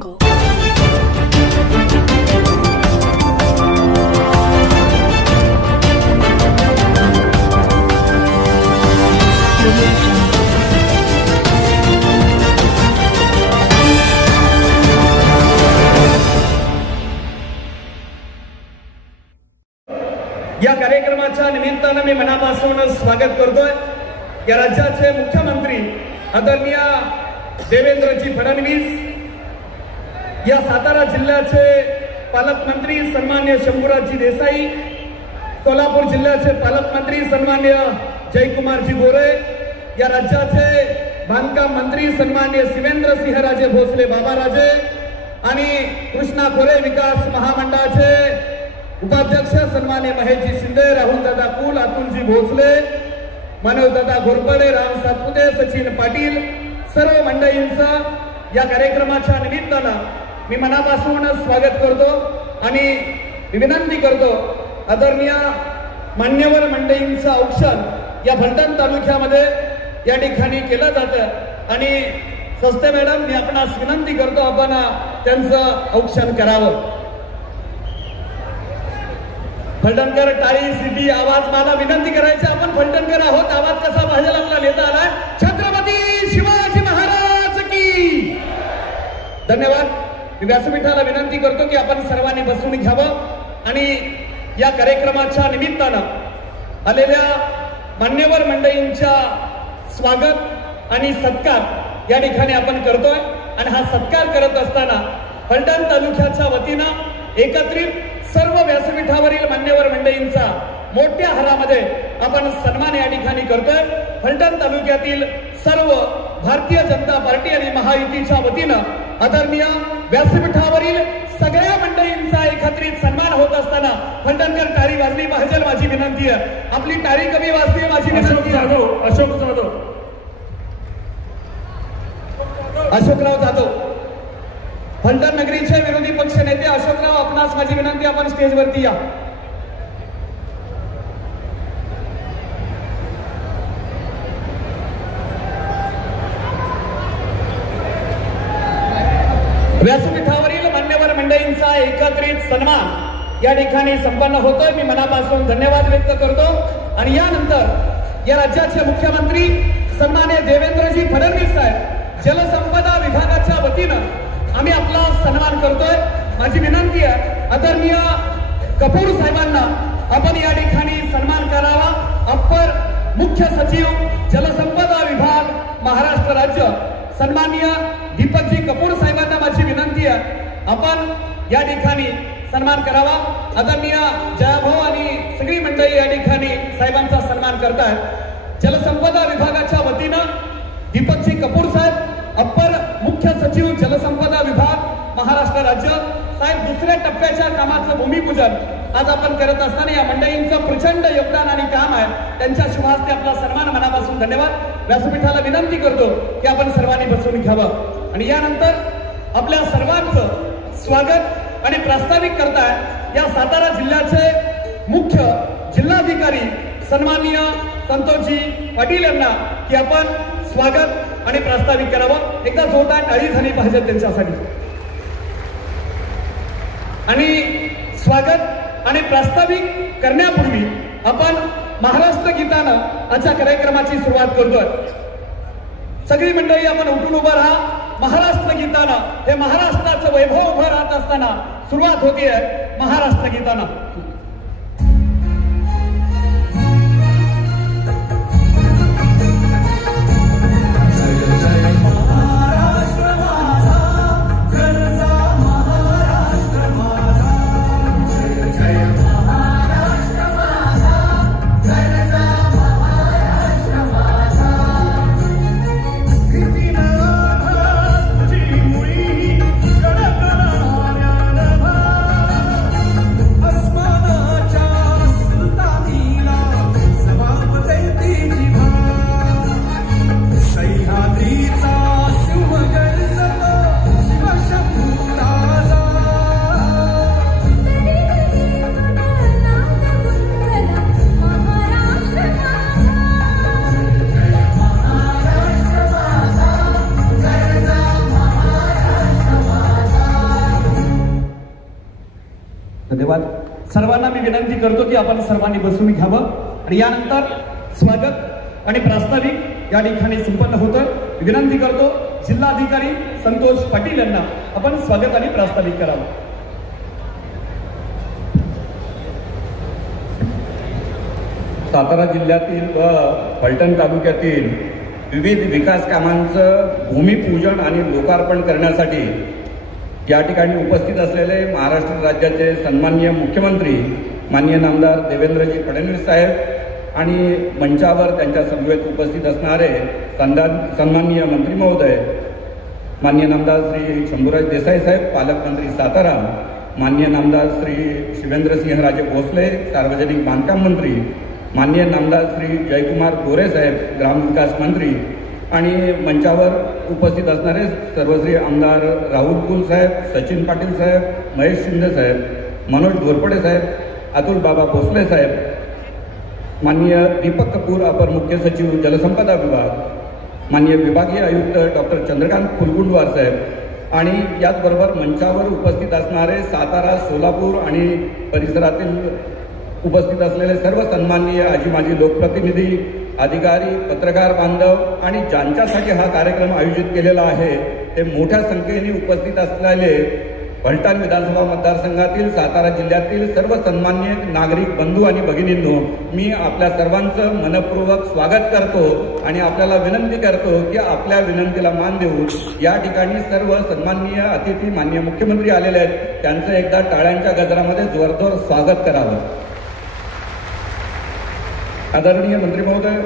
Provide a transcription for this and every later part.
Jungle. या कार्यक्रमाच्या निमित्तानं मी मनापासून स्वागत करतोय या राज्याचे मुख्यमंत्री आदरणीय देवेंद्रजी फडणवीस, या सातारा जिल्ह्याचे पालकमंत्री सन्मान्य शंभूराजजी देसाई, सोलापूर जिल्ह्याचे पालकमंत्री सन्मान्य जयकुमारजी गोरे, या राज्याचे बांधकाम मंत्री सन्मान्य शिवेंद्रसिंहराजे भोसले बाबाराजे आणि कृष्णा खोरे विकास महामंडळाचे उपाध्यक्ष सन्मान्य महेशजी शिंदे, राहुल दादा कुल, अतुलजी भोसले, मनोज दादा घोरपडे, राम सातपुते, सचिन पाटील, सर्व मंडळींचं या कार्यक्रमाच्या निमित्तानं मी मनापासून स्वागत करतो आणि विनंती करतो आदरणीय मान्यवर मंडळींचं औक्षण या फलटण तालुक्यामध्ये या ठिकाणी केलं जातं आणि सस्ते मॅडम मी आपणास विनंती करतो आपण त्यांचं औक्षण करावं. फलटणकर टाळी सिटी आवाज मला विनंती करायची, आपण फलटणकर आहोत, आवाज कसा पाहिजे आपला नेता आलाय. छत्रपती शिवाजी महाराज की धन्यवाद. मी व्यासपीठाला विनंती करतो की आपण सर्वांनी बसून घ्यावं आणि या कार्यक्रमाच्या निमित्तानं आलेल्या मान्यवर मंडळींच्या स्वागत आणि सत्कार या ठिकाणी आपण करतोय आणि हा सत्कार करत असताना फलटण तालुक्याच्या वतीनं एकत्रित सर्व व्यासपीठावरील मान्यवर मंडळींचा मोठ्या हारामध्ये आपण सन्मान या ठिकाणी करतोय. फलटण तालुक्यातील सर्व भारतीय जनता पार्टी आणि महायुतीच्या वतीनं आदरणीय व्यासपीठावरील सगळ्या मंडळींचा एकत्रित सन्मान होत असताना फलटणकर टाळी वाजली पाहिजे माझी विनंती आहे. आपली टाळी कमी वाजली माझी विनंती आहे. अशोकराव जाधव फलटण नगरीचे विरोधी पक्ष नेते अशोकराव, आपणास माझी विनंती, आपण स्टेजवरती या. व्यासपीठावरील मान्यवर मंडळींचा एकत्रित सन्मान या ठिकाणी संपन्न होतोय. मी मनापासून धन्यवाद व्यक्त करतो आणि यानंतर या राज्याचे मुख्यमंत्री सन्मान्य देवेंद्रजी फडणवीस साहेब जलसंपदा विभागाच्या वतीनं आम्ही आपला सन्मान करतोय. माझी विनंती आहे आदरणीय कपूर साहेबांना आपण या ठिकाणी सन्मान करावा. अप्पर मुख्य सचिव जलसंपदा विभाग महाराष्ट्र राज्य सन्माननीय दीपकजी कपूर साहेबांना माझी विनंती आहे आपण या ठिकाणी सन्मान करावा. आदरणीय जयाभाऊ आणि सगळी मंडळी या ठिकाणी साहेबांचा सन्मान करतायत. जलसंपदा विभागाच्या वतीनं दीपकजी कपूर साहेब अप्पर मुख्य सचिव जलसंपदा विभाग महाराष्ट्र राज्य साहेब, दुसऱ्या टप्प्याच्या कामाचं भूमिपूजन आज आपण करत असताना या मंडळींचं प्रचंड योगदान आणि काम आहे. त्यांच्या शुभास्ते आपला सन्मान, मनापासून धन्यवाद. व्यासपीठाला विनंती करतो की आपण सर्वांनी बसून घ्यावं आणि यानंतर आपल्या सर्वांचं स्वागत आणि प्रास्ताविक करताय या सातारा जिल्ह्याचे मुख्य जिल्हाधिकारी सन्माननीय संतोषजी पाटील यांना की आपण स्वागत आणि प्रास्ताविक करावं. एकदा जोरदार टाळी झाली पाहिजे त्यांच्यासाठी. आणि स्वागत आणि प्रास्ताविक करण्यापूर्वी आपण महाराष्ट्र गीतानं आजच्या कार्यक्रमाची सुरुवात करतोय. सगळी मंडळी आपण उठून उभं राहा. महाराष्ट्र गीतानं, हे महाराष्ट्राचं वैभव उभं राहत असताना सुरुवात होतीये महाराष्ट्र गीतानं. अस्मा धन्यवाद. सर्वांना मी विनंती करतो की आपण सर्वांनी बसून घ्यावं आणि यानंतर स्वागत आणि प्रास्ताविक या ठिकाणी संपन्न होतं. विनंती करतो जिल्हाधिकारी संतोष पाटील यांना आपण स्वागत आणि प्रास्ताविक करावं. सातारा जिल्ह्यातील व फलटण तालुक्यातील विविध विकास कामांचं भूमिपूजन आणि लोकार्पण करण्यासाठी या ठिकाणी उपस्थित असलेले महाराष्ट्र राज्याचे सन्माननीय मुख्यमंत्री माननीय नामदार देवेंद्रजी फडणवीस साहेब आणि मंचावर त्यांच्या समवेत उपस्थित असणारे सन्माननीय मंत्री महोदय माननीय नामदार श्री शंभूराज देसाई साहेब, पालकमंत्री सातारा, माननीय नामदार श्री शिवेंद्रसिंहराजे भोसले, सार्वजनिक बांधकाम मंत्री, माननीय नामदार श्री जयकुमार गोरे साहेब, ग्रामविकास मंत्री आणि मंचावर उपस्थित असणारे सर्वश्री आमदार राहुल कुल साहेब, सचिन पाटील साहेब, महेश शिंदे साहेब, मनोज घोरपडे साहेब, अतुल बाबा भोसले साहेब, माननीय दीपक कपूर अपर मुख्य सचिव जलसंपदा विभाग, माननीय विभागीय आयुक्त डॉक्टर चंद्रकांत फुलकुंडवार साहेब आणि याचबरोबर मंचावर उपस्थित असणारे सातारा, सोलापूर आणि परिसरातील उपस्थित असलेले सर्व सन्माननीय आजी माजी लोकप्रतिनिधी, अधिकारी, पत्रकार बांधव आणि ज्यांच्यासाठी हा कार्यक्रम आयोजित केलेला आहे ते मोठ्या संख्येने उपस्थित असलेले फलटण विधानसभा मतदारसंघातील सातारा जिल्ह्यातील सर्व सन्माननीय नागरिक बंधू आणि भगिनींनो, मी आपल्या सर्वांचं मनपूर्वक स्वागत करतो आणि आपल्याला विनंती करतो की आपल्या विनंतीला मान देऊन या ठिकाणी सर्व सन्माननीय अतिथी माननीय मुख्यमंत्री आलेले आहेत त्यांचं एकदा टाळ्यांच्या गजरामध्ये जोरदार स्वागत करावं. आदरणीय मंत्री महोदय,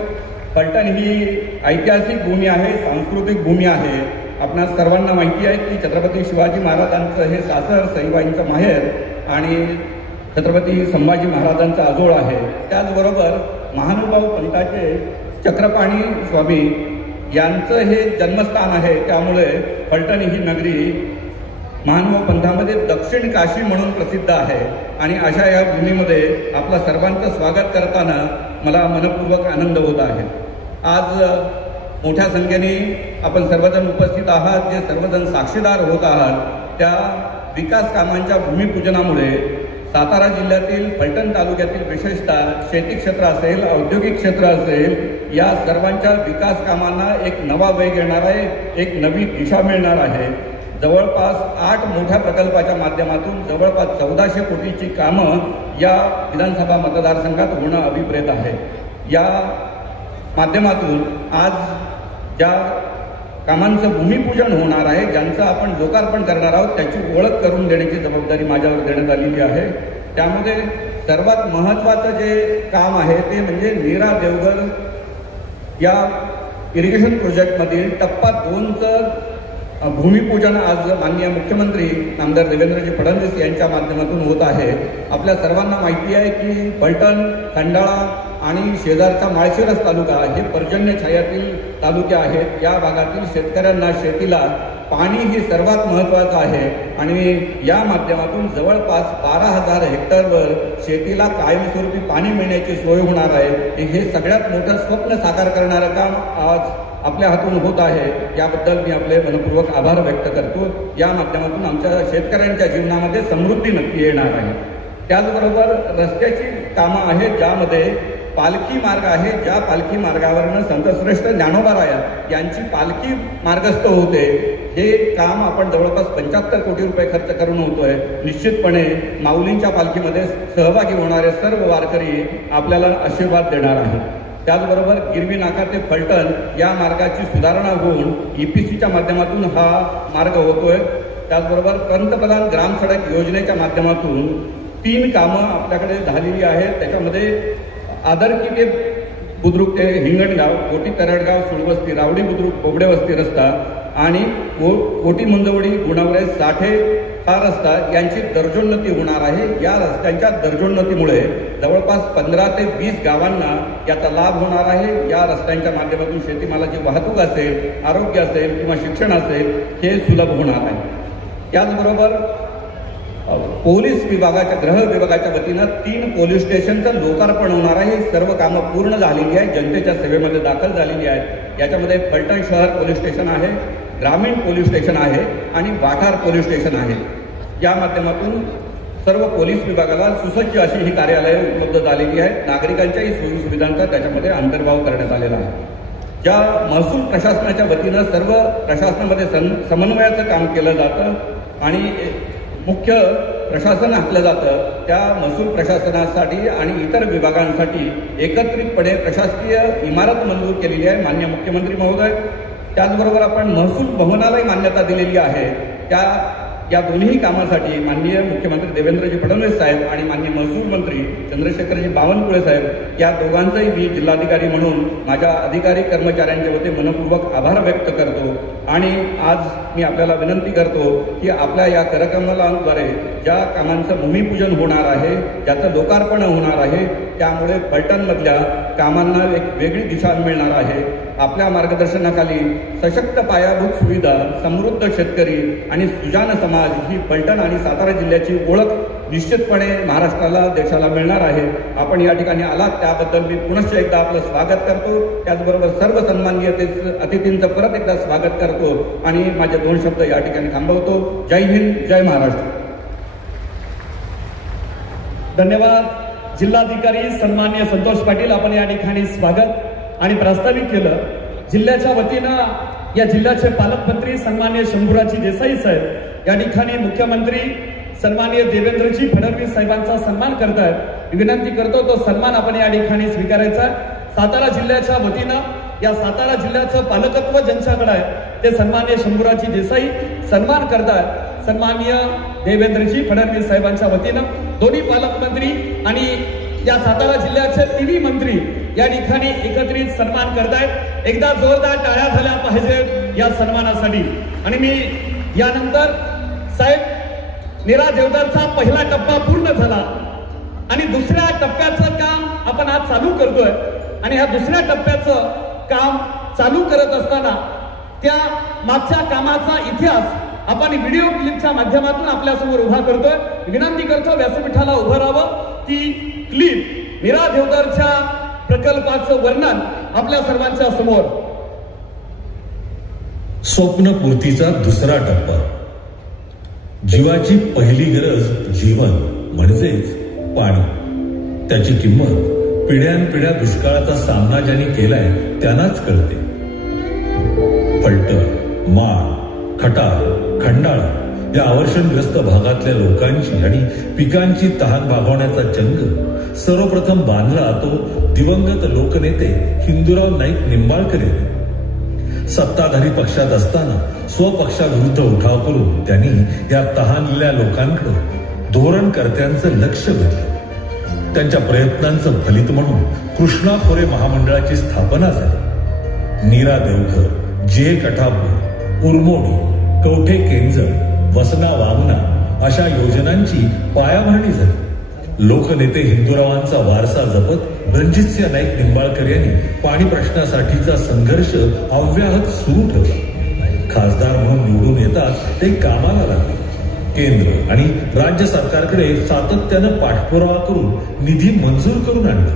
फलटण ही ऐतिहासिक भूमी आहे, सांस्कृतिक भूमी आहे. आपणास सर्वांना माहिती आहे की छत्रपती शिवाजी महाराजांचं हे सासर, सईबाईंचं माहेर आणि छत्रपती संभाजी महाराजांचं आजोळ आहे. त्याचबरोबर महानुभाव पंथाचे चक्रपाणी स्वामी यांचं हे जन्मस्थान आहे. त्यामुळे फलटण ही नगरी महानुभाव पंथामध्ये दक्षिण काशी म्हणून प्रसिद्ध आहे आणि अशा या भूमीमध्ये आपलं सर्वांचं स्वागत करताना मला मनपूर्वक आनंद होत आहे. आज मोठ्या संख्येने आपण सर्वजण उपस्थित आहात, जे सर्वजण साक्षीदार होत आहात त्या विकास कामांच्या भूमिपूजनामुळे सातारा जिल्ह्यातील फलटण तालुक्यातील विशेषतः शेती क्षेत्र असेल, औद्योगिक क्षेत्र असेल, या सर्वांच्या विकास कामांना एक नवा वेग येणार आहे, एक नवी दिशा मिळणार आहे. जवळपास 8 मोठ्या प्रकल्पाच्या माध्यमातून जवळपास 1400 कोटीची कामं या विधानसभा मतदारसंघात होणं अभिप्रेत आहे. या माध्यमातून आज ज्या कामांचं भूमिपूजन होणार आहे, ज्यांचं आपण लोकार्पण करणार आहोत, त्याची ओळख करून देण्याची जबाबदारी माझ्यावर देण्यात आलेली आहे. त्यामध्ये सर्वात महत्त्वाचं जे काम आहे ते म्हणजे नीरा देवघर या इरिगेशन प्रोजेक्टमधील टप्पा 2चं भूमिपूजन आज माननीय मुख्यमंत्री नामदार देवेंद्रजी फडणवीस यांच्या माध्यमातून होत आहे. आपल्या सर्वांना माहिती आहे की फलटण, खंडाळा आणि शेजारचा माळशिरस तालुका हे पर्जन्य छायातील तालुके आहेत. या भागातील शेतकऱ्यांना, शेतीला पाणी ही सर्वात महत्त्वाचं आहे आणि या माध्यमातून जवळपास 12,000 हेक्टरवर शेतीला कायमस्वरूपी पाणी मिळण्याची सोय होणार आहे. हे सगळ्यात मोठं स्वप्न साकार करणारं काम आज आपल्या हातून होत आहे. याबद्दल मी आपले मनपूर्वक आभार व्यक्त करतो. या माध्यमातून आमच्या शेतकऱ्यांच्या जीवनामध्ये समृद्धी नक्की येणार आहे. त्याचबरोबर रस्त्याची कामं आहेत, ज्यामध्ये पालखी मार्ग आहे, ज्या पालखी मार्गावरनं संतश्रेष्ठ ज्ञानोबाराया यांची पालखी मार्गस्थ होते. हे काम आपण जवळपास 75 कोटी रुपये खर्च करून होतोय. निश्चितपणे माऊलींच्या पालखीमध्ये सहभागी होणारे सर्व वारकरी आपल्याला आशीर्वाद देणार आहेत. त्याचबरोबर गिरवी नाका ते फलटण या मार्गाची सुधारणा होऊन EPCच्या माध्यमातून हा मार्ग होतोय. त्याचबरोबर पंतप्रधान ग्राम सडक योजनेच्या माध्यमातून 3 कामं आपल्याकडे झालेली आहेत. त्याच्यामध्ये आदरकी ते बुद्रुक ते हिंगणगाव, कोटी तरडगाव सुळवस्ती, रावडी बुद्रुक बोबडे वस्ती रस्ता आणि कोटी मुंजवडी गुणवरे साठे हा रस्ता यांची दर्जोन्नती होणार आहे. या रस्त्यांच्या दर्जोन्नतीमुळे जवळपास 15 ते 20 गावांना याचा लाभ होणार आहे. या रस्त्यांच्या माध्यमातून शेतीमालाची वाहतूक असेल, आरोग्य असेल किंवा शिक्षण असेल हे सुलभ होणार आहे. त्याचबरोबर पोलीस विभागाच्या, गृह विभागाच्या वतीनं 3 पोलीस स्टेशनचं लोकार्पण होणार आहे. सर्व कामं पूर्ण झालेली आहे, जनतेच्या सेवेमध्ये दाखल झालेली आहेत. याच्यामध्ये फलटण शहर पोलीस स्टेशन आहे, ग्रामीण पोलीस स्टेशन आहे आणि वाठार पोलीस स्टेशन आहे. या माध्यमातून सर्व पोलीस विभागाला सुसज्ज अशी ही कार्यालये उपलब्ध झालेली आहेत. नागरिकांच्याही सोयीसुविधांचा त्याच्यामध्ये अंतर्भाव करण्यात आलेला आहे. ज्या महसूल प्रशासनाच्या वतीनं सर्व प्रशासनामध्ये समन्वयाचं काम केलं जातं आणि मुख्य प्रशासन हाकलं जातं, त्या महसूल प्रशासनासाठी आणि इतर विभागांसाठी एकत्रितपणे प्रशासकीय इमारत मंजूर केलेली आहे माननीय मुख्यमंत्री महोदय. त्याचबरोबर आपण महसूल भवनालाही मान्यता दिलेली आहे. या दोन्ही कामासाठी माननीय मुख्यमंत्री देवेंद्रजी फडणवीस साहेब आणि माननीय महसूल मंत्री चंद्रशेखरजी बावनकुळे साहेब या दोघांचंही मी जिल्हाधिकारी म्हणून माझ्या अधिकारी कर्मचाऱ्यांच्या वतीने मनपूर्वक आभार व्यक्त करतो. आणि आज मी आपल्याला विनंती करतो की आपल्या या कार्यक्रमाद्वारे ज्या कामांचं भूमिपूजन होणार आहे, ज्याचं लोकार्पण होणार आहे, त्यामुळे फलटणमधल्या कामांना एक वेगळी दिशा मिळणार आहे. आपल्या मार्गदर्शनाखाली सशक्त पायाभूत सुविधा, समृद्ध शेतकरी आणि सुजान समाज ही फलटण आणि सातारा जिल्ह्याची ओळख निश्चितपणे महाराष्ट्राला, देशाला मिळणार आहे. आपण या ठिकाणी आलात त्याबद्दल मी पुनश्च एकदा आपलं स्वागत करतो. त्याचबरोबर सर्व सन्माननीय अतिथींचं परत एकदा स्वागत करतो आणि माझे 2 शब्द या ठिकाणी थांबवतो. जय हिंद, जय महाराष्ट्र. धन्यवाद. जिल्हाधिकारी सन्माननीय संतोष पाटील, आपण या ठिकाणी स्वागत आणि प्रास्ताविक केलं. जिल्ह्याच्या वतीनं या जिल्ह्याचे पालकमंत्री सन्माननीय शंभूराजी देसाई साहेब या ठिकाणी मुख्यमंत्री सन्माननीय देवेंद्रजी फडणवीस साहेबांचा सन्मान करतायत. विनंती करतो तो सन्मान आपण या ठिकाणी स्वीकारायचा. सातारा जिल्ह्याच्या वतीनं या सातारा जिल्ह्याचं पालकत्व ज्यांच्याकडे आहे ते सन्माननीय शंभूराजी देसाई सन्मान करतायत. सन्माननीय देवेंद्रजी फडणवीस साहेबांच्या वतीनं दोन्ही पालकमंत्री आणि या सातारा जिल्ह्याचे तिन्ही मंत्री या ठिकाणी एकत्रित सन्मान करतायत. एकदा जोरदार टाळ्या झाल्या पाहिजेत या सन्मानासाठी. आणि मी यानंतर साहेब नीरा देवदारचा पहिला टप्पा पूर्ण झाला आणि दुसऱ्या टप्प्याचं काम आपण आज चालू करतोय. आणि ह्या दुसऱ्या टप्प्याचं काम चालू करत असताना त्या मागच्या कामाचा इतिहास आपण व्हिडिओ क्लिपच्या माध्यमातून आपल्यासमोर उभा करतोय. विनंती करतो व्यासपीठाला उभं राहावं. ती क्लिप नीरा देवदारच्या प्रकल्पाचं वर्णन आपल्या सर्वांच्या समोर. स्वप्नपूर्तीचा दुसरा टप्पा. जीवाची पहिली गरज जीवन म्हणजेच पाणी. त्याची किंमत पिढ्यानपिढ्या दुष्काळाचा सामना ज्यांनी केलाय त्यांनाच कळते. फलटण, माळ, खटाव, खंडाळा या अवर्षणग्रस्त भागातल्या लोकांची आणि पिकांची तहान भागवण्याचा चंग सर्वप्रथम बांधला तो दिवंगत लोकनेते हिंदूराव नाईक निंबाळकर यांनी. सत्ताधारी पक्षात असताना स्वपक्षाविरुद्ध उठाव करून त्यांनी या तहानलेल्या लोकांकडे धोरणकर्त्यांचं लक्ष वेधलं. त्यांच्या प्रयत्नांचं फलित म्हणून कृष्णा खोरे महामंडळाची स्थापना झाली. नीरा देवघर, जे कठापूर, उरमोडी, कवठे केंजर, वसना वामना अशा योजनांची पायाभरणी झाली. लोकनेते हिंदूरावांचा वारसा जपत रणजितसिंह नाईक निंबाळकर यांनी पाणी प्रश्नासाठीचा संघर्ष अव्याहत सुरू ठेवला. खासदार म्हणून निवडून येताच ते कामाला लागले. केंद्र आणि राज्य सरकारकडे सातत्यानं पाठपुरावा करून निधी मंजूर करून आणला.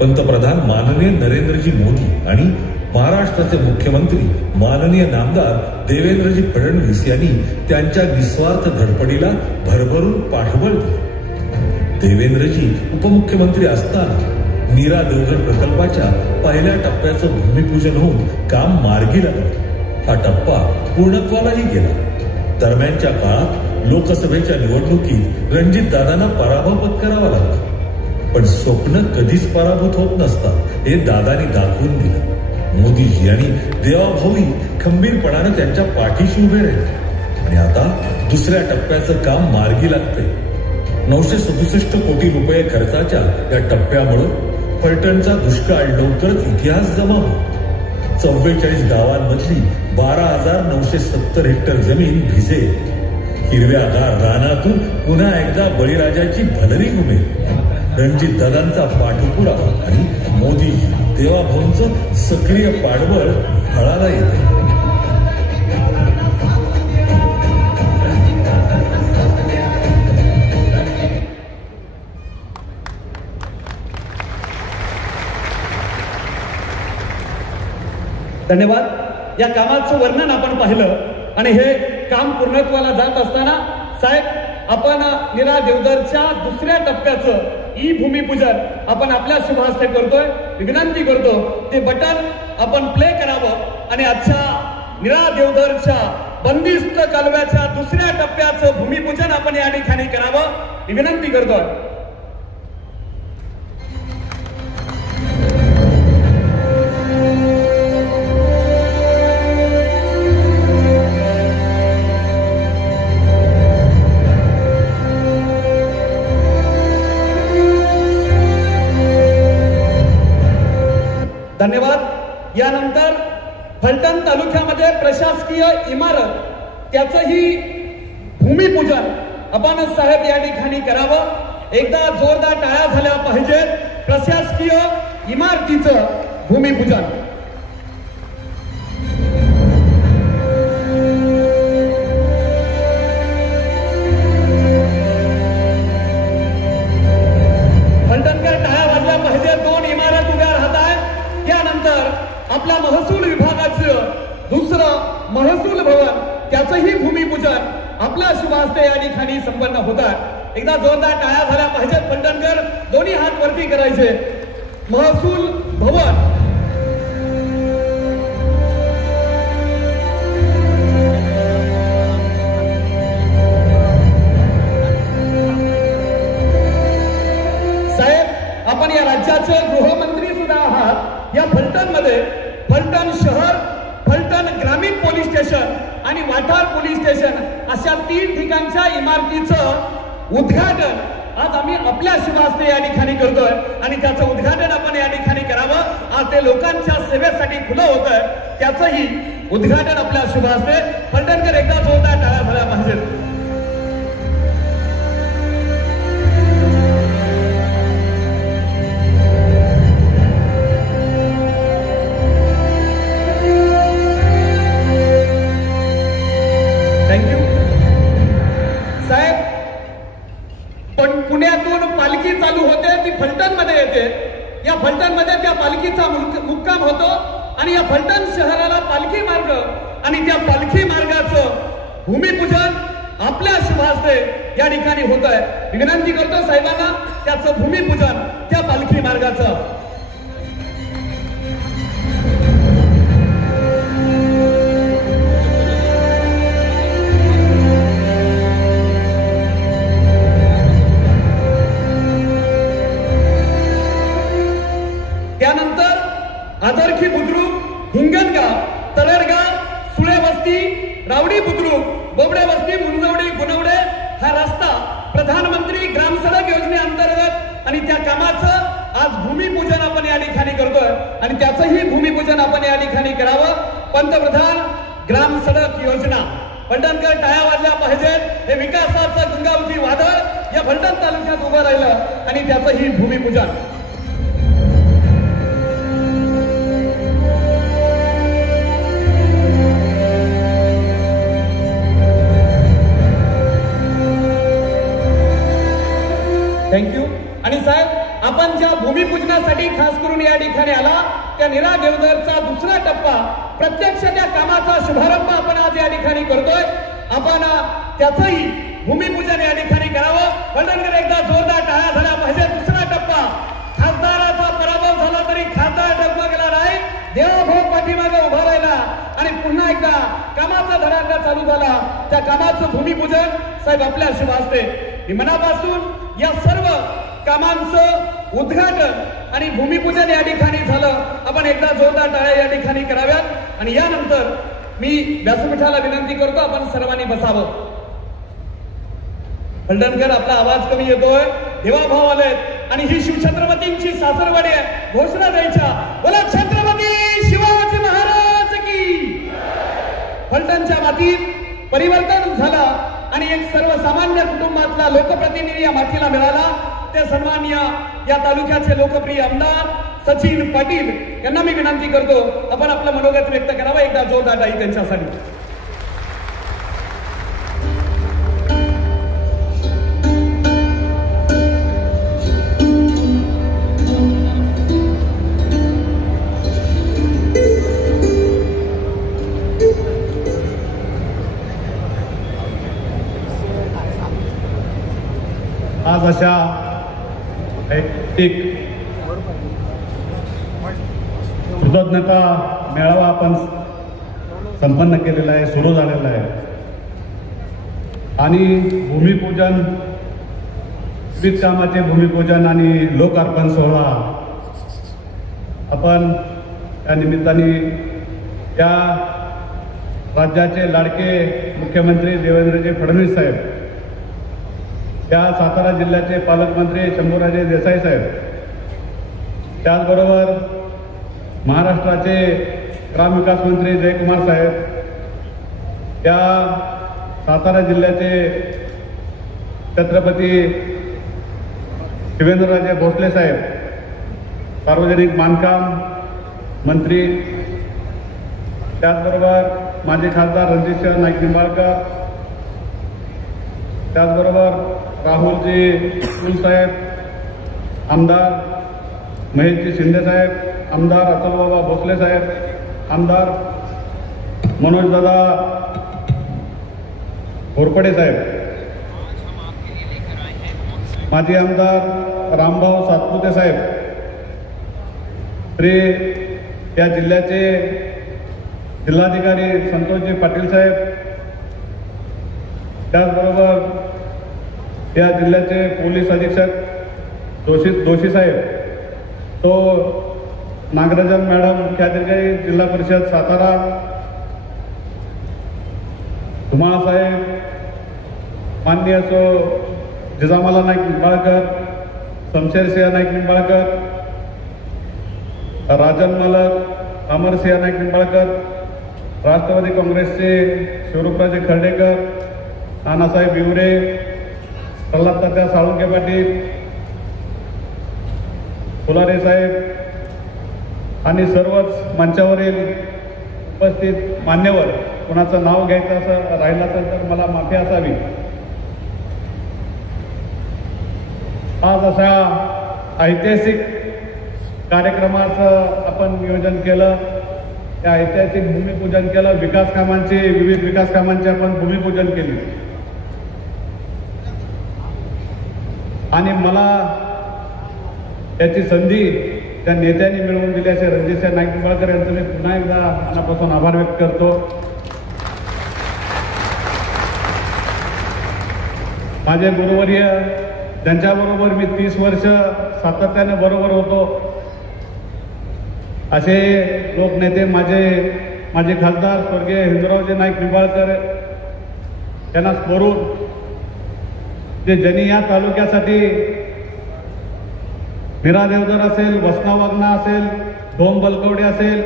पंतप्रधान माननीय नरेंद्रजी मोदी आणि महाराष्ट्राचे मुख्यमंत्री माननीय नामदार देवेंद्रजी फडणवीस यांनी त्यांच्या निस्वार्थ धडपडीला भरभरून पाठबळ दिले. देवेंद्रजी उपमुख्यमंत्री असताना नीरा देवघर प्रकल्पाच्या पहिल्या टप्प्याचं भूमिपूजन होऊन काम मार्गी लागलं. हा टप्पा पूर्णत्वालाही गेला. दरम्यानच्या काळात लोकसभेच्या निवडणुकीत रणजितदादांना पराभव पत्करावा लागला. पण स्वप्न कधीच पराभूत होत नसतात हे दादांनी दाखवून दिलं. मोदीजी आणि देवाभाऊही खंबीरपणानं त्यांच्या पाठीशी उभे राहिले. आणि आता दुसऱ्या टप्प्याचं काम मार्गी लागतंय. 967 कोटी रुपये खर्चाच्या या टप्प्यामुळं फलटणचा दुष्काळ लवकरच इतिहास जमा होईल. 44 गावांमधली 12,970 हेक्टर जमीन भिजेल. हिरव्यागार रानातून पुन्हा एकदा बळीराजाची भलरी घुमेल. रणजित दादांचा पाठपुरावा आणि मोदी देवाभाऊंचं सक्रिय पाठबळ फळाला येते. धन्यवाद. या कामाचं वर्णन आपण पाहिलं आणि हे काम पूर्णत्वाला जात असताना साहेब, आपण नीरा देवधरच्या दुसऱ्या टप्प्याचं ई भूमिपूजन आपण आपल्या शुभ हस्ते करतोय. विनंती करतो ते बटन आपण प्ले करावं आणि आजच्या नीरा देवधरच्या बंदिस्त कालव्याच्या दुसऱ्या टप्प्याचं भूमिपूजन आपण या ठिकाणी करावं विनंती करतोय. धन्यवाद. यानंतर फलटण तालुक्यामध्ये प्रशासकीय इमारत त्याचंही भूमिपूजन आपण साहेब या ठिकाणी करावं. एकदा जोरदार टाळ्या झाल्या पाहिजेत प्रशासकीय इमारतीचं भूमिपूजन. फलटणकर टाळ्या वाजल्या पाहिजेत. दोन इमारत उभ्या राहत आहे. त्यानंतर आपल्या महसूल विभागाचं दुसरं महसूल भवन त्याचंही भूमिपूजन आपल्या शुभ हस्ते या ठिकाणी संपन्न होत आहे. एकदा जोरदार टाळ्या झाल्या पाहिजेत. फलटणकर दोन्ही हात वरती करायचे. महसूल भवन साहेब, आपण या राज्याचे गृहमंत्री सुद्धा आहात. या फलटणमध्ये फलटण शहर, फलटण ग्रामीण पोलीस स्टेशन आणि वाठार पोलीस स्टेशन अशा 3 ठिकाणच्या इमारतीचं उद्घाटन आज आम्ही आपल्या शुभ हस्ते या ठिकाणी करतोय आणि त्याचं उद्घाटन आपण या ठिकाणी करावं. आज ते लोकांच्या सेवेसाठी खुलं होत आहे. त्याचंही उद्घाटन आपल्या शुभ हस्ते. फलटणकर एकदा जोरदार टाळ्या झाल्या पाहिजेत. थँक्यू साहेब. पण पुण्यातून पालखी चालू होते, ती फलटण मध्ये येते. या फलटण मध्ये त्या पालखीचा मुक्काम होतो आणि या फलटण शहराला पालखी मार्ग आणि त्या पालखी मार्गाचं भूमिपूजन आपल्या शुभ हस्ते या ठिकाणी होत आहे. विनंती करतो साहेबांना त्याचं भूमिपूजन त्या पालखी मार्गाचं. त्यानंतर आदरखी बुद्रुक, हिंगणगाव, तरडगाव, सुळे वस्ती, रावडी बुद्रुक, बोबडे वस्ती, मुंजवडी, गुणवडे हा रस्ता प्रधानमंत्री ग्राम सडक योजनेअंतर्गत आणि त्या कामाचं आज भूमिपूजन आपण या ठिकाणी करतोय आणि त्याचंही भूमिपूजन आपण या ठिकाणी करावं. पंतप्रधान ग्राम सडक योजना. फलटणकर टाळ्या वाजल्या पाहिजेत. हे विकासाचं गंगावती वादळ या फलटण तालुक्यात उभं राहिलं आणि त्याचंही भूमिपूजन. थँक्यू. आणि साहेब, आपण ज्या भूमिपूजनासाठी खास करून या ठिकाणी आला त्या नीरा देवधरचा दुसरा टप्पा प्रत्यक्ष त्या कामाचा शुभारंभ आपण आज या ठिकाणी करतोय. आपण त्याचंही भूमिपूजन या ठिकाणी करावं. फलटणकर एकदा जोरदार टाळ्या झाल्या पाहिजे. दुसरा टप्पा खासदाराचा पराभव झाला तरी खासदार डगमगला नाही. देवाभाऊ पाठीमागे उभा राहिला आणि पुन्हा एकदा कामाचा धडाका चालू झाला. त्या कामाचं भूमिपूजन साहेब आपल्या शुभ हस्ते मनापासून या सर्व कामांचं उद्घाटन आणि भूमिपूजन या ठिकाणी झालं. आपण एकदा जोरदार टाळ्या या ठिकाणी कराव्यात आणि यानंतर मी व्यासपीठाला विनंती करतो आपण सर्वांनी बसावं. फलटणकर, आपला आवाज कमी येतोय. देवाभाव आलेत आणि ही शिवछत्रपतींची सासरवाडी आहे. घोषणा द्यायच्या. बोला छत्रपती शिवाजी महाराज की. फलटणच्या मातीत परिवर्तन झालं आणि एक सर्वसामान्य कुटुंबातला लोकप्रतिनिधी या मातीला मिळाला. ते सन्माननीय या तालुक्याचे लोकप्रिय आमदार सचिन पाटील यांना मी विनंती करतो आपण आपलं मनोगत व्यक्त करावं. एकदा जोरदार टाळी त्यांच्यासाठी. आज अशा एक कृतज्ञता मेळावा आपण संपन्न केलेला आहे, सुरू झालेला आहे आणि भूमिपूजन, विविध कामाचे भूमिपूजन आणि लोकार्पण सोहळा आपण त्या निमित्ताने या राज्याचे लाडके मुख्यमंत्री देवेंद्रजी फडणवीस साहेब, त्या सातारा जिल्ह्याचे पालकमंत्री शंभूराजे देसाई साहेब, त्याचबरोबर महाराष्ट्राचे ग्रामविकास मंत्री जयकुमार साहेब, त्या सातारा जिल्ह्याचे छत्रपती शिवेंद्रराजे भोसले साहेब, सार्वजनिक बांधकाम मंत्री, त्याचबरोबर माजी खासदार रणजितसिंह नाईक निंबाळकर, त्याचबरोबर राहुलजी साहेब, आमदार महेशजी शिंदे साहेब, आमदार अतुलबाबा भोसले साहेब, आमदार मनोजदादा घोरपडे साहेब, माजी आमदार रामभाऊ सातपुते साहेब, श्री या जिल्ह्याचे जिल्हाधिकारी संतोषजी पाटील साहेब, त्याचबरोबर या जिल्ह्याचे पोलीस अधीक्षक जोशी साहेब, तो नागराजन मॅडम, मुख्याधिकारी जिल्हा परिषद सातारा, धुमाळ साहेब, माननीय जिजामाला नाईक निंबाळकर, शमशेरसिंह नाईक निंबाळकर, राजन मालक, अमरसिंह नाईक निंबाळकर, राष्ट्रवादी काँग्रेसचे शिवरूपराजे खर्डेकर, नानासाहेब बिवरे, प्रल्हाद तात्या साळुंके पाटील, फुलारे साहेब आणि सर्वच मंचावरील उपस्थित मान्यवर, कोणाचं नाव घ्यायचं असं राहिलं असेल तर मला माफी असावी. आज अशा ऐतिहासिक कार्यक्रमाचं आपण नियोजन केलं, त्या ऐतिहासिक भूमिपूजन केलं, विकास कामांची, विविध विकास कामांची आपण भूमिपूजन केली आणि मला त्याची संधी त्या नेत्यांनी मिळवून दिली असे रणजितसिंह नाईक निंबाळकर यांचं मी पुन्हा एकदा मनापासून आभार व्यक्त करतो. माझे गुरुवर्य ज्यांच्याबरोबर मी 30 वर्ष सातत्याने बरोबर होतो असे लोकनेते माझे खासदार स्वर्गीय हिंदूरावजी नाईक निंबाळकर यांना स्मरून जे ज्यांनी या तालुक्यासाठी मीरा देवधर असेल, वसना वागना असेल, धोम बलकवडे असेल,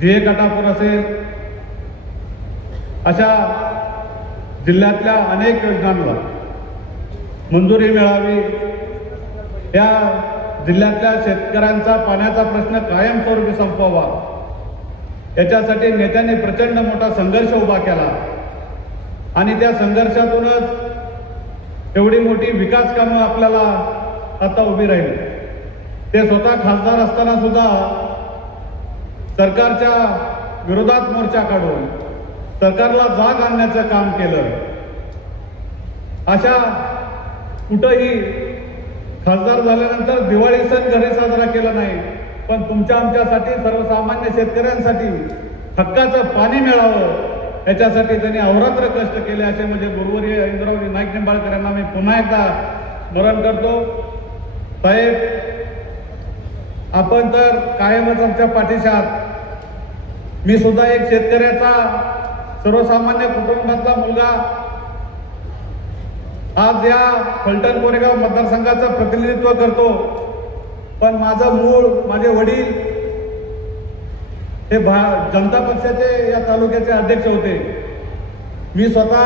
झिये काटापूर असेल, अशा जिल्ह्यातल्या अनेक योजनांना मंजुरी मिळावी, या जिल्ह्यातल्या शेतकऱ्यांचा पाण्याचा प्रश्न कायमस्वरूपी संपवावा, याच्यासाठी नेत्यांनी प्रचंड मोठा संघर्ष उभा केला आणि त्या संघर्षातूनच एवढी मोठी विकास कामं आपल्याला आता उभी राहिली. ते स्वतः खासदार असताना सुद्धा सरकारच्या विरोधात मोर्चा काढून सरकारला जाग आणण्याचं काम केलं. अशा कुठंही खासदार झाल्यानंतर दिवाळी सण घरी साजरा केला नाही, पण तुमच्या आमच्यासाठी, सर्वसामान्य शेतकऱ्यांसाठी हक्काचं पाणी मिळावं याच्यासाठी त्यांनी अहोरात्र कष्ट केले. असे म्हणजे गुरुवर्य हिंदूरावजी नाईक निंबाळकर यांना मी पुन्हा एकदा स्मरण करतो. साहेब, आपण तर कायमच आमच्या पाठीशी आहात. मी सुद्धा एक शेतकऱ्याचा, सर्वसामान्य कुटुंबातला मुलगा आज या फलटण कोरेगाव मतदारसंघाचं प्रतिनिधित्व करतो, पण माझं मूळ, माझे वडील हे जनता पक्षाचे या तालुक्याचे अध्यक्ष होते. मी स्वतः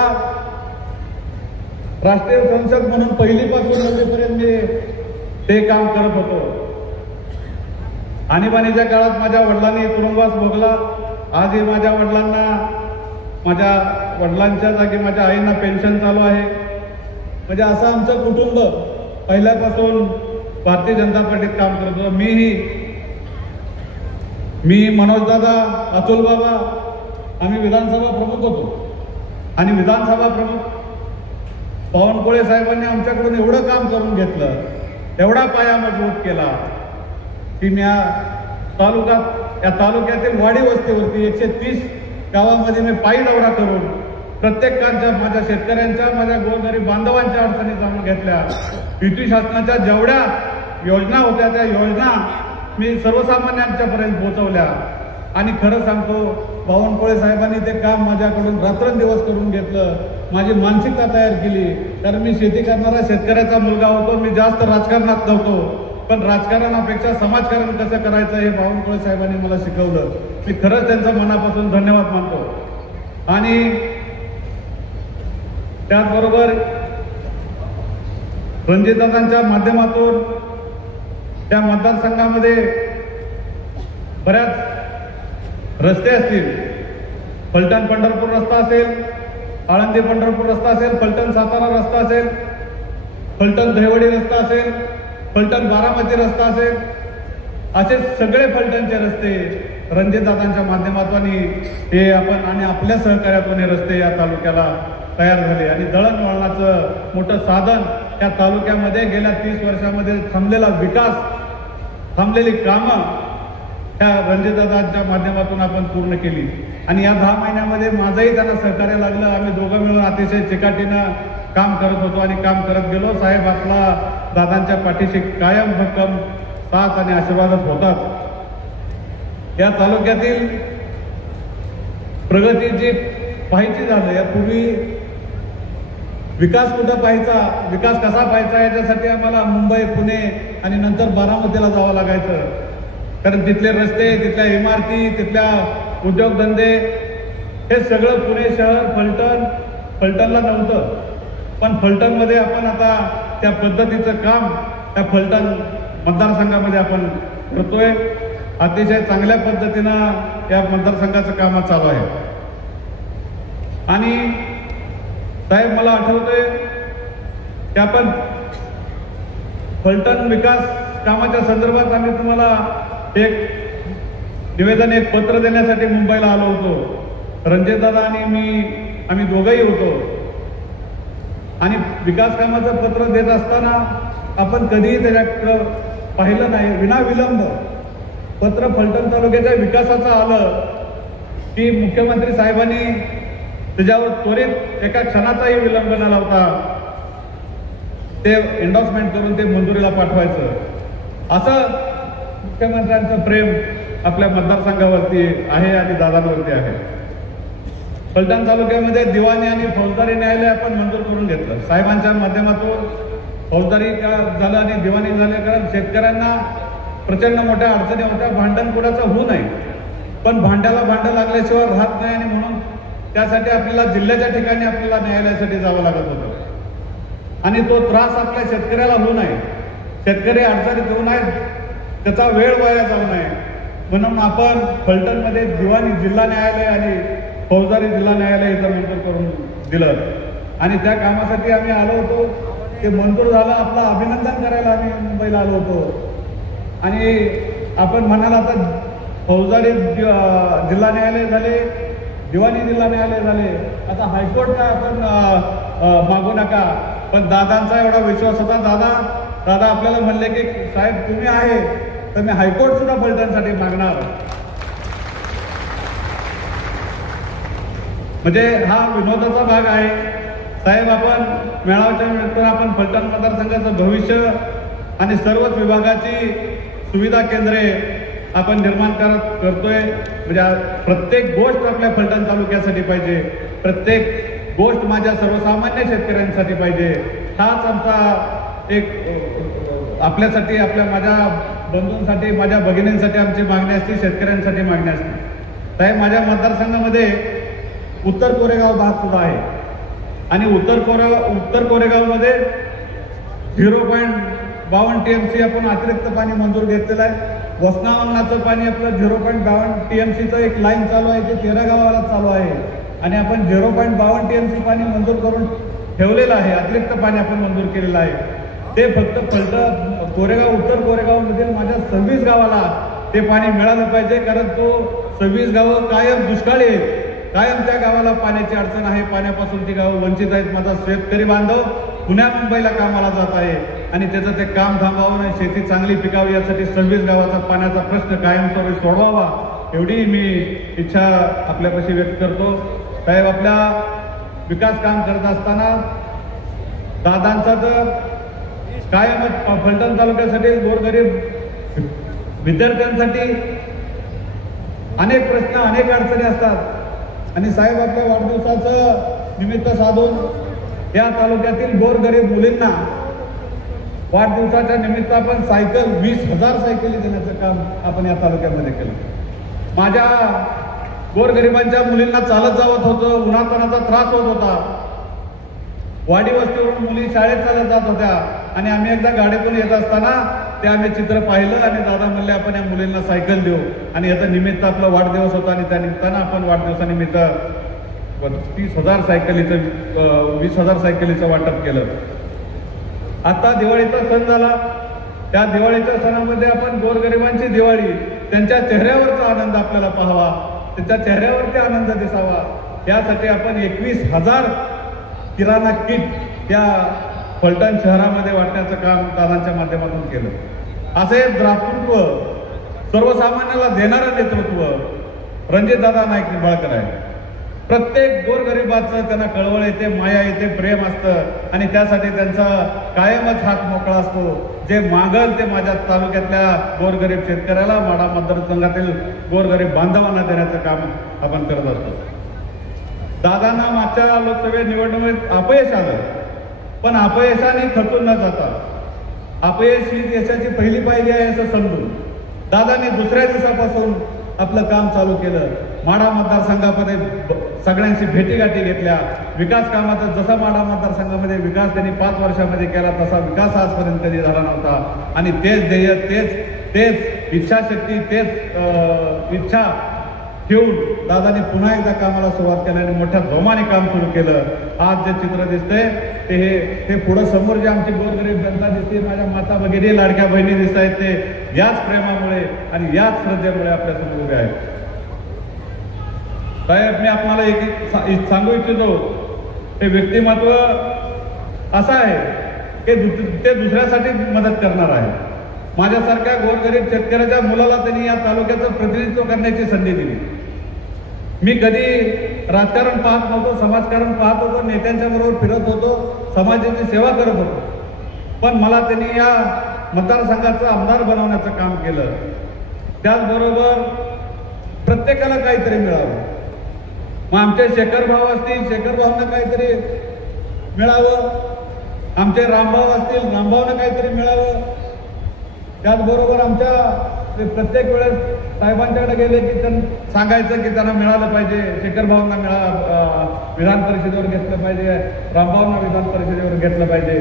राष्ट्रीय संसद म्हणून पहिलीपासून 9वीपर्यंत मी ते काम करत होतो. आणीबाणीच्या काळात माझ्या वडिलांनी तुरुंगवास भोगला. आजही माझ्या वडिलांच्या जागी माझ्या आईंना पेन्शन चालू आहे. म्हणजे असं आमचं कुटुंब पहिल्यापासून भारतीय जनता पार्टीत काम करत होतं. मी मनोजदादा, अतुल बाबा, आम्ही विधानसभा प्रमुख होतो आणि विधानसभा प्रमुख बावनकुळे साहेबांनी आमच्याकडून एवढं काम करून घेतलं, एवढा पाया मजबूत केला की मी या तालुक्यातील वाडी वस्तीवरती 130 गावामध्ये मी पायी दौरा करून प्रत्येकांच्या, माझ्या शेतकऱ्यांच्या, माझ्या गोरगरीब बांधवांच्या अडचणी जाणून घेतल्या. युती शासनाच्या जेवढ्या योजना होत्या त्या योजना मी सर्वसामान्यांच्यापर्यंत पोहोचवल्या. आणि खरं सांगतो, बावनकुळे साहेबांनी ते काम माझ्याकडून रात्रंदिवस करून घेतलं, माझी मानसिकता तयार केली. कारण मी शेती करणारा शेतकऱ्याचा मुलगा होतो, मी जास्त राजकारणात नव्हतो, पण राजकारणापेक्षा समाजकारण कसं करायचं हे बावनकुळे साहेबांनी मला शिकवलं. मी खरंच त्यांचा मनापासून धन्यवाद मानतो. आणि त्याचबरोबर रणजितदादांच्या माध्यमातून त्या मतदारसंघामध्ये बऱ्याच रस्ते असतील, फलटण पंढरपूर रस्ता असेल, आळंदी पंढरपूर रस्ता असेल, फलटण सातारा रस्ता असेल, फलटण दहिवडी रस्ता असेल, फलटण बारामती रस्ता असेल, असे सगळे फलटणचे रस्ते रणजितदादांच्या माध्यमातून हे आपण आणि आपल्या सहकार्यातून हे रस्ते या तालुक्याला तयार झाले. आणि दळणवळणाचं मोठं साधन या तालुक्यामध्ये गेल्या 30 वर्षामध्ये थांबलेला विकास, थांबलेली कामं त्या रणजितदादांच्या माध्यमातून आपण पूर्ण केली. आणि या 10 महिन्यामध्ये माझंही त्यांना सहकार्य लागलं. आम्ही दोघं मिळून अतिशय चिकाटीनं काम करत होतो आणि काम करत गेलो. साहेब आपला दादांच्या पाठीशी कायम भक्कम साथ आणि आशीर्वादच होतात. या तालुक्यातील प्रगती जी पाहायची झालं, यापूर्वी विकास कुठं पाहायचा, विकास कसा पाहायचा, याच्यासाठी आम्हाला मुंबई, पुणे आणि नंतर बारामतीला जावं लागायचं. कारण तिथले रस्ते, तिथल्या इमारती, तिथल्या उद्योगधंदे हे सगळं पुणे शहर, फलटणला नव्हतं. पण फलटणमध्ये आपण आता त्या पद्धतीचं काम त्या फलटण मतदारसंघामध्ये आपण करतोय. अतिशय चांगल्या पद्धतीनं या मतदारसंघाचं काम चालू आहे. आणि साहेब, मला आठवतंय की आपण फलटण विकास कामाच्या संदर्भात आम्ही तुम्हाला एक पत्र देण्यासाठी मुंबईला आलो होतो. रणजितदादा आणि आम्ही दोघंही होतो. आणि विकास कामाचं पत्र देत असताना आपण कधीही त्याच्याकडं पाहिलं नाही. विनाविलंब पत्र फलटण तालुक्याच्या विकासाचं आलं की मुख्यमंत्री साहेबांनी त्याच्यावर त्वरित एका क्षणाचाही विलंब न लावता ते एन्डॉर्समेंट करून ते मंजुरीला पाठवायचं. असं मुख्यमंत्र्यांचं प्रेम आपल्या मतदारसंघावरती आहे आणि दादांवरती आहे. फलटण तालुक्यामध्ये दिवाणी आणि फौजदारी न्यायालय आपण मंजूर करून घेतलं. साहेबांच्या माध्यमातून फौजदारी झालं आणि दिवाणी झालं. कारण शेतकऱ्यांना प्रचंड मोठ्या अडचणी होत्या, भांडण कुणाचं होऊ नये, पण भांड्याला भांडं लागल्याशिवाय राहत नाही. आणि म्हणून त्यासाठी आपल्याला जिल्ह्याच्या ठिकाणी आपल्याला न्यायालयासाठी जावं लागत होतं. आणि तो त्रास आपल्या शेतकऱ्याला होऊ नये, शेतकरी अडचणीत होऊ नये, त्याचा वेळ वाया जाऊ नये, म्हणून आपण फलटणमध्ये दिवाणी जिल्हा न्यायालय आणि फौजदारी जिल्हा न्यायालय इथं मंजूर करून दिलं. आणि त्या कामासाठी आम्ही आलो होतो. ते मंजूर झालं, आपलं अभिनंदन करायला आम्ही मुंबईला आलो होतो. आणि आपण म्हणाल आता फौजदारी जिल्हा न्यायालय झाले, दिवाणी जिल्हा न्यायालय झाले, आता हायकोर्ट काय आपण मागू नका. पण दादांचा एवढा विश्वास होता. दादा आपल्याला म्हणले की साहेब तुम्ही आहे तर मी हायकोर्ट सुद्धा फलटणसाठी मागणार. म्हणजे हा विनोदाचा भाग आहे. साहेब, आपण मेळाव्याच्या निमित्तानं आपण फलटण मतदारसंघाचं भविष्य आणि सर्वच विभागाची सुविधा केंद्रे आपण निर्माण करतोय. म्हणजे प्रत्येक गोष्ट आपल्या फलटण तालुक्यासाठी पाहिजे, प्रत्येक गोष्ट माझ्या सर्वसामान्य शेतकऱ्यांसाठी पाहिजे. हाच आमचा एक आपल्यासाठी, माझ्या बंधूंसाठी, माझ्या भगिनींसाठी आमची मागणी असते, शेतकऱ्यांसाठी मागणी असते. साहेब, माझ्या मतदारसंघामध्ये उत्तर कोरेगाव भाग सुद्धा आहे. आणि उत्तर कोरेगावमध्ये 0.52 TMC आपण अतिरिक्त पाणी मंजूर घेतलेलं आहे. वसनावंगणाचं पाणी आपलं 0.52 TMCचं एक लाईन चालू आहे, ते 13 गावाला चालू आहे. आणि आपण 0.52 TMC पाणी मंजूर करून ठेवलेलं आहे, अतिरिक्त पाणी आपण मंजूर केलेलं आहे. ते फक्त फलटण कोरेगाव, उत्तर कोरेगावमधील माझ्या 26 गावाला ते पाणी मिळालं पाहिजे. कारण तो 26 गावं कायम दुष्काळी आहेत. कायम त्या गावाला पाण्याची अडचण आहे, पाण्यापासून ती गावं वंचित आहेत. माझा शेतकरी बांधव पुण्या मुंबईला कामाला जात आहे आणि त्याचं ते काम थांबावं आणि शेती चांगली पिकावी यासाठी 26 गावाचा पाण्याचा प्रश्न कायमस्वरूपी सोडवावा एवढी मी इच्छा आपल्यापाशी व्यक्त करतो. साहेब, आपल्या विकास काम करत असताना दादांचा तर कायमच फलटण तालुक्यासाठी गोरगरीब विद्यार्थ्यांसाठी अनेक प्रश्न अनेक अडचणी असतात आणि साहेब आपल्या वाढदिवसाचं निमित्त साधून या तालुक्यातील गोरगरीब मुलींना वाढदिवसाच्या निमित्त आपण सायकल 20,000 सायकली देण्याचं काम आपण या तालुक्यामध्ये केलं. माझ्या गोरगरिबांच्या मुलींना चालत जावत होतं, उन्हातानाचा त्रास होत होता. वाडी वस्तीवरून मुली शाळेत चालत जात होत्या आणि आम्ही एकदा गाडीतून येत असताना ते आम्ही चित्र पाहिलं आणि दादा म्हणले आपण या मुलींना सायकल देऊ आणि याचं निमित्त आपला वाढदिवस होता आणि त्या निमित्तानं आपण वाढदिवसानिमित्त 30,000 सायकलीचं 20,000 सायकलीचं वाटप केलं. आता दिवाळीचा सण झाला, त्या दिवाळीच्या सणामध्ये आपण गोरगरिबांची दिवाळी, त्यांच्या चेहऱ्यावरचा आनंद आपल्याला पाहावा, त्यांच्या चेहऱ्यावरती आनंद दिसावा यासाठी आपण 21,000 किराणा किट या फलटण शहरामध्ये वाटण्याचं काम दादांच्या माध्यमातून केलं. असे द्रातृत्व, सर्वसामान्याला देणारं नेतृत्व रणजितदादा नाईक निंबाळकर आहे. प्रत्येक गोरगरिबाचं त्यांना कळवळ येते, माया येते, प्रेम असतं आणि त्यासाठी त्यांचा कायमच हात मोकळा असतो. जे मागल ते माझ्या तालुक्यातल्या गोरगरीब शेतकऱ्याला, माढा मतदारसंघातील गोरगरीब बांधवांना देण्याचं काम आपण करत असतो. दादांना मागच्या लोकसभा निवडणुकीत अपयश आलं, पण अपयशाने खचून न जाता अपयश ही यशाची पहिली पायरी आहे असं समजून दादांनी दुसऱ्या दिवसापासून आपलं काम चालू केलं. माढा मतदारसंघामध्ये सगळ्यांशी भेटीगाठी घेतल्या. विकास कामाचा जसा माढा मतदारसंघामध्ये विकास त्यांनी 5 वर्षामध्ये केला तसा विकास आजपर्यंत कधी झाला नव्हता आणि तेच ध्येय, तेच इच्छाशक्ती, तेच इच्छा ठेवून दादाने पुन्हा एकदा कामाला सुरुवात केली आणि मोठ्या जोमाने काम सुरू केलं. आज जे चित्र दिसतंय ते पुढं समोर जे आमची गोरगरीब जनता दिसते, माझ्या माता वगैरे लाडक्या बहिणी दिसत आहेत, ते याच प्रेमामुळे आणि याच श्रद्धेमुळे आपल्या समोर उभे आहेत. साहेब, मी आपल्याला एक सांगू इच्छितो, हे व्यक्तिमत्व असं आहे की ते दुसऱ्यासाठी मदत करणार आहे. माझ्यासारख्या गोरगरीब शेतकऱ्याच्या मुलाला त्यांनी या तालुक्याचं प्रतिनिधित्व करण्याची संधी दिली. मी कधी राजकारण पाहत नव्हतो, समाजकारण पाहत होतो, नेत्यांच्या बरोबर फिरत होतो, समाजाची सेवा करत होतो, पण मला त्यांनी या मतदारसंघाचा आमदार बनवण्याचं काम केलं. त्याचबरोबर प्रत्येकाला काहीतरी मिळावं. मग आमचे शेखर भाऊ असतील, शेखर भाऊंना काहीतरी मिळावं, आमचे रामभाऊ असतील, रामभाऊंना काहीतरी मिळावं. त्याचबरोबर आमच्या प्रत्येक वेळेस साहेबांच्याकडे गेले की त्यांना सांगायचं की त्यांना मिळालं पाहिजे. शेखर भाऊंना विधान परिषदेवर घेतलं पाहिजे, रामभाऊंना विधान परिषदेवर घेतलं पाहिजे.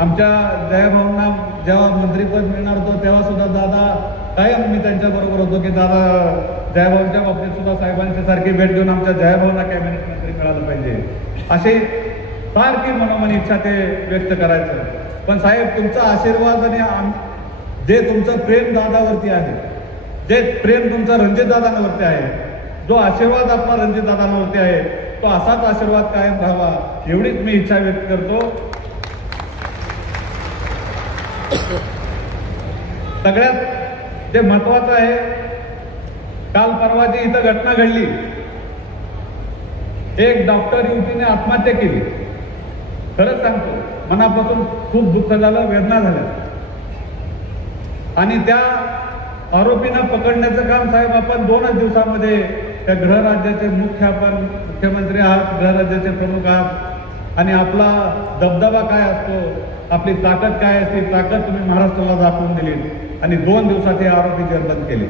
आमच्या जयाभाऊंना जेव्हा मंत्रीपद मिळणार होतं तेव्हा सुद्धा दादा कायम मी त्यांच्याबरोबर होतो की दादा जयाभाऊंच्या बाबतीत सुद्धा साहेबांच्या सारखी भेट घेऊन आमच्या जयाभाऊंना कॅबिनेट मंत्री मिळालं पाहिजे अशी सारखी मनोमन इच्छा ते व्यक्त करायचं. पण साहेब, तुमचा आशीर्वाद आणि जे तुमचं प्रेम दादावरती आहे, जे प्रेम तुमचं रणजितदादांवरती आहे, जो आशीर्वाद आपला रणजितदादांवरती आहे, तो असाच आशीर्वाद कायम राहावा एवढीच मी इच्छा व्यक्त करतो. सगळ्यात जे महत्वाचं आहे, काल परवाची इथं घटना घडली, एक डॉक्टर युवतीने आत्महत्या केली. खरंच सांगतो, मनापासून खूप दुःख झालं, वेदना झाल्या आणि त्या आरोपींना पकडण्याचं काम साहेब आपण 2च दिवसामध्ये त्या गृहराज्याचे मुख्यमंत्री आहात, गृहराज्याचे प्रमुख आहात आणि आपला दबदबा काय असतो, आपली ताकद काय असते, ताकद तुम्ही महाराष्ट्राला दाखवून दिली आणि 2 दिवसात हे आरोपी जेरबंद केले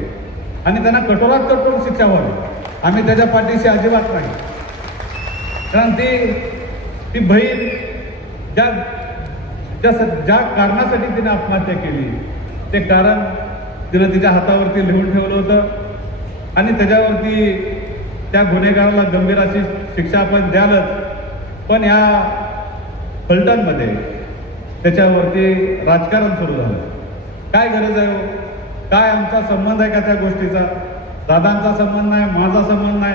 आणि त्यांना कठोरात कठोर शिक्षा व्हावी. आम्ही त्याच्या पाठीशी अजिबात नाही, कारण ती बहीण ज्या कारणासाठी तिने आत्महत्या केली ते कारण तिनं तिच्या हातावरती लिहून ठेवलं होतं आणि त्याच्यावरती त्या गुन्हेगाराला गंभीर अशी शिक्षा आपण द्यालच, पण या फलटणमध्ये त्याच्यावरती राजकारण सुरू झालं. काय गरज आहे? काय आमचा संबंध आहे का त्या गोष्टीचा? दादांचा संबंध नाही, माझा संबंध नाही.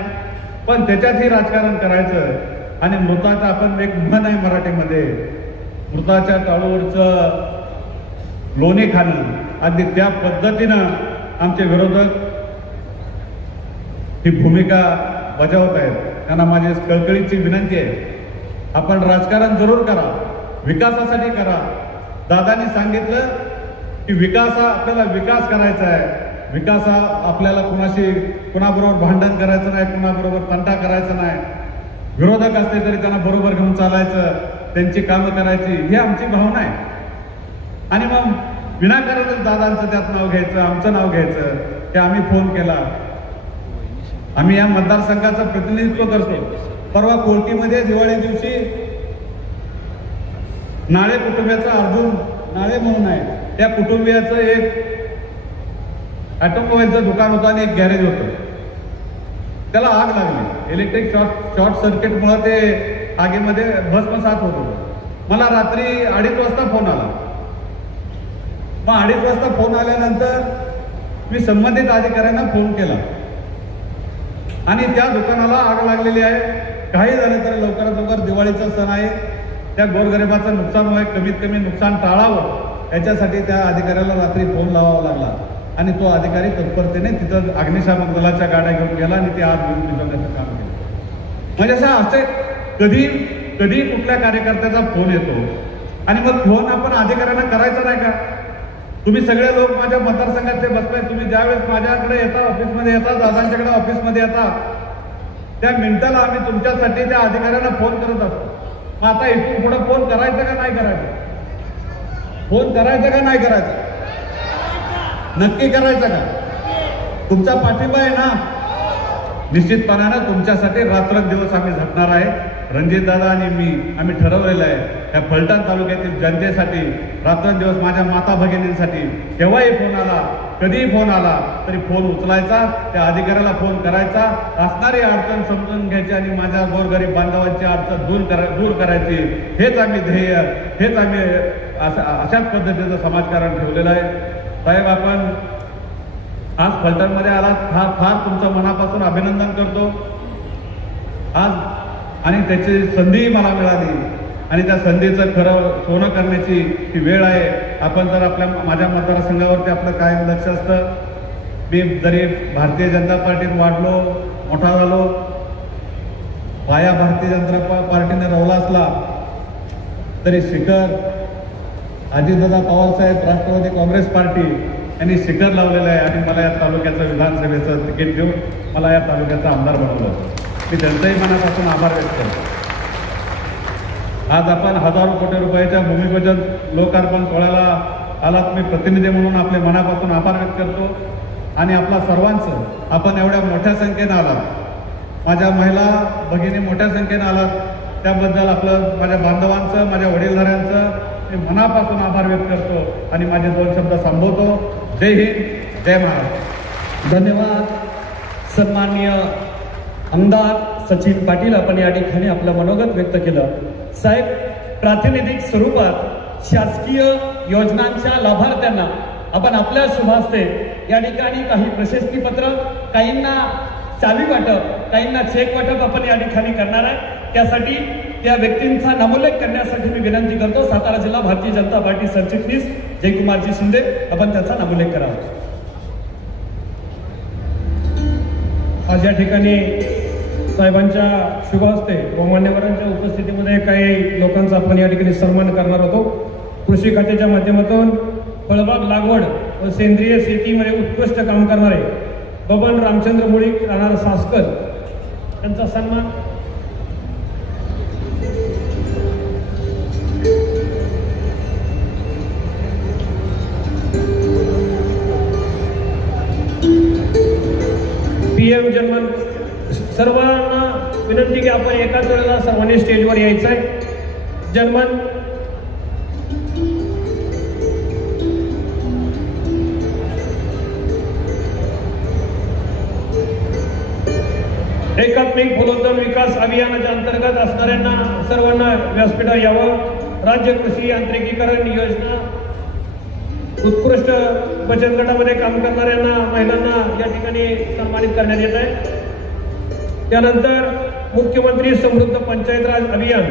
पण त्याच्यातही राजकारण करायचं आणि मृताचं, आपण एक म्हण आहे मराठीमध्ये, मृताच्या टाळूवरचं लोणी खाणं, अगदी त्या पद्धतीनं आमचे विरोधक ही भूमिका बजावत आहेत. त्यांना माझी कळकळीची विनंती आहे, आपण राजकारण जरूर करा, विकासासाठी करा. दादांनी सांगितलं की आपल्याला विकास करायचा आहे. आपल्याला कुणाबरोबर भांडण करायचं नाही, कुणाबरोबर तंटा करायचा नाही. विरोधक असले तरी त्यांना बरोबर घेऊन चालायचं, त्यांची कामं करायची, ही आमची भावना आहे. आणि मग विनाकारण दादांचं त्यात नाव घ्यायचं, आमचं नाव घ्यायचं, की आम्ही फोन केला. आम्ही या मतदारसंघाचं प्रतिनिधित्व करतो. परवा कोर्टीमध्ये दिवाळी दिवशी नाळे कुटुंबियाचा अर्जुन नाळे म्हणून आहे, त्या कुटुंबियाचं एक ऑटोमोबाईलचं दुकान होतं आणि एक गॅरेज होतं. त्याला आग लागली. इलेक्ट्रिक शॉर्ट सर्किटमुळे ते आगीमध्ये भस्मसात होत होतं. मला रात्री 2:30 वाजता फोन आला. मग 2:30 वाजता फोन आल्यानंतर मी संबंधित अधिकाऱ्यांना फोन केला आणि त्या दुकानाला आग लागलेली आहे, काही झालं तर लवकरात लवकर दिवाळीचा सण आहे, त्या गोरगरिबाचं नुकसान होय, कमीत कमी नुकसान टाळावं याच्यासाठी त्या अधिकाऱ्याला रात्री फोन लावावा लागला. आणि तो अधिकारी तत्परतेने तिथं अग्निशामक दलाच्या गाड्या घेऊन गेला आणि ती आग घेऊन विझवण्याचं काम केलं. म्हणजे असे कधी कुठल्या कार्यकर्त्याचा फोन येतो आणि मग फोन आपण अधिकाऱ्यांना करायचा नाही का? तुम्ही सगळे लोक माझ्या मतदारसंघातले बसलाय, तुम्ही ज्यावेळेस माझ्याकडे येता, ऑफिसमध्ये येता, दादांच्याकडे ऑफिसमध्ये येता, त्या मिनिटाला आम्ही तुमच्यासाठी त्या अधिकाऱ्यांना फोन करत असतो. मग आता इथून पुढे फोन करायचं का नाही करायचं? फोन करायचं का नाही करायचं? नक्की करायचं का? तुमचा पाठिंबा आहे ना? निश्चितपणानं तुमच्यासाठी रात्रंदिवस आम्ही झटणार आहे. रणजित दादा आणि मी आम्ही ठरवलेलं आहे, या फलटण तालुक्यातील जनतेसाठी रात्रंदिवस, माझ्या माता भगिनींसाठी केव्हाही फोन आला, कधीही फोन आला तरी फोन उचलायचा, त्या अधिकाऱ्याला फोन करायचा, असणारी अडचण समजून घ्यायची आणि माझ्या गोरगरीब बांधवांची अडचण दूर करायची. हेच आम्ही ध्येय, हेच आम्ही अशाच पद्धतीचं समाजकारण ठेवलेलं आहे. साहेब, आपण आज फलटणमध्ये आलात, फार तुमचं मनापासून अभिनंदन करतो आज. आणि त्याची संधी मला मिळाली आणि त्या संधीचं खरं सोनं करण्याची ही वेळ आहे. आपण जर माझ्या मतदारसंघावरती आपलं कायम लक्ष असतं. मी जरी भारतीय जनता पार्टीत वाढलो, मोठा झालो, पाया भारतीय जनता पार्टीने रोवला असला तरी शिखर अजितदादा पवारसाहेब, राष्ट्रवादी काँग्रेस पार्टी यांनी शिखर लावलेलं आहे आणि मला या तालुक्याचं विधानसभेचं तिकीट देऊन मला या तालुक्याचा आमदार बनवलं. मी त्यांचाही मनापासून आभार व्यक्त करतो. आज आपण हजारो कोटी रुपयाच्या भूमिपूजन लोकार्पण सोहळ्याला आलात. मी प्रतिनिधी म्हणून आपले मनापासून आभार व्यक्त करतो आणि आपला सर्वांचं, आपण एवढ्या मोठ्या संख्येनं आलात, माझ्या महिला भगिनी मोठ्या संख्येनं आलात, त्याबद्दल माझ्या बांधवांचं, माझ्या वडीलधाऱ्यांचं मी मनापासून आभार व्यक्त करतो आणि माझे 2 शब्द संबोधतो. जय हिंद, जय महाराष्ट्र. धन्यवाद. सन्माननीय आमदार सचिन पाटील, आपण या ठिकाणी आपलं मनोगत व्यक्त केलं. साहेब, प्रातिनिधिक स्वरूपात शासकीय योजनांच्या लाभार्थ्यांना आपण आपल्या शुभास्ते या ठिकाणी काही प्रशस्तीपत्र, काहींना चावी वाटप, काहींना चेक वाटप आपण या ठिकाणी करणार आहे. त्यासाठी त्या व्यक्तींचा नामोल्लेख करण्यासाठी मी विनंती करतो. सातारा जिल्हा भारतीय जनता पार्टी सरचिटणीस जयकुमारजी शिंदे, आपण त्यांचा नामोल्लेख करावा. आज या ठिकाणी साहेबांच्या शुभहस्ते व मान्यवरांच्या उपस्थितीमध्ये काही लोकांचा आपण या ठिकाणी सन्मान करणार होतो. कृषी खात्याच्या माध्यमातून फळबाग लागवड व सेंद्रिय शेतीमध्ये उत्कृष्ट काम करणारे बबन रामचंद्र मुळीक, राहणार सासकर, त्यांचा सन्मान. PM जन्मन. सर्वांना विनंती की आपण एकाच वेळेला सर्वांनी स्टेजवर यायचं आहे. जन्मन. एकात्मिक फलोत्पन्न विकास अभियानाच्या अंतर्गत असणाऱ्यांना सर्वांना व्यासपीठावर यावं. राज्य कृषी यांत्रिकीकरण योजना उत्कृष्ट बचत गटामध्ये काम करणाऱ्यांना, महिलांना या ठिकाणी सन्मानित करण्यात येत आहे. त्यानंतर मुख्यमंत्री समृद्ध पंचायत राज अभियान,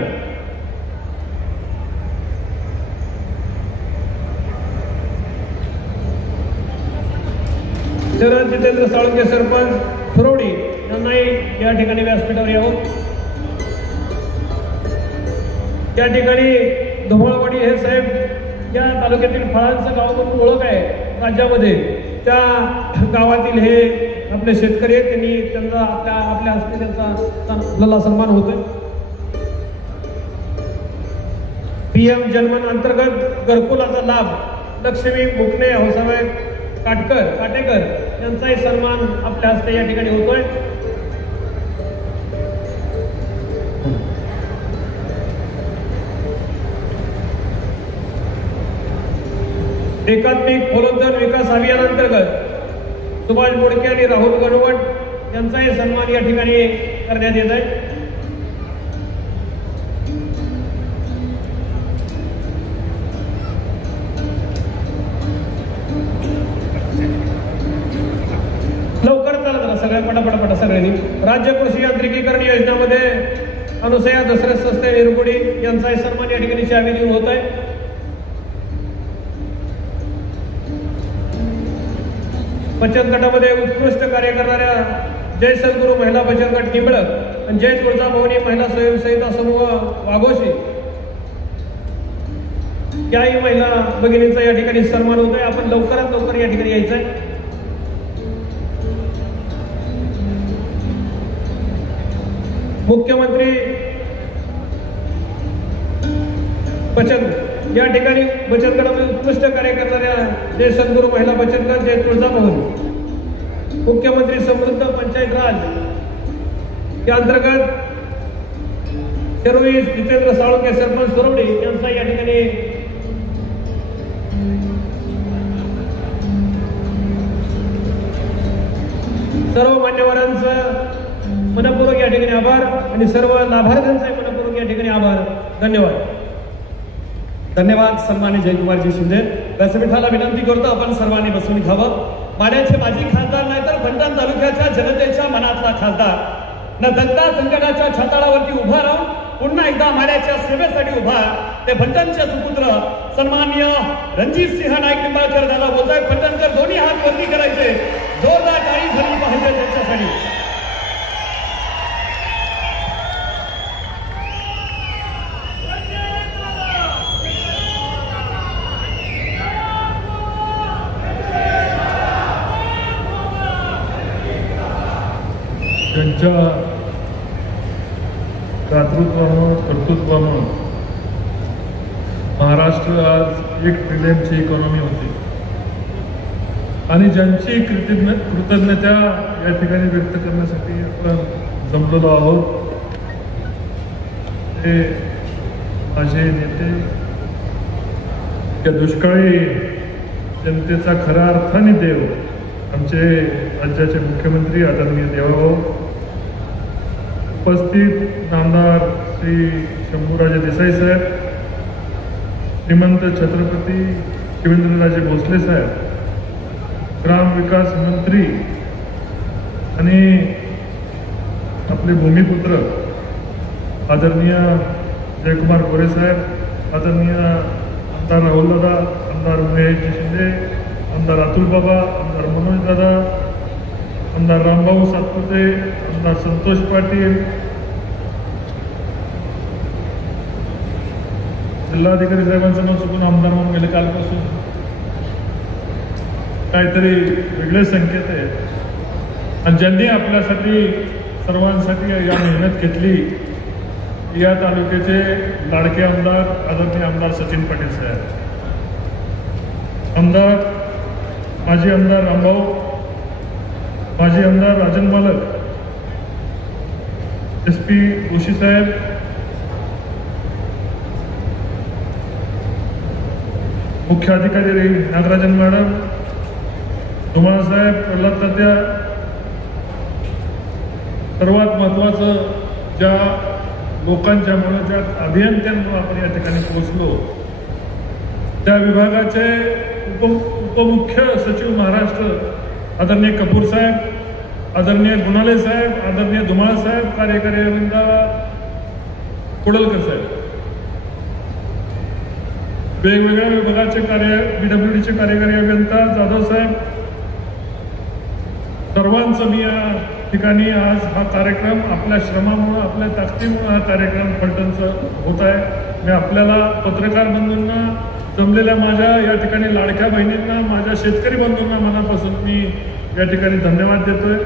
शरद जितेंद्र साळुंके सरपंच सुरवडी यांनाही या ठिकाणी व्यासपीठावर यावं. त्या ठिकाणी धुमाळवाडी हे साहेब या तालुक्यातील फळांचं गाव म्हणून ओळख आहे राज्यामध्ये. त्या गावातील हे आपले शेतकरी आहेत, त्यांना आपल्या हस्ते त्यांचा आपल्याला सन्मान होतोय. PM जनमन अंतर्गत घरकुलाचा लाभ लक्ष्मी मुकणे हौसाबाई काटेकर यांचाही सन्मान आपल्या हस्ते या ठिकाणी होतोय. एकात्मिक फलोत्पादन विकास अभियानांतर्गत सुभाष बोडके आणि राहुल गणवट यांचाही सन्मान या ठिकाणी करण्यात येत आहे. लवकर चला जरा सगळ्या पटापटा सगळ्यांनी. राज्य कृषी यांत्रिकीकरण योजनेमध्ये अनुसया दसरे सस्ते निरगुडी यांचाही सन्मान या ठिकाणी चावी देऊन होत आहे. बचत गटामध्ये उत्कृष्ट कार्य करणाऱ्या जय सद्गुरू महिला बचत गट निंबळक आणि जय तुळजाभवानी महिला स्वयंसहायता समूह वाघोशी याही महिला भगिनींचा या ठिकाणी सन्मान होत आहे. आपण लवकरात लवकर या ठिकाणी यायचं आहे. मुख्यमंत्री बचत या ठिकाणी बचत गटामध्ये उत्कृष्ट कार्य करणाऱ्या जय सद्गुरू महिला बचत गट जय तुळजाभवानी, मुख्यमंत्री समृद्ध पंचायत राज या अंतर्गत शरद जितेंद्र साळुंके सरपंच सुरवडी यांचा या ठिकाणी सर्व मान्यवरांचं मनपूर्वक या ठिकाणी आभार आणि सर्व लाभार्थ्यांचे मनपूर्वक या ठिकाणी आभार. धन्यवाद. धन्यवाद सन्मान्य जयकुमारजी शिंदे. व्यासपीठाला विनंती करतो आपण सर्वांनी बसून घ्यावं. माड्याचे माजी खासदार नाही तर फलटण तालुक्याच्या जनतेच्या मनातला खासदार न दत्ता संकटाच्या छाताळावरती उभा राहून पुन्हा एकदा माड्याच्या सेवेसाठी उभा ते फलटणचे सुपुत्र सन्माननीय रणजित सिंह नाईक निंबाळकर दादा बोलत आहेत. फलटणकर दोन्ही हात वरती करायचे, जोरदार टाळी झाली पाहिजे त्यांच्यासाठी. त्यांच्या दातृत्वानं कर्तृत्वानं महाराष्ट्र आज 1 ट्रिलियनची इकॉनॉमी होती आणि ज्यांची कृतज्ञता या ठिकाणी व्यक्त करण्यासाठी आपण जमलेलो आहोत ते माझे नेते, त्या दुष्काळी जनतेचा खऱ्या अर्थाने देव आमचे राज्याचे मुख्यमंत्री आदरणीय देवाभाऊ, उपस्थित नामदार श्री शंभूराजे देसाई साहेब, श्रीमंत छत्रपती शिवेंद्रराजे भोसले साहेब, ग्राम विकास मंत्री आणि आपले भूमिपुत्र आदरणीय जयकुमार गोरे साहेब, आदरणीय आमदार राहुल दादा, आमदार महेशजी शिंदे, आमदार अतुल बाबा, आमदार मनोज दादा, आमदार रामभाऊ सातपुते, आमदार संतोष पाटील, जिल्हाधिकारी साहेबांसमोर चुकून आमदार म्हणून गेले कालपासून काहीतरी वेगळे संकेत आहे. आणि ज्यांनी आपल्यासाठी सर्वांसाठी या मेहनत घेतली या तालुक्याचे लाडके आमदार आदरणीय आमदार सचिन पाटील साहेब, आमदार माजी आमदार रामभाऊ, माजी आमदार राजन मालक, SP जोशी साहेब, मुख्य अधिकारी नागराजन मॅडम, धुमाळ साहेब, प्रल्हाद तात्या, सर्वात महत्वाचं ज्या लोकांच्या ज्या अभियंत्यांमुळे आपण या ठिकाणी पोहोचलो त्या विभागाचे उपमुख्य सचिव महाराष्ट्र आदरणीय कपूर साहेब, आदरणीय गुणाले साहेब, आदरणीय धुमाळ साहेब, कार्यकारी अभियंता कुडलकर साहेब, वेगवेगळ्या विभागाचे BWDचे कार्यकारी अभियंता जाधव साहेब, सर्वांचं मी या ठिकाणी आज हा कार्यक्रम आपल्या श्रमामुळे, आपल्या ताकदीमुळे हा कार्यक्रम फलटणचं होत आहे. मी आपल्याला पत्रकार बंधूंना, जमलेल्या माझ्या या ठिकाणी लाडक्या बहिणींना, माझ्या शेतकरी बंधूंना मनापासून मी या ठिकाणी धन्यवाद देतोय.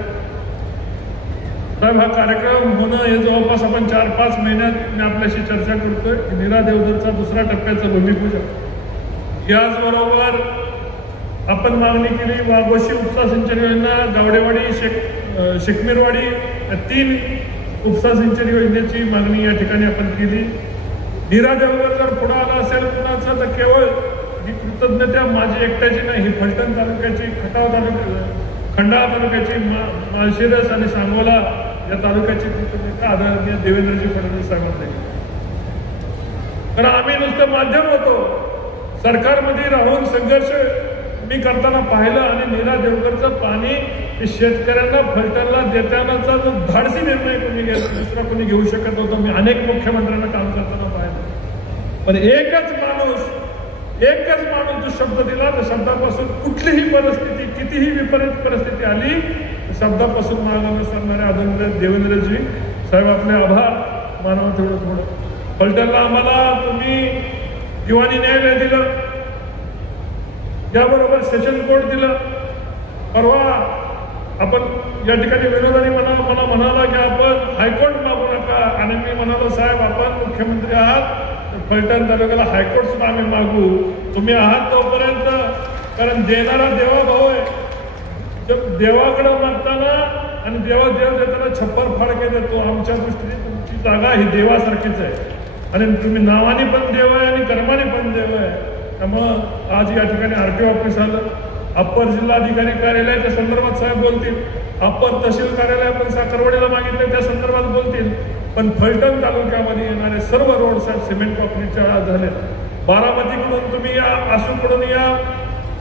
साहेब, हा कार्यक्रम होणं हे जवळपास आपण 4-5 महिन्यात मी आपल्याशी चर्चा करतोय. नीरा देवधरचा दुसऱ्या टप्प्याचं भूमिपूजन, याचबरोबर आपण मागणी केली वाघोशी उपसा सिंचन योजना, गावडेवाडी, शेकमेरवाडी या 3 उपसा सिंचन योजनेची मागणी या ठिकाणी आपण केली. नीरा देवधर जर पुढे आला असेल कुणाचं तर केवळ ही कृतज्ञता माझी एकट्याची नाही, ही फलटण तालुक्याची, खटाव तालुक्या, खंडाळा तालुक्याची, माळशिरस आणि सांगोला या तालुक्याची कृतज्ञता आदरणीय देवेंद्रजी फडणवीस साहेबांनी. कारण आम्ही नुसतं माध्यम होतो, सरकारमध्ये राहून संघर्ष मी करताना पाहिलं आणि नीरा देवधरचं पाणी हे शेतकऱ्यांना फलटणला देतानाचा जो धाडसी निर्णय कोणी दुसरा कोणी घेऊ शकत होतो. मी अनेक मुख्यमंत्र्यांना काम करताना पाहिलं, पण एकच माणूस जो शब्द दिला, त्या शब्दापासून कुठलीही परिस्थिती, कितीही विपरीत परिस्थिती आली, शब्दापासून मागे न सरणारे आदरणीय देवेंद्रजी साहेब, आपले आभार मानव. थोडं फलटणला आम्हाला तुम्ही दिवाणी न्यायालय दिलं, याबरोबर सेशन कोर्ट दिलं. परवा आपण या ठिकाणी विनोदाने मला म्हणाला की आपण हायकोर्ट मागू नका, आणि मी म्हणालो साहेब आपण मुख्यमंत्री आहात, फलटण तालुक्याला हायकोर्ट सुद्धा आम्ही मागू, तुम्ही आहात तोपर्यंत. कारण देणारा देवा भाऊ आहे. जब देवाकडे मागताना आणि देव देताना छप्पर फाडके देतो. आमच्या दृष्टीने तुमची जागा ही देवासारखीच आहे, आणि तुम्ही नावाने पण देव आहे आणि कर्माने पण देव आहे. त्यामुळं आज या ठिकाणी RTO ऑफिस आलं, अप्पर जिल्हाधिकारी कार्यालयाच्या संदर्भात साहेब बोलतील, अप्पर तहसील कार्यालय आपण साखरवाडीला मागितले त्या संदर्भात बोलतील. पण फलटण तालुक्यामध्ये येणारे सर्व रोड साहेब सिमेंट कॉन्क्रीटच्या झाले. बारामतीकडून तुम्ही या, आसूकडून या,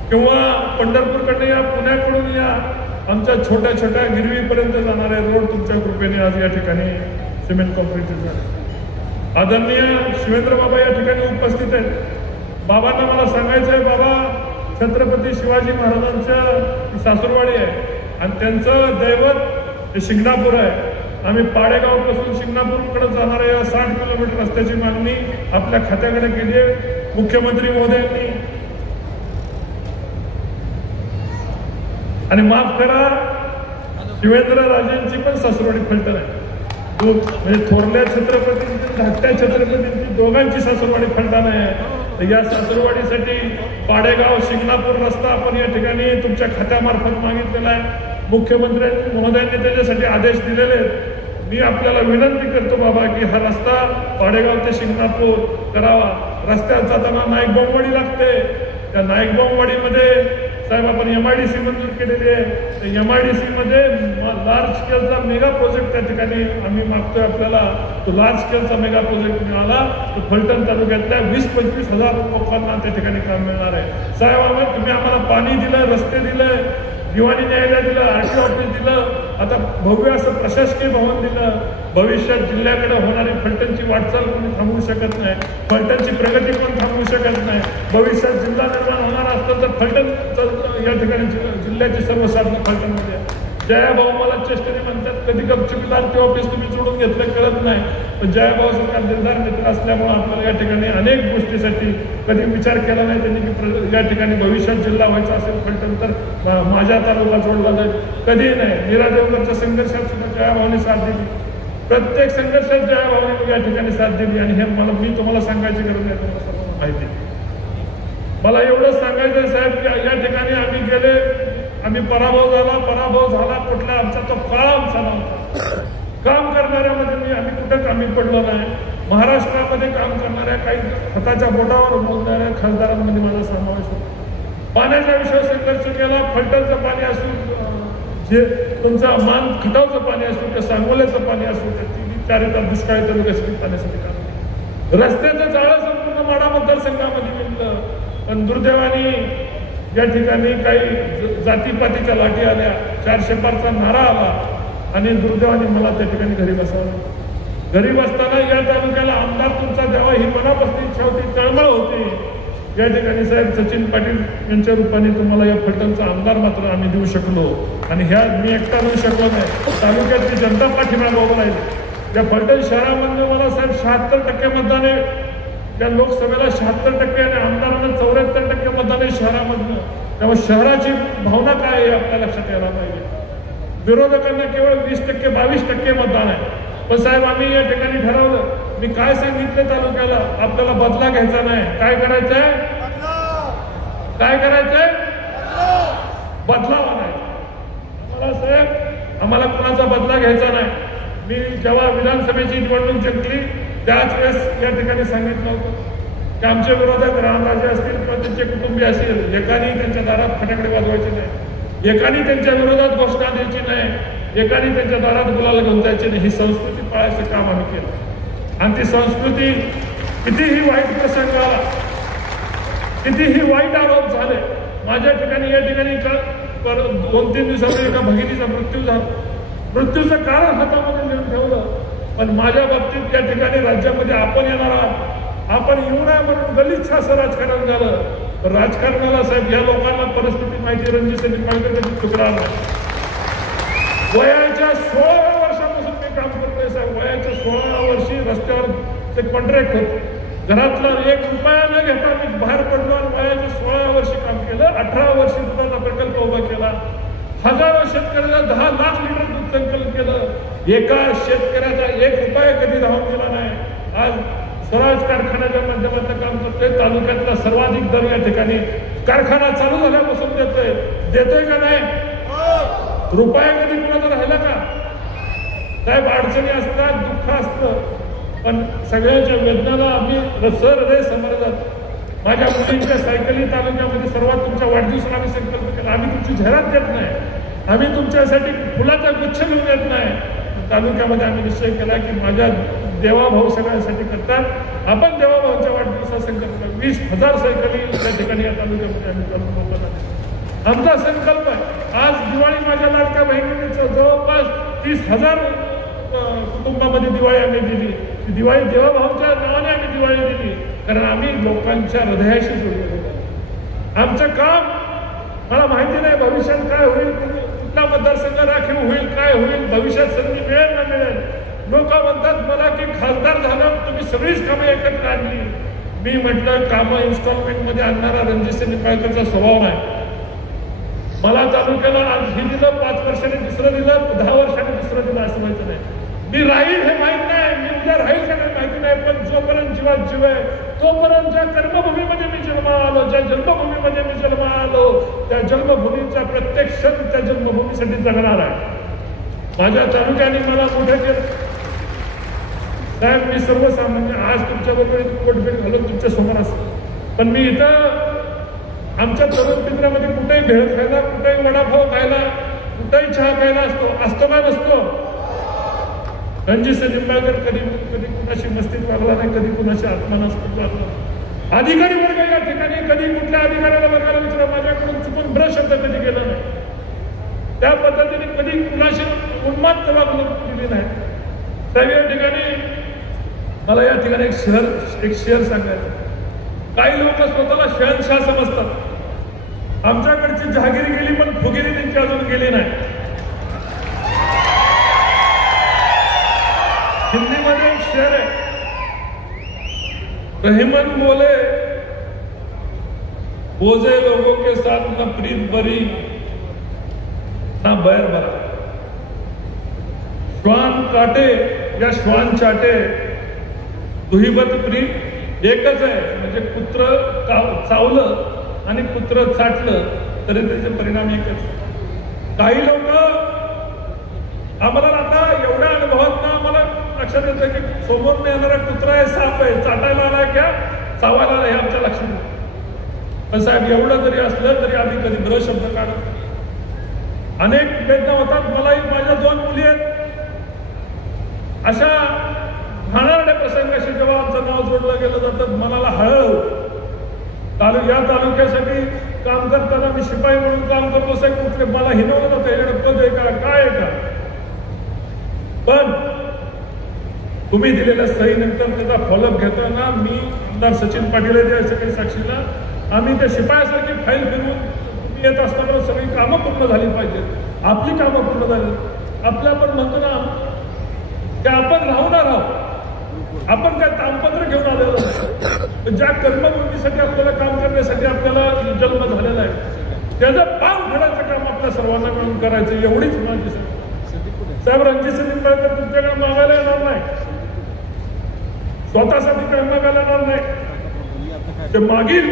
किंवा पंढरपूरकडून या, पुण्याकडून या, आमच्या छोट्या छोट्या गिरवीपर्यंत जाणारे रोड तुमच्या कृपेने आज या ठिकाणी सिमेंट कॉन्क्रीटचे झाले. आदरणीय शिवेंद्र बाबा या ठिकाणी उपस्थित आहेत. बाबांना मला सांगायचं आहे, बाबा छत्रपती शिवाजी महाराजांचं सासूरवाडी आहे आणि त्यांचं दैवत हे शिंगणापूर आहे. आम्ही पाडेगावपासून शिंगणापूरकडे जाणाऱ्या या 60 किलोमीटर रस्त्याची मागणी आपल्या खात्याकडे केली आहे. मुख्यमंत्री महोदयांनी, आणि माफ करा शिवेंद्र राजेंची पण सासूरवाडी फलटण आहे. म्हणजे थोरल्या छत्रपतींची, धाकट्या छत्रपतींची दोघांची सासूरवाडी फलटण आहे. या सासूरवाडीसाठी पाडेगाव शिंगणापूर रस्ता आपण या ठिकाणी तुमच्या खात्यामार्फत मागितलेला आहे. मुख्यमंत्री महोदयांनी त्याच्यासाठी आदेश दिलेले आहेत. मी आपल्याला विनंती करतो बाबा की हा रस्ता पाडेगाव ते शिंगणापूर करावा. रस्त्यात जाताना नाईक बोंबवाडी लागते. त्या नाईक बोंबवाडीमध्ये साहेब आपण MIDC मंजूर केलेली आहे. त्या MIDC मध्ये लार्ज स्केलचा मेगा प्रोजेक्ट त्या ठिकाणी आम्ही मागतोय. आपल्याला तो लार्ज स्केलचा मेगा प्रोजेक्ट मिळाला तर फलटण तालुक्यातल्या 20-25 हजार लोकांना त्या ठिकाणी काम मिळणार आहे. साहेब तुम्ही आम्हाला पाणी दिलं, रस्ते दिले, दिवाणी न्यायालय दिलं, RTO ऑफिस दिलं, आता भव्य असं प्रशासकीय भवन दिलं. भविष्यात जिल्ह्याकडे होणारी फलटणची वाटचाल कोणी थांबवू शकत नाही, फलटणची प्रगती कोण थांबवू शकत नाही. भविष्यात जिल्हा निर्माण होणार असतं तर फलटण या ठिकाणी जिल्ह्याची सर्व साधनं फलटणमध्ये. जयाभाऊ मला चेष्टेने म्हणतात कधी गपचुपीला RTO ऑफिस तुम्ही सोडून घेतलं कळत नाही, पण जयाभाऊ सरकार निर्धार मित्र असल्यामुळे आपल्याला या ठिकाणी अनेक गोष्टीसाठी कधी विचार केला नाही त्यांनी की या ठिकाणी भविष्यात जिल्हा व्हायचा असेल फलटण तर माझ्या तालुका जोडला जाईल. कधीही नाही. नीरा देवधरच्या संघर्षात सुद्धा जयाभाऊने साथ दिली. प्रत्येक संघर्षात जयाभाऊने या ठिकाणी साथ दिली. आणि हे मी तुम्हाला सांगायची गरज नाही, तुम्हाला सर्वांना माहिती. मला एवढंच सांगायचं साहेब की या ठिकाणी आम्ही गेले, आम्ही पराभव झाला कुठला आमचा तो काळ आमचा नव्हता. काम करणाऱ्यामध्ये आम्ही कुठं कमी पडलो नाही. महाराष्ट्रामध्ये काम करणाऱ्या काही हाताच्या बोटावर बोलणाऱ्या खासदारांमध्ये माझा समावेश होता. पाण्याच्या विषयावर संघर्ष केला. फलटणचं पाणी असू, जे तुमचं मान खटावचं पाणी असू, त्या सांगोल्याचं पाणी असू, त्या दुष्काळी तालुक्यासाठी पाण्यासाठी काम. रस्त्याचं जाळं संपूर्ण माढा मतदारसंघामध्ये मिळतं, पण दुर्दैवाने या ठिकाणी काही जातीपातीच्या लाटी आल्या, 400 पारचा नारा आला आणि दुर्दैवाने मला त्या ठिकाणी घरी बसवलं. घरी बसताना या तालुक्याला आमदार तुमचा द्यावा ही मनापासून इच्छा होती, तळमळ होती. या ठिकाणी साहेब सचिन पाटील यांच्या रूपाने तुम्हाला या फलटणचा आमदार मात्र आम्ही देऊ शकलो. आणि ह्या मी एकटा देऊ शकलो नाही, तालुक्यातली जनता पाठीमागे उभं राहिली. या फलटण शहरामध्ये मला साहेब 76% मतदान आहे. त्या लोकसभेला 76% आणि आमदारांना 74% मतदान आहे शहरामधनं. त्यामुळे शहराची भावना काय आहे आपल्या लक्षात यायला पाहिजे. विरोधकांना केवळ 20% 22% मतदान आहे. पण साहेब आम्ही या ठिकाणी ठरवलं, मी काय सांगितलं तालुक्याला, आपल्याला बदला घ्यायचा नाही. काय करायचंय? काय करायचंय? बदला म्हणायचा. आम्हाला साहेब आम्हाला कोणाचा बदला घ्यायचा नाही. मी जेव्हा विधानसभेची निवडणूक जिंकली त्याच वेळेस या ठिकाणी सांगितलं होतं की आमचे विरोधक रामराजे असतील किंवा त्यांचे कुटुंबीय असतील, एकाने त्यांच्या दारात फटाकडे वाजवायचे नाही, एकाने त्यांच्या विरोधात घोषणा द्यायची नाही, एकाने त्यांच्या दारात गुलाल घेऊन जायचे नाही. ही संस्कृती पाळायचं काम आम्ही केलं. आणि ती संस्कृती कितीही वाईट प्रसंग आला, कितीही वाईट आरोप झाले. माझ्या ठिकाणी या ठिकाणी 2-3 दिवसापूर्वी एका भगिनीचा मृत्यू झाला. मृत्यूचं कारण हातामध्ये लिहून ठेवलं. पण माझ्या बाबतीत या ठिकाणी राज्यामध्ये आपण येणार आहात, आपण येऊ नये म्हणून गलिच्छ असं राजकारण झालं. राजकारणाला साहेब या लोकांना परिस्थिती माहिती, रणजित निंबाळकर कधी चुकणार नाही. वयाच्या 16व्या वर्षापासून मी काम करतोय साहेब. वयाच्या 16व्या वर्षी रस्त्यावर एक कॉन्ट्रॅक्ट होतं, घरातला 1 रुपया न घेता मी बाहेर पडलो आणि वयाच्या 16व्या वर्षी काम केलं. 18 वर्षी दुधाचा प्रकल्प उभा केला. हजारो शेतकऱ्याला 10 लाख लिटर दूध संकलन केलं. एका शेतकऱ्याचा 1 रुपया कधी राहून गेला नाही. आज स्वराज कारखान्याच्या माध्यमातून काम करतोय. तालुक्यातला सर्वाधिक दर या ठिकाणी कारखाना चालू झाल्यापासून देतोय का नाही? रुपया कधी कुणाचा राहिला का? साहेब अडचणी असतात, दुःख असतं, पण सगळ्यांच्या वेदनाला आम्ही हृदय समोर जातो. माझ्या मुलींच्या सायकली तालुक्यामध्ये सर्वात तुमच्या वाढदिवसाला आम्ही संकल्प केला. आम्ही तुमची जाहिरात देत नाही, आम्ही तुमच्यासाठी फुलाचा गुच्छ घेऊन येत नाही. तालुक्यामध्ये आम्ही निश्चय केला की माझ्या देवाभाऊ सगळ्यांसाठी करतात. आपण देवाभाऊच्या वाढदिवसा संकल्प 20,000 सायकली त्या ठिकाणी या तालुक्यामध्ये आम्ही चालू करतो. आमचा संकल्प आहे. आज दिवाळी माझ्या लाडक्या बहिणीचं जवळपास 30,000 कुटुंबामध्ये दिवाळी आम्ही दिली. दिवाळी देवाभाऊच्या नावाने आम्ही दिवाळी दिली, कारण आम्ही लोकांच्या हृदयाशी जोडलेलो होतो. आमचं काम, मला माहिती नाही भविष्यात काय होईल, कुठला मतदारसंघ राखीव होईल, काय होईल, भविष्यात संधी मिळेल ना मिळेल. लोक म्हणतात मला की खासदार झालं तुम्ही सगळीच कामं एकत्र आणली. मी म्हटलं कामं इन्स्टॉलमेंटमध्ये आणणारा रणजित निंबाळकरचा स्वभाव नाही. मला तालुक्याला आज हे दिलं, 5 वर्षाने दुसरं दिलं, 10 वर्षाने दुसरं दिलं, असं व्हायचं नाही. मी राहील हे माहीत नाही, मी उद्या राहील का नाही माहिती नाही, पण जोपर्यंत जीवात जीव आहे तोपर्यंत ज्या कर्मभूमीमध्ये मी जन्माला आलो, ज्या जन्मभूमीमध्ये मी जन्माला आलो, त्या जन्मभूमीचा प्रत्येक क्षण त्या जन्मभूमीसाठी जगणार आहे. माझ्या तालुक्याने मला मोठे केलं साहेब. मी सर्वसामान्य आज तुमच्याबरोबर कोटभेट घालून तुमच्या समोर असतो, पण मी इथं आमच्या तरुण मित्रामध्ये कुठेही भेळ खायला, कुठेही वडापाव खायला, कुठेही चहा प्यायला असतो काय नसतो. रणजित निंबाळकर कधी कुणाशी मस्तीत वागला नाही, कधी कुणाशी आत्मानास्पद वागला. अधिकारी वर्ग या ठिकाणी कधी कुठल्या अधिकाऱ्याला वर्गाला विचारा, माझ्याकडून चुकून ब्रश शब्द कधी गेला नाही. त्या पद्धतीने कधी कुणाशी उन्माद वागणूक दिली नाही. साहेब या ठिकाणी मला या ठिकाणी एक शेअर सांगायचं. काही लोक स्वतःला शहनशाह समजतात. आमच्याकडची जहागिरी गेली पण फुगिरी त्यांची अजून गेली नाही. हिंदीमध्ये एक शेर आहे, रहीमन बोले बोझे लोगों के साथ न प्रीत बरी ना बैर बरा. श्वान काटे या श्वान चाटे दुहीबत प्रीत एकच आहे. म्हणजे कुत्र चावलं आणि कुत्र चाटलं तरी त्याचे परिणाम एकच. काही लोक आम्हाला आता एवढ्या अनुभवात ना आम्हाला लक्षात येतं की समोर येणारा कुत्रा आहे, साप आहे, चाटायला आलाय किंवा चावायला आलाय हे आमच्या लक्षात येतं. पण साहेब एवढं जरी असलं तरी आम्ही कधी ब्र शब्द काढत. अनेक वेदना होतात. मलाही माझ्या 2 मुली आहेत. अशा घाणारड्या प्रसंगाशी जेव्हा आमचं नाव जोडलं गेलं जातं मनाला हळहळ. या तालुक्यासाठी काम करताना मी शिपाई म्हणून काम करतो साहेब, कुठले मला हिनवलं तर त्याच्याकडे पद आहे का काय आहे का, पण तुम्ही दिलेल्या सहीनंतर त्याचा फॉलोअप घेताना मी आमदार सचिन पाटील आहे त्या सगळी साक्षीला, आम्ही त्या शिपायासारखी फाईल फिरवून तुम्ही येत असताना सगळी कामं पूर्ण झाली पाहिजेत, आपली कामं पूर्ण झाली. आपल्या आपण म्हणतो ना की आपण राहणार आहोत, आपण काय तामपत्र घेऊन आलेलो नाही, ज्या कर्मभूमीसाठी आपल्याला काम करण्यासाठी आपल्याला जन्म झालेला आहे त्याचं पाव फेडायचं काम आपल्या सर्वांना मिळून करायचं, एवढीच माझी साहेब. रणजित निंबाळकर तुमच्याकडे मागायला येणार नाही, स्वतःसाठी काय मागायला येणार नाही, ते मागील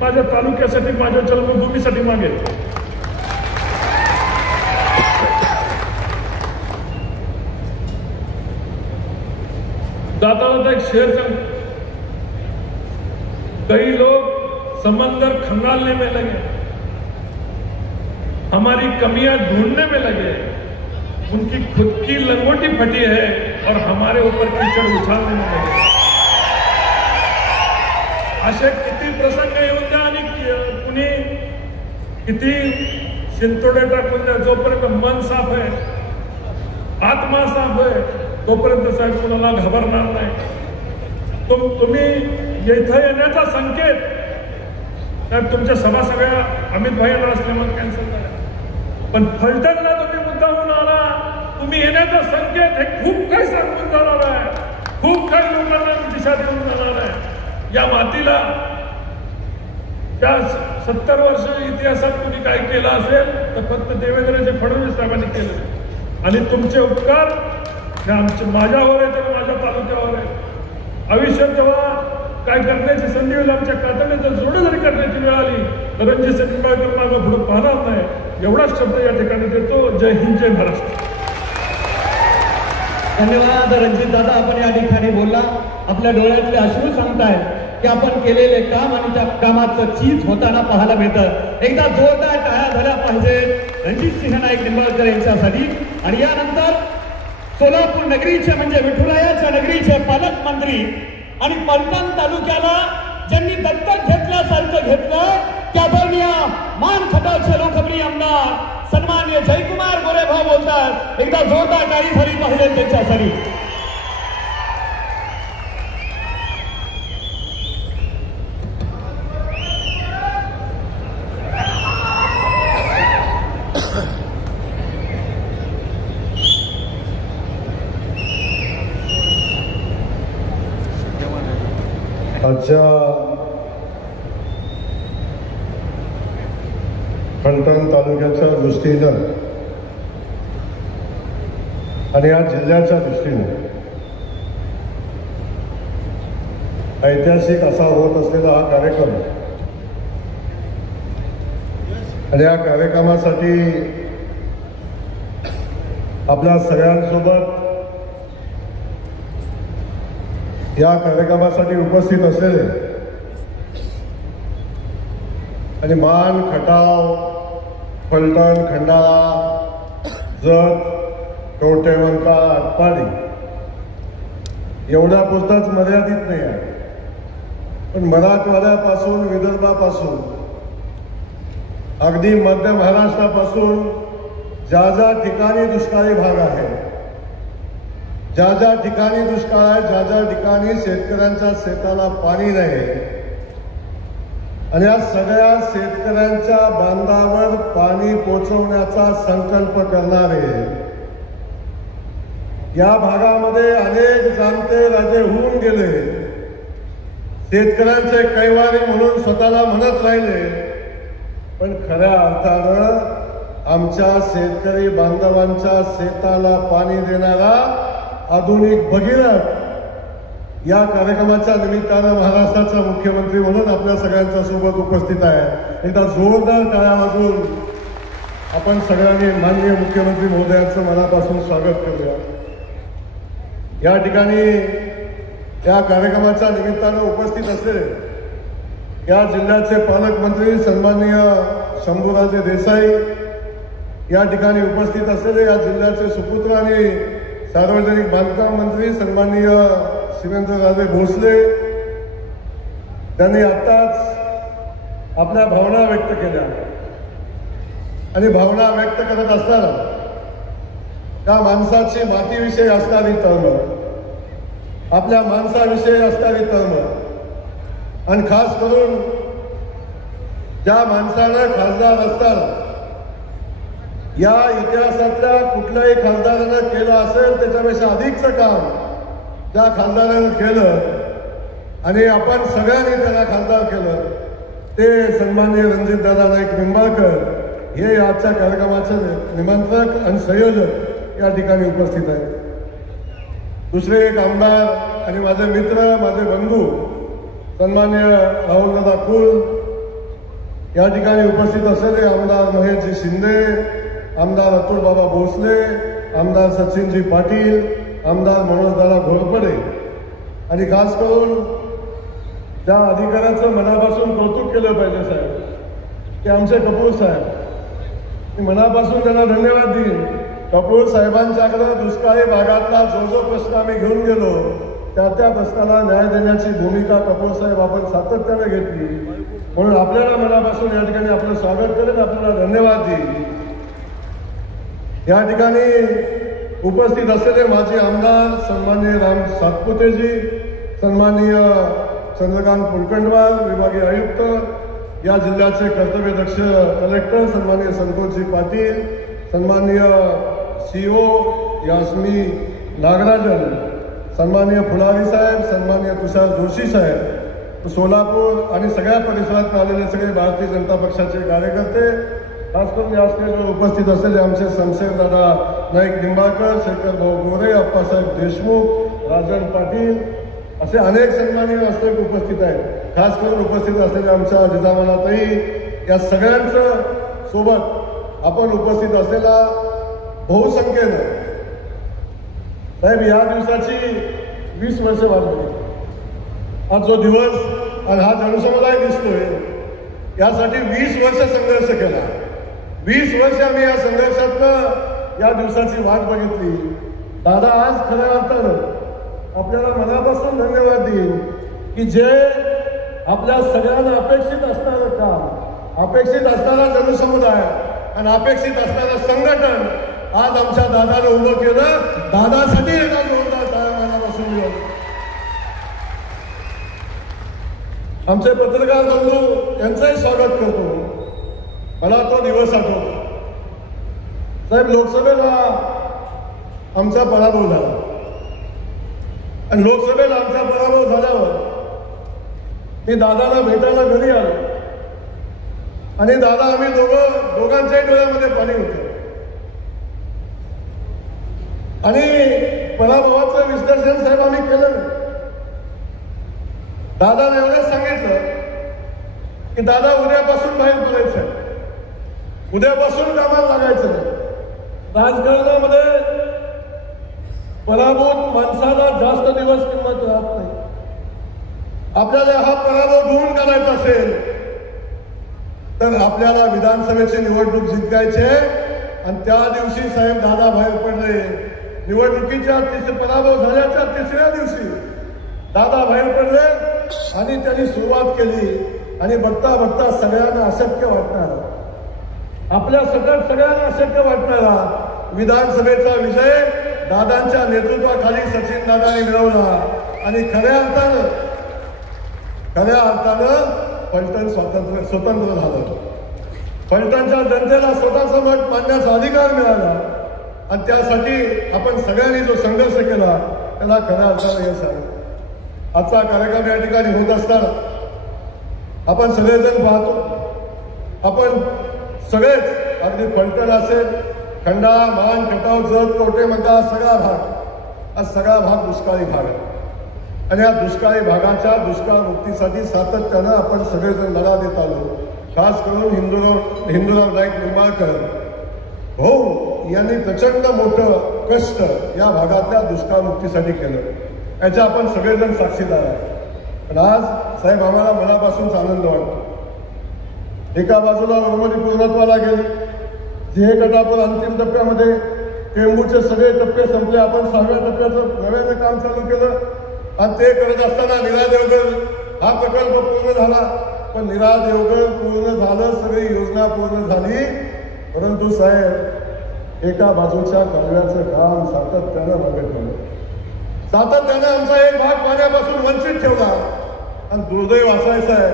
माझ्या तालुक्यासाठी माझ्या जन्मभूमीसाठी मागेल. दाता एक शेर का कई लोग समंदर खंगालने में लगे, हमारी कमियां ढूंढने में लगे, उनकी खुद की लंगोटी फटी है और हमारे ऊपर कीचड़ उछालने में लगे. असे किती प्रसंग येऊन द्या आणि कुणी किती शिंतोडे टाकून द्या, जोपर्यंत मन साफ आहे, आत्मा साफ आहे, तोपर्यंत साहेब कोणाला घाबरणार नाही. तुम्ही इथं येण्याचा संकेत साहेब तुमच्या सभा सगळ्या अमित भाईंना असल्यामुळे कॅन्सल झाल्या, पण फलटणला तुम्ही मुद्दाहून आला, तुम्ही येण्याचा संकेत हे खूप काही सांगून जाणार आहे, खूप काही लोकांना दिशा देऊन जाणार आहे. या मातीला त्या 70 वर्ष इतिहासात कुणी काय केलं असेल तर फक्त देवेंद्रजी फडणवीस साहेबांनी केलं, आणि तुमचे उपकार हे आमचे माझ्यावर आहेत आणि माझ्या तालुक्यावर आहेत. आयुष्यात जेव्हा काय करण्याची संधी होईल, आमच्या कातडे जर जोडे जरी करण्याची वेळ आली तर रणजित निंबाळकर मागं पुढे पाहणार नाही, एवढाच शब्द या ठिकाणी देतो. जय हिंद, जय महाराष्ट्र. धन्यवाद रणजित दादा, आपण या ठिकाणी बोलला, आपल्या डोळ्यातले अश्रू सांगताय की आपण केलेले काम आणि त्या कामाचं चीज होताना पाहायला मिळतं. एकदा जोरदार टाळ्या झाल्या पाहिजे रणजित सिंह नाईक निंबाळकर यांच्यासाठी. आणि यानंतर सोलापूर नगरीचे म्हणजे विठुरायाच्या नगरीचे पालकमंत्री आणि पलटण तालुक्याला ज्यांनी दत्तक घेतल्यासारखं घेतलं त्या आदरणीय मान खटावचे लोकप्रिय आमदार सन्माननीय जयकुमार गोरेभाऊ बोलतात. एकदा जोरदार टाळी झाली पाहिजे त्यांच्यासाठी. आजच्या फलटण तालुक्याच्या दृष्टीनं आणि या जिल्ह्याच्या दृष्टीनं ऐतिहासिक असा होत असलेला हा कार्यक्रम, आणि या कार्यक्रमासाठी आपल्या सगळ्यांसोबत या कार्यक्रमासाठी उपस्थित असलेले आणि मान, खटाव, फलटण, खंडाळा, जत, कवठेमंका, आटपाडी एवढ्या पुरताच मर्यादित नाही आहे, पण मराठवाड्यापासून विदर्भापासून अगदी मध्य महाराष्ट्रापासून ज्या ज्या ठिकाणी दुष्काळी भाग आहे, ज्या ज्या ठिकाणी दुष्काळ आहे, ज्या ज्या ठिकाणी शेतकऱ्यांच्या शेताला पाणी नाही, आणि या सगळ्या शेतकऱ्यांच्या बांधावर पाणी पोचवण्याचा संकल्प करणारे या भागामध्ये अनेक जाणते राजे होऊन गेले, शेतकऱ्यांचे कैवारी म्हणून स्वतःला म्हणत राहिले, पण खऱ्या अर्थानं आमच्या शेतकरी बांधवांच्या शेताला पाणी देणारा आधुनिक भगीरथ या कार्यक्रमाच्या निमित्तानं महाराष्ट्राचा मुख्यमंत्री म्हणून आपल्या सगळ्यांच्या सोबत उपस्थित आहे. एकदा जोरदार टाळ्या वाजवून आपण सगळ्यांनी माननीय मुख्यमंत्री महोदयांचं मनापासून स्वागत करूया. या ठिकाणी या कार्यक्रमाच्या निमित्तानं उपस्थित असलेले या जिल्ह्याचे पालकमंत्री सन्माननीय शंभूराजे देसाई, या ठिकाणी उपस्थित असलेले या जिल्ह्याचे सुपुत्र आणि सार्वजनिक बांधकाम मंत्री सन्माननीय शिवेंद्रराजे भोसले, त्यांनी आत्ताच आपल्या भावना व्यक्त केल्या आणि भावना व्यक्त करत असताना त्या माणसाची मातीविषयी असणारी तळमळ, आपल्या माणसाविषयी असणारी तळमळ आणि खास करून ज्या माणसानं खासदार असताना या इतिहासातल्या कुठल्याही खासदारानं केलं असेल त्याच्यापेक्षा अधिकचं काम त्या खासदारानं केलं आणि आपण सगळ्यांनी त्याला खासदार केलं ते सन्माननीय रणजितदादा नाईक निंबाळकर हे आजच्या कार्यक्रमाचे निमंत्रक आणि संयोजक या ठिकाणी उपस्थित आहेत. दुसरे एक आमदार आणि माझे मित्र, माझे बंधू सन्माननीय राहुलदादा कुल, या ठिकाणी उपस्थित असलेले आमदार महेशजी शिंदे, आमदार अतुल बाबा भोसले, आमदार सचिनजी पाटील, आमदार मनोजदादा घोरपडे आणि खास करून ज्या अधिकाऱ्याचं मनापासून कौतुक केलं पाहिजे साहेब ते आमचे कपूर साहेब. मी मनापासून त्यांना धन्यवाद देईन. कपूर साहेबांच्याकडे दुष्काळी भागातला जो प्रश्न आम्ही घेऊन गेलो त्या प्रश्नाला न्याय देण्याची भूमिका कपूर साहेब आपण सातत्याने घेतली, म्हणून आपल्याला मनापासून या ठिकाणी आपलं स्वागत करेन, आपल्याला धन्यवाद देईन. या ठिकाणी उपस्थित असलेले माजी आमदार सन्माननीय राम सातपुतेजी, सन्माननीय चंद्रकांत कुलकर्णीवाल विभागीय आयुक्त, या जिल्ह्याचे कर्तव्यदक्ष कलेक्टर सन्माननीय संतोषजी पाटील, सन्माननीय सीओ यास्मी नागराजन, सन्माननीय फुलारी साहेब, सन्माननीय तुषार जोशी साहेब, सोलापूर आणि सगळ्या परिसरात आलेले सगळे भारतीय जनता पक्षाचे कार्यकर्ते, खास करून या स्टेजवर उपस्थित असलेले आमचे शमशेरदादा नाईक निंबाळकर, शेखर भाऊ गोरे, अप्पासाहेब देशमुख, राजन पाटील असे अनेक सन्माननीय वास्तविक उपस्थित आहेत. खास करून उपस्थित असलेल्या आमच्या जिजामालाताई, या सगळ्यांचं सोबत आपण उपस्थित असलेला बहुसंख्येनं साहेब या दिवसाची 20 वर्ष वाढली. आज जो दिवस आणि हा जनसमुदाय दिसतोय यासाठी 20 वर्ष संघर्ष केला. 20 वर्ष आम्ही या संघर्षातनं या दिवसाची वाट बघितली. दादा आज खऱ्या अर्थानं आपल्याला मनापासून धन्यवाद देईन की जे आपल्या सगळ्यांना अपेक्षित असणारं काम, अपेक्षित असणारा जनसमुदाय आणि अपेक्षित असणारं संघटन आज आमच्या दादानं उभं केलं. दादासाठी एका जोरदार टाळ्या मनापासून मिळवलं. आमचे पत्रकार बंधू यांचंही स्वागत करतो. मला तो दिवस आठवतो साहेब, लोकसभेला आमचा पराभव झाला आणि लोकसभेला आमचा पराभव झाल्यावर मी दादाला भेटायला घरी आलो आणि दादा आम्ही दोघांच्याही डोळ्यामध्ये पाणी होतं आणि पराभवाचं विश्लेषण साहेब आम्ही केलं. दादाने एवढंच सांगितलं की दादा उद्यापासून बाहेर पडायचं, उद्यापासून कामाला लागायचं. राजकारणामध्ये पराभूत माणसाला जास्त दिवस किंमत राहत नाही. आपल्याला हा पराभव दूर करायचा असेल तर आपल्याला विधानसभेची निवडणूक जिंकायचे आणि त्या दिवशी साहेब दादा बाहेर पडले. निवडणुकीच्या पराभव झाल्याच्या 3ऱ्या दिवशी दादा बाहेर पडले आणि त्यांनी सुरुवात केली आणि बघता बघता सगळ्यांना अशक्य वाटणारा, आपल्या सकट सगळ्यांना अशक्य वाटणारा विधानसभेचा विजय दादांच्या नेतृत्वाखाली सचिन दादांनी मिळवला आणि खऱ्या अर्थानं फलटण स्वतंत्र झालं. फलटणच्या जनतेला स्वतःचं मत मांडण्याचा अधिकार मिळाला आणि त्यासाठी आपण सगळ्यांनी जो संघर्ष केला त्याला खऱ्या अर्थानं यश आलं. आजचा कार्यक्रम या ठिकाणी होत असताना आपण सगळेजण पाहतो, आपण सगळेच अगदी फलटण असेल, खंडाळा, मान, खटाव, जत, कोटे म्हणता सगळा भाग दुष्काळी भाग आहे आणि या दुष्काळी भागाच्या दुष्काळ मुक्तीसाठी सातत्यानं आपण सगळेजण लढा देत आलो. खास करून हिंदूराव नाईक निंबाळकर भाऊ यांनी प्रचंड मोठं कष्ट या भागातल्या दुष्काळ मुक्तीसाठी केलं. याच्या आपण सगळेजण साक्षीदार आहे. पण आज साहेब आम्हाला मनापासून आनंद वाटतो. एका बाजूला उर्मणी पूर्णत्वाला गेली, जे गटापूर अंतिम टप्प्यामध्ये टेंबूचे सगळे टप्पे संपले, आपण 6व्या टप्प्याचं नव्यानं काम चालू केलं आणि ते करत असताना नीरा देवगर हा प्रकल्प पूर्ण झाला. पण निरा देवगड पूर्ण झालं, सगळी योजना पूर्ण झाली. परंतु साहेब एका बाजूच्या कालव्याचं काम सातत्यानं मागे ठेवलं, सातत्यानं आमचा एक भाग पाण्यापासून वंचित ठेवला. आणि दुर्दैव असायचं आहे,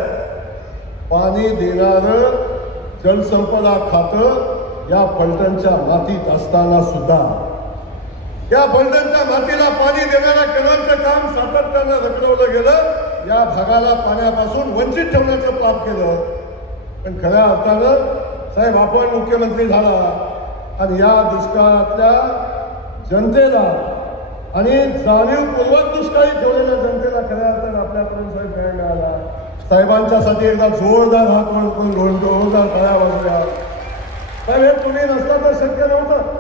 पाणी देणारं जलसंपदा खातं या फलटणच्या मातीत असताना सुद्धा या फलटणच्या मातीला पाणी देणाऱ्या केंद्राचं काम सातत्यानं रखडवलं गेलं. या भागाला पाण्यापासून वंचित ठेवण्याचं पाप केलं. पण खऱ्या अर्थानं साहेब आपण मुख्यमंत्री झाला आणि या दुष्काळातल्या जनतेला आणि जाणीवपूर्वक दुष्काळी ठेवलेल्या जनतेला खऱ्या अर्थानं आपल्याकडून साहेब न्याय मिळाला. साहेबांच्यासाठी एकदा जोरदार हात म्हणून जोरदार टाळ्या वाजल्या. साहेब हे तुम्ही नसता तर शक्य नव्हतं.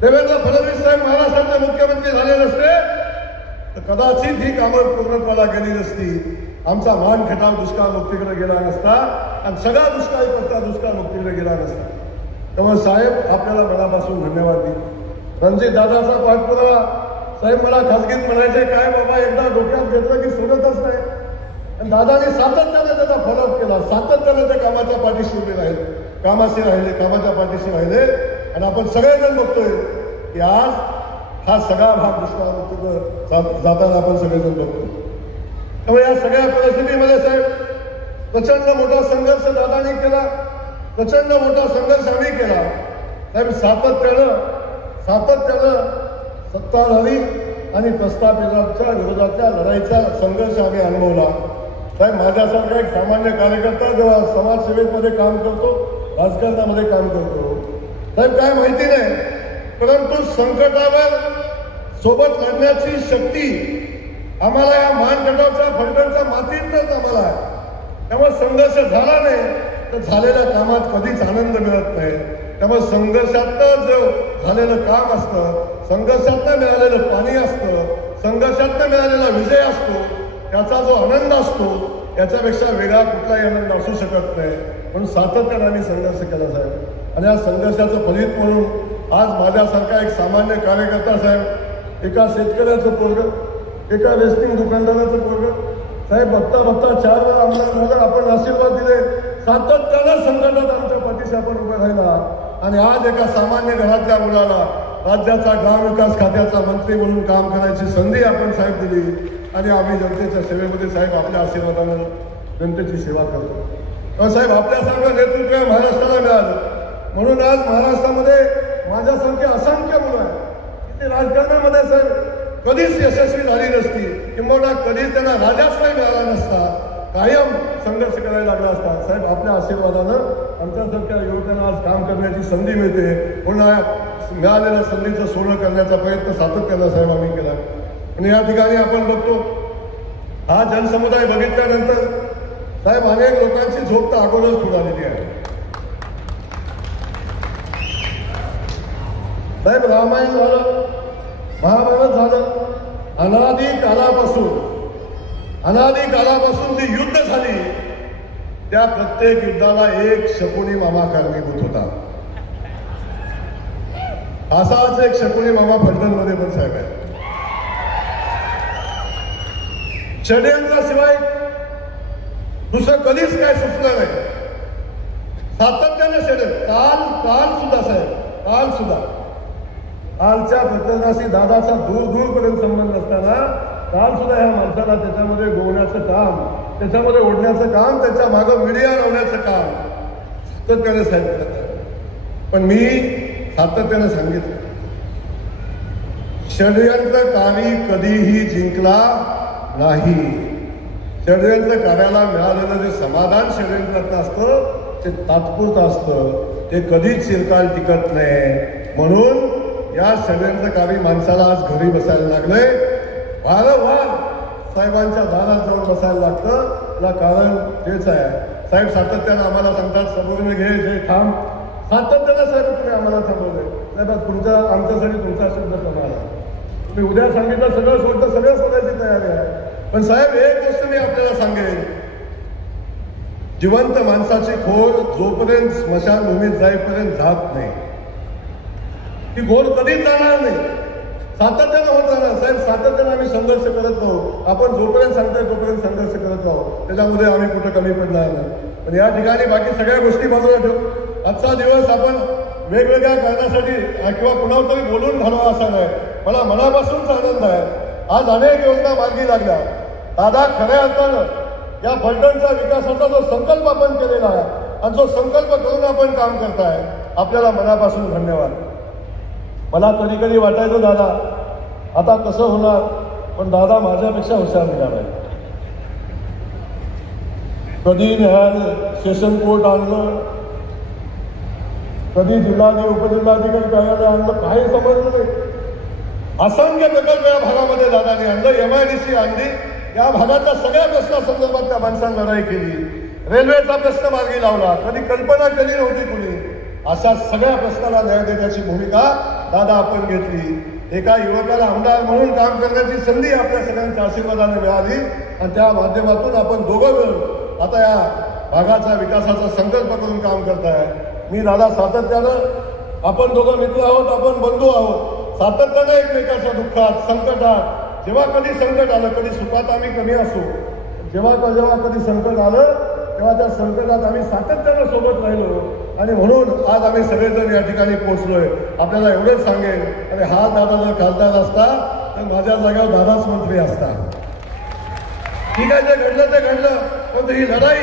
देवेंद्र फडणवीस साहेब महाराष्ट्राचे मुख्यमंत्री झाले नसते तर कदाचित ही कामं पूर्णत्वाला गेली नसती. आमचा मान खटाव दुष्काळ मुक्तीकडे गेला नसता आणि सगळा दुष्काळी पट्टा दुष्काळ मुक्तीकडे गेला नसता. त्यामुळे साहेब आपल्याला मनापासून धन्यवाद देईल. रणजित दादाचा पाठपुरावा साहेब मला खासगीत म्हणायचे काय बाबा एकदा डोक्यात घेतलं की सोडतच नाही. आणि दादाने सातत्याने त्याचा फॉलोअप केला, सातत्याने त्या कामाच्या पाठीशी उभे राहिले, कामाशी राहिले, कामाच्या पाठीशी राहिले. आणि आपण सगळेजण बघतोय की आज हा सगळा भाग दुष्काळमुक्तीकडे जाताना आपण सगळेजण बघतो. त्यामुळे या सगळ्या परिस्थितीमध्ये साहेब प्रचंड मोठा संघर्ष दादानी केला, प्रचंड मोठा संघर्ष आम्ही केला. साहेब सातत्यानं सत्ताधारी आणि प्रस्थापितांच्या विरोधातल्या लढाईचा संघर्ष आम्ही अनुभवला. साहेब माझ्यासारखा एक सामान्य कार्यकर्ता जेव्हा समाजसेवेमध्ये काम करतो, राजकारणामध्ये काम करतो, साहेब काय माहिती नाही, परंतु संकटावर सोबत लढण्याची शक्ती आम्हाला या मानगटावच्या फलटणच्या मातीतच आम्हाला आहे. त्यामुळे संघर्ष झाला नाही तर झालेल्या कामात कधीच आनंद मिळत नाही. त्यामुळे संघर्षातनं जो झालेलं काम असतं, संघर्षातनं मिळालेलं पाणी असतं, संघर्षातनं मिळालेला विजय असतो, त्याचा जो आनंद असतो याच्यापेक्षा वेगळा कुठलाही आनंद असू शकत नाही. म्हणून सातत्याने आम्ही संघर्ष केला साहेब. आणि या संघर्षाचं फलित म्हणून आज माझ्यासारखा एक सामान्य कार्यकर्ता साहेब, एका शेतकऱ्याचं पोरगं, एका रेस्टिंग दुकानदाराचं पोरगं साहेब बघता 4 वेळा आमदार झालं, आपण आशीर्वाद दिले, सातत्यानं संकटात आमच्या पाठीशी आपण उभं राहिला. आणि आज एका सामान्य घरातल्या मुलाला राज्याचा ग्रामविकास खात्याचा मंत्री म्हणून काम करायची संधी आपण साहेब दिली. आणि आम्ही जनतेच्या सेवेमध्ये साहेब आपल्या आशीर्वादानं जनतेची सेवा करतो. साहेब आपल्यासारखं नेतृत्व महाराष्ट्राला मिळालं म्हणून आज महाराष्ट्रामध्ये माझ्यासारखे असंख्य मुलं आहेत की ते राजकारणामध्ये साहेब कधीच यशस्वी झाली नसती, किंवा कधीच त्यांना राजाश्रय मिळाला नसता, कायम संघर्ष करायला लागला असता. साहेब आपल्या आशीर्वादानं आमच्यासारख्या युवकांना आज काम करण्याची संधी मिळते. पुन्हा मिळालेल्या संधीचं सोनं करण्याचा प्रयत्न सातत्यानं साहेब आम्ही केला. आणि या ठिकाणी आपण बघतो हा जनसमुदाय बघितल्यानंतर साहेब अनेक लोकांची झोप तर अगोदरच उडालेली आहे. साहेब रामायण झालं, महाभारत झालं, अनादी कालापासून जी युद्ध झाली त्या प्रत्येक युद्धाला एक शकुनी मामा कारणीभूत होता. असाच एक शकुनी मामा फलटणमध्ये पण साहेब आहे. षडयंत्राशिवाय दुसरं कधीच काय सुचलं नाही. सातत्याने षडयंत्र काल सुद्धा साहेब, काल सुद्धा कालच्या प्रकरणाशी दादाचा दूरपर्यंत संबंध असताना काल सुद्धा ह्या माणसाला त्याच्यामध्ये गोवण्याचं काम, त्याच्यामध्ये ओढण्याचं काम, त्याच्या मागं मीडिया लावण्याचं काम सातत्याने साहेब करत आहे. पण मी सातत्याने सांगितलं षडयंत्रकारी कधीही जिंकला नाही. षडयंत्रकार्याला मिळालेलं जे समाधान षडयंत्रात असतं ते तात्पुरतं असतं, ते कधीच चिरकाल टिकत नाही. म्हणून या षडयंत्रकारी माणसाला आज घरी बसायला लागलंय, वारंवार साहेबांच्या दारात जाऊन बसायला लागतं. त्याला कारण तेच आहे. साहेब सातत्यानं आम्हाला सांगतात समोरून घे जे थांब, सातत्यानं साहेब तुम्ही आम्हाला थांबवलंय. साहेब तुमचा आमच्यासाठी तुमचा शब्द कमाला. तुम्ही उद्या सांगितलं सगळं सोडतं, सगळं सोडायची तयारी आहे. पण साहेब एक गोष्ट मी आपल्याला सांगेन, जिवंत माणसाची खोड जोपर्यंत स्मशानभूमीत जाईपर्यंत जात नाही, ती खोड कधीच जाणार नाही. सातत्यानं होत राहणार साहेब. सातत्यानं आम्ही संघर्ष करत राहू. आपण जोपर्यंत सांगताय तोपर्यंत संघर्ष करत राहू. त्याच्यामध्ये आम्ही कुठं कमी पडणार नाही. पण या ठिकाणी बाकी सगळ्या गोष्टी बाजूला ठेवू. आजचा दिवस आपण वेगवेगळ्या कारणासाठी किंवा कुणावर तरी बोलून घालवा असा नाही. मला मनापासूनच आनंद आहे. आज अनेक योजना मार्गी लागल्या. दादा खऱ्या अर्थानं या फलटणच्या विकासाचा जो संकल्प आपण केलेला आहे आणि जो संकल्प करून आपण काम करताय, आपल्याला मनापासून धन्यवाद. मला कधी कधी वाटायचं दादा आता कसं होणार, पण दादा माझ्यापेक्षा हुशार निघाला. कधी न्यायालय सेशन कोर्ट आणलं, कधी जिल्हाधिकारी उपजिल्हाधिकारी कार्यालय आणलं, काही समजलं नाही. असंख्य प्रकल्प या भागामध्ये दादाने आणलं. MIDC आणली. या भागातल्या सगळ्या प्रश्नासंदर्भात त्या माणसांनी लढाई केली. रेल्वेचा प्रश्न मार्गी लावला. कधी कल्पना केली नव्हती कुणी. अशा सगळ्या प्रश्नाला न्याय देण्याची भूमिका दादा आपण घेतली. एका युवकाला आमदार म्हणून काम करण्याची संधी आपल्या सगळ्यांच्या आशीर्वादाने मिळाली आणि त्या माध्यमातून आपण दोघं मिळून आता या भागाच्या विकासाचा संकल्प करून काम करताय. मी दादा सातत्यानं आपण दोघं मित्र आहोत, आपण बंधू आहोत. सातत्यानं एकमेकाच्या दुःखात संकटात जेव्हा कधी संकट आलं, कधी सुखात आम्ही कमी असू, जेव्हा कधी संकट आलं तेव्हा त्या संकटात आम्ही सातत्यानं सोबत राहिलो आणि म्हणून आज आम्ही सगळेजण या ठिकाणी पोहोचलोय. आपल्याला एवढंच सांगेन, अरे हा दादा जर खासदार असता तर माझ्या जागेवर दादाच मंत्री असता. ठीक आहे, जे घडलं ते घडलं, पण ही लढाई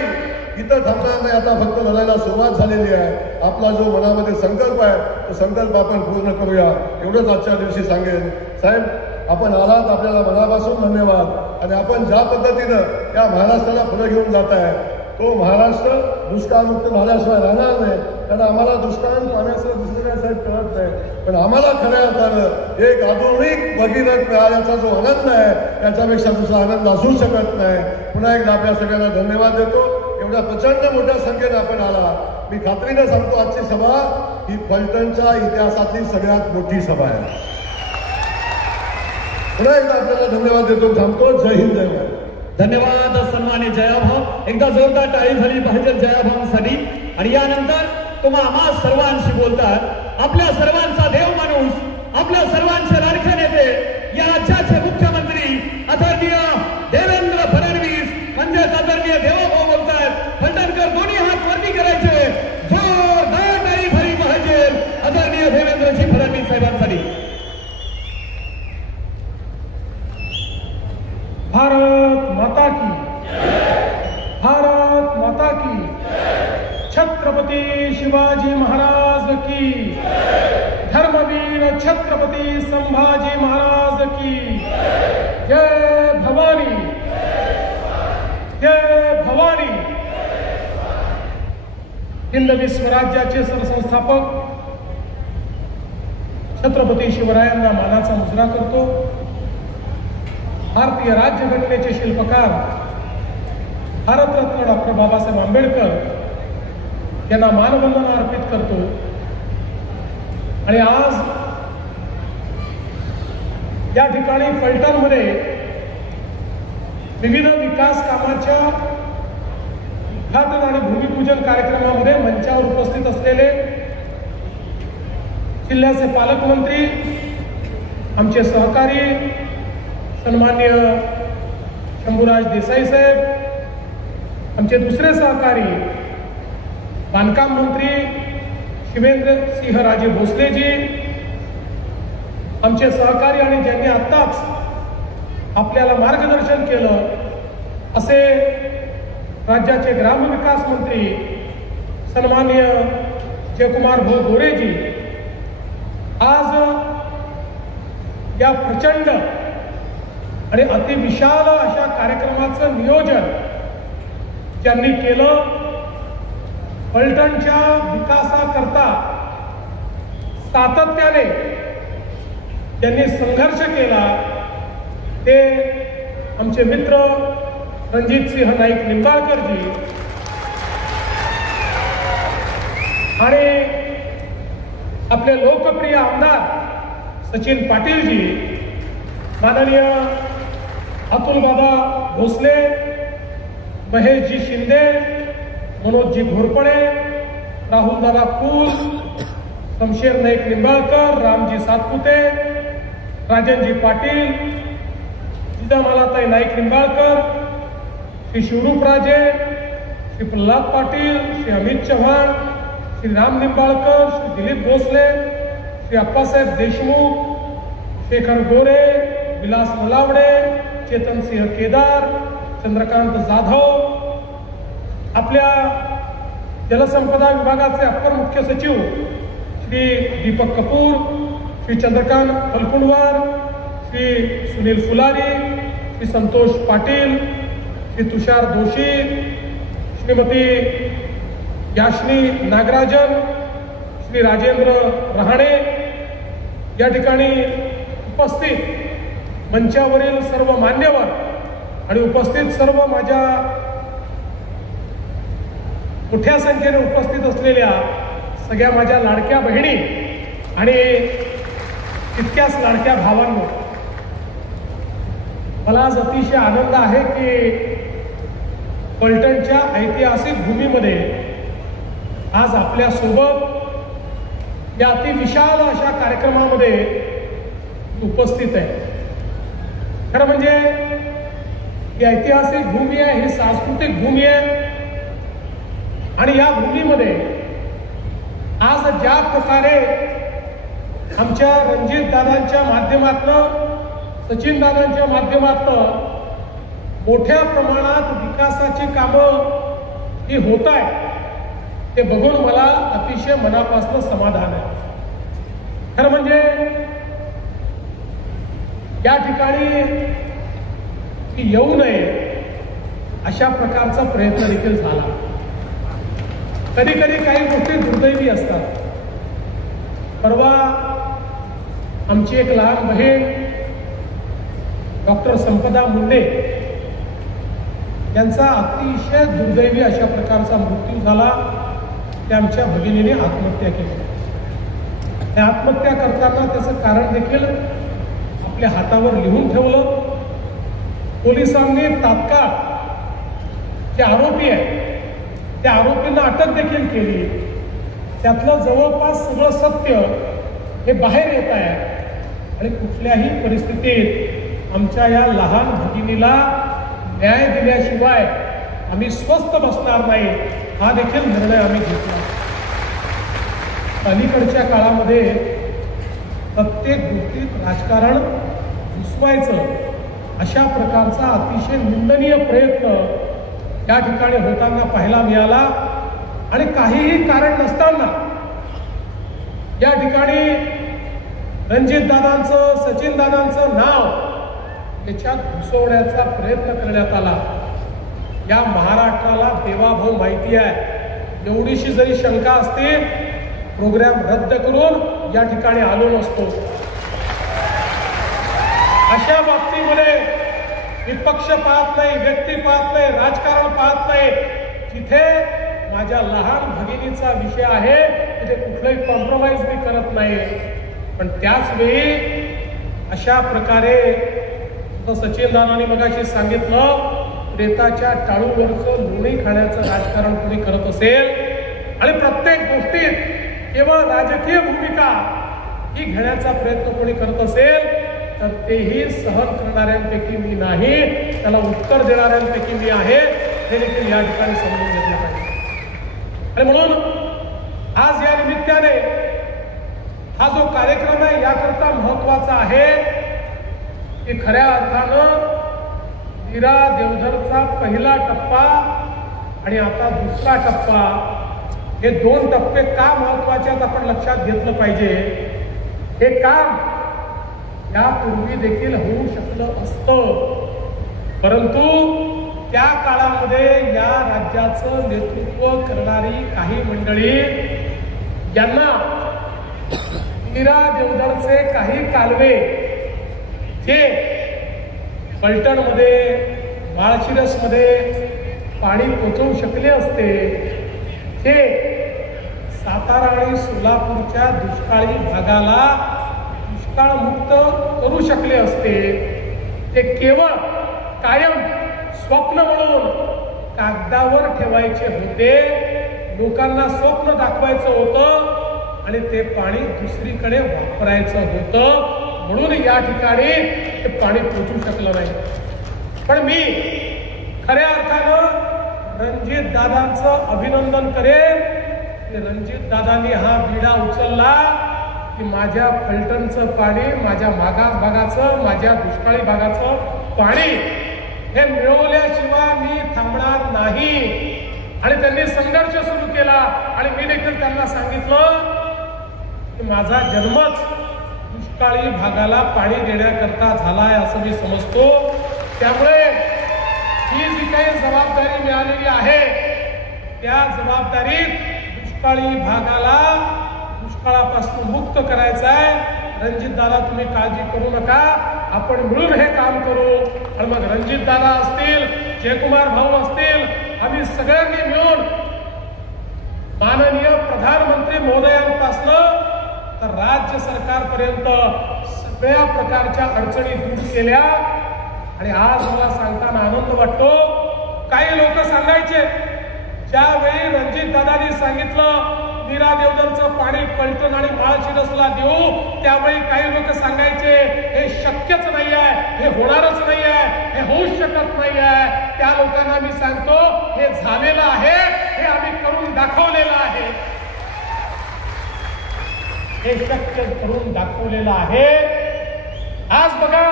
इथं थांबणार नाही. आता फक्त लढाईला सुरुवात झालेली आहे. आपला जो मनामध्ये संकल्प आहे तो संकल्प आपण पूर्ण करूया, एवढंच आजच्या दिवशी सांगेन. साहेब आपण आलात, आपल्याला मनापासून धन्यवाद. आणि आपण ज्या पद्धतीनं या महाराष्ट्राला पुढे घेऊन जात आहे तो महाराष्ट्र दुष्काळमुक्त झाल्याशिवाय राहणार नाही. कारण आम्हाला दुष्काळ पाण्याचं दुसरं काय साहेब कळत नाही, पण आम्हाला खऱ्या अर्थानं एक आधुनिक भगीरथ मिळाल्याचा जो आनंद आहे त्याच्यापेक्षा दुसरा आनंद असू शकत नाही. पुन्हा एकदा आपल्या सगळ्यांना धन्यवाद देतो. एवढ्या प्रचंड मोठ्या संख्येने आपण आला. मी खात्रीने सांगतो आजची सभा ही फलटणच्या इतिहासातली सगळ्यात मोठी सभा आहे. पुन्हा एकदा आपल्याला धन्यवाद देतो, थांबतो. जय हिंद, जय भारत. धन्यवाद सन्मान्य जयाभाऊ. एकदा जोरदार टाळी झाली पाहिजे जयाभाऊंसाठी. आणि यानंतर तुम्हा आम्हा सर्वांशी बोलतात आपल्या सर्वांचा देव माणूस, आपल्या सर्वांचे लाडके नेते, या राज्याचे मुख्यमंत्री आदरणीय देवेंद्र फडणवीस म्हणजेच आदरणीय देवाभाऊ बोलतात. फलटणकर दोन्ही हात वरती करायचे, जोरदार टाळी झाली पाहिजे आदरणीय देवेंद्रजी फडणवीस साहेबांसाठी. भारत माता की, भारत माता की, छत्रपती शिवाजी महाराज की, धर्मवीर छत्रपती संभाजी महाराज की, जय भवानी, जय भवानी. हिंदवी स्वराज्याचे सरसंस्थापक छत्रपती शिवरायांना मानाचा मुजरा करतो. भारतीय राज्यघटनेचे शिल्पकार भारतरत्न डॉक्टर बाबासाहेब आंबेडकर यांना मानवंदना अर्पित करतो. आणि आज या ठिकाणी फलटणमध्ये विविध विकास कामाच्या उद्घाटन आणि भूमिपूजन कार्यक्रमामध्ये मंचावर उपस्थित असलेले जिल्ह्याचे पालकमंत्री, आमचे सहकारी सन्मान्य शंभूराज देसाई साहेब, आमचे दुसरे सहकारी बांधकाम मंत्री शिवेंद्र सिंह राजे भोसलेजी, आमचे सहकारी आणि ज्यांनी आत्ताच आपल्याला मार्गदर्शन केलं असे राज्याचे ग्रामविकास मंत्री सन्मान्य जयकुमार भाऊ गोरेजी, आज या प्रचंड आणि अतिविशाल अशा कार्यक्रमाचं नियोजन ज्यांनी केलं, फलटणच्या विकासाकरता सातत्याने ज्यांनी संघर्ष केला ते आमचे मित्र रणजितसिंह नाईक निंबाळकरजी आणि आपले लोकप्रिय आमदार सचिन पाटीलजी, माननीय अतुलबाबा भोसले, महेशजी शिंदे, मनोजजी घोरपडे, राहुलदादा कुल, शमशेर नाईक निंबाळकर, रामजी सातपुते, राजनजी पाटील, जिजामालाताई नाईक निंबाळकर, श्री शिवरूपराजे, श्री प्रल्हाद पाटील, श्री अमित चव्हाण, श्री राम निंबाळकर, श्री दिलीप भोसले, श्री अप्पासाहेब देशमुख, शेखर गोरे, विलास नलावडे, चेतनसिंह केदार, चंद्रकांत जाधव, आपल्या जलसंपदा विभागाचे अप्पर मुख्य सचिव श्री दीपक कपूर, श्री चंद्रकांत फलकुंडवार, श्री सुनील फुलारी, श्री संतोष पाटील, श्री तुषार दोशी, श्रीमती याशनी नागराजन, श्री राजेंद्र रहाणे, या ठिकाणी उपस्थित मंचावरील सर्व मान्यवर आणि उपस्थित सर्व माझ्या मोठ्या संख्येने उपस्थित असलेल्या सगळ्या माझ्या लाडक्या बहिणी आणि तितक्याच लाडक्या भावांनो, मला आज अतिशय आनंद आहे की फलटणच्या ऐतिहासिक भूमीमध्ये आज आपल्या सोबत या अतिविशाल अशा कार्यक्रमामध्ये उपस्थित आहे. खरं म्हणजे ही ऐतिहासिक भूमी आहे, ही सांस्कृतिक भूमी आहे आणि या भूमीमध्ये आज ज्या प्रकारे आमच्या रणजित दादांच्या माध्यमातून, सचिन दादांच्या माध्यमातून मोठ्या प्रमाणात विकासाची कामं ही होत आहे ते बघून मला अतिशय मनापासून समाधान आहे. खरं म्हणजे या ठिकाणी येऊ नये अशा प्रकारचा प्रयत्न देखील झाला. कधी कधी काही गोष्टी दुर्दैवी असतात. परवा आमची एक लहान बहीण डॉक्टर संपदा मुंडे यांचा अतिशय दुर्दैवी अशा प्रकारचा मृत्यू झाला. त्या आमच्या भगिनीने आत्महत्या केली. त्या आत्महत्या करताना त्याचं कारण देखील आपल्या हातावर लिहून ठेवलं. पोलिसांनी तात्काळ जे आरोपी आहे त्या आरोपींना अटक देखील केली. त्यातलं जवळपास सगळं सत्य हे बाहेर येत आहे आणि कुठल्याही परिस्थितीत आमच्या या लहान भगिनीला न्याय दिल्याशिवाय आम्ही स्वस्थ बसणार नाही हा देखील निर्णय आम्ही घेतला. अलीकडच्या काळामध्ये प्रत्येक गोष्टीत राजकारण घुसवायचं अशा प्रकारचा अतिशय निंदनीय प्रयत्न या ठिकाणी होताना पाहायला मिळाला आणि काहीही कारण नसताना या ठिकाणी रणजित दादांचं, सचिन दादांचं नाव याच्यात घुसवण्याचा प्रयत्न करण्यात आला. या महाराष्ट्राला देवाभाऊ माहिती आहे. एवढीशी जरी शंका असती प्रोग्राम रद्द करून या ठिकाणी आलो नसतो. अशा बाबतीमध्ये विपक्ष पाहत नाही, व्यक्ती पाहत नाही, राजकारण पाहत नाही. तिथे माझ्या लहान भगिनीचा विषय आहे तिथे कुठलंही कॉम्प्रोमाइज मी करत नाही. पण त्याच वेळी अशा प्रकारे सचिन दादांनी मगाशी सांगितलं प्रेताच्या टाळूवरचं लोणी खाण्याचं राजकारण कोणी करत असेल आणि प्रत्येक गोष्टीत केवळ राजकीय भूमिका ही घेण्याचा प्रयत्न कोणी करत असेल तर तेही सहन करणाऱ्यांपैकी मी नाही, त्याला उत्तर देणाऱ्यांपैकी मी आहे हे देखील या ठिकाणी समजून घेतलं पाहिजे. आणि म्हणून आज या निमित्ताने हा जो कार्यक्रम आहे याकरता महत्वाचा आहे की खऱ्या अर्थानं नीरा देवधरचा पहिला टप्पा आणि आता दुसरा टप्पा हे दोन टप्पे का महत्वाचे आहेत आपण लक्षात घेतलं पाहिजे. हे काम यापूर्वी देखील होऊ शकलं असतं परंतु त्या काळामध्ये या राज्याचं नेतृत्व करणारी काही मंडळी यांना नीरा देवधरचे काही कालवे जे फलटणमध्ये, माळशिरसमध्ये पाणी पोचवू शकले असते ते सातारा आणि सोलापूरच्या दुष्काळी भागाला दुष्काळमुक्त करू शकले असते. ते केवळ कायम स्वप्न म्हणून कागदावर ठेवायचे होते. लोकांना स्वप्न दाखवायचं होतं आणि ते पाणी दुसरीकडे वापरायचं होतं. म्हणून या ठिकाणी ते पाणी पोचू शकलं नाही. पण मी खऱ्या अर्थानं रणजित दादांचं अभिनंदन करेन की रणजित दादांनी हा विडा उचलला की माझ्या फलटणचं पाणी, माझ्या मागास भागाचं, माझ्या दुष्काळी भागाचं पाणी हे मिळवल्याशिवाय मी थांबणार नाही. आणि त्यांनी संघर्ष सुरू केला आणि मी देखील त्यांना सांगितलं की माझा जन्मच दुष्काळी भागाला पाणी देण्याकरता झालाय असं मी समजतो. त्यामुळे ही जी काही जबाबदारी मिळालेली आहे त्या जबाबदारीत दुष्काळी भागाला दुष्काळापासून मुक्त करायचं आहे. रणजित दादा तुम्ही काळजी करू नका, आपण मिळून हे काम करू. आणि मग रणजित दादा असतील, जयकुमार भाऊ असतील, आम्ही सगळ्यांनी मिळून माननीय प्रधानमंत्री महोदयांपासून तर राज्य सरकारपर्यंत सगळ्या प्रकारच्या अडचणी दूर केल्या. आणि आज मला सांगताना आनंद वाटतो. काही लोक सांगायचे ज्यावेळी रणजित दादांनी सांगितलं नीरा देवधरचं पाणी फलटण आणि माळशिरसला देऊ, त्यावेळी काही लोक सांगायचे हे शक्यच नाही आहे, हे होणारच नाही आहे, हे होऊच शकत नाही आहे. त्या लोकांना मी सांगतो हे झालेलं आहे, हे आम्ही करून दाखवलेलं आहे, हे शक्य करून दाखवलेलं आहे. आज बघा,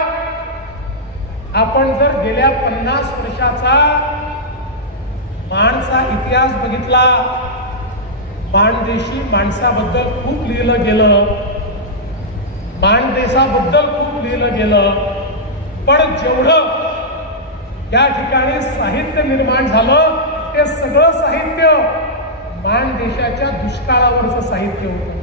आपण जर गेल्या 50 वर्षाचा माणचा इतिहास बघितला, माणदेशी माणसाबद्दल खूप लिहिलं गेलं, माणदेशाबद्दल खूप लिहिलं गेलं. पण जेवढं या ठिकाणी साहित्य निर्माण झालं ते सगळं साहित्य माणदेशाच्या दुष्काळावरचं साहित्य होतं.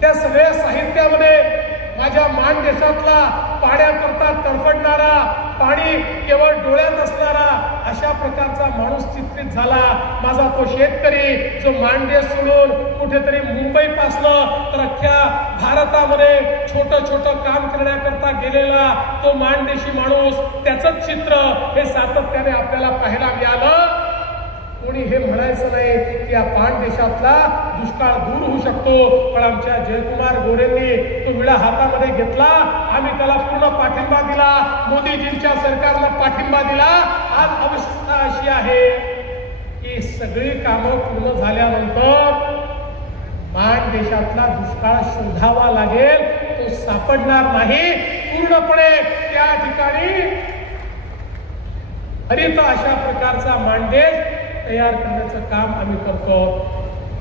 त्या सगळ्या साहित्यामध्ये माझ्या माणदेशातला पाण्याकरता तडफडणारा, पाणी केवळ डोळ्यात असणारा अशा प्रकारचा माणूस चित्रित झाला. माझा तो शेतकरी जो माणदेश सोडून कुठेतरी मुंबईपासनं तर अख्ख्या भारतामध्ये छोटं छोटं काम करण्याकरता गेलेला तो माणदेशी माणूस, त्याचंच चित्र हे सातत्याने आपल्याला पाहायला मिळालं. कोणी हे म्हणायचं नाही की या पाणदेशातला दुष्काळ दूर होऊ शकतो. पण आमच्या जयकुमार गोरेंनी तो विडा हातामध्ये घेतला, आम्ही त्याला पूर्ण पाठिंबा दिला, मोदीजींच्या सरकारला पाठिंबा दिला. आज अवस्था अशी आहे की सगळी कामं पूर्ण झाल्यानंतर माणदेशातला दुष्काळ शोधावा लागेल, तो सापडणार नाही. पूर्णपणे त्या ठिकाणी हरित अशा प्रकारचा माणदेश तयार करण्याचं काम आम्ही करतो.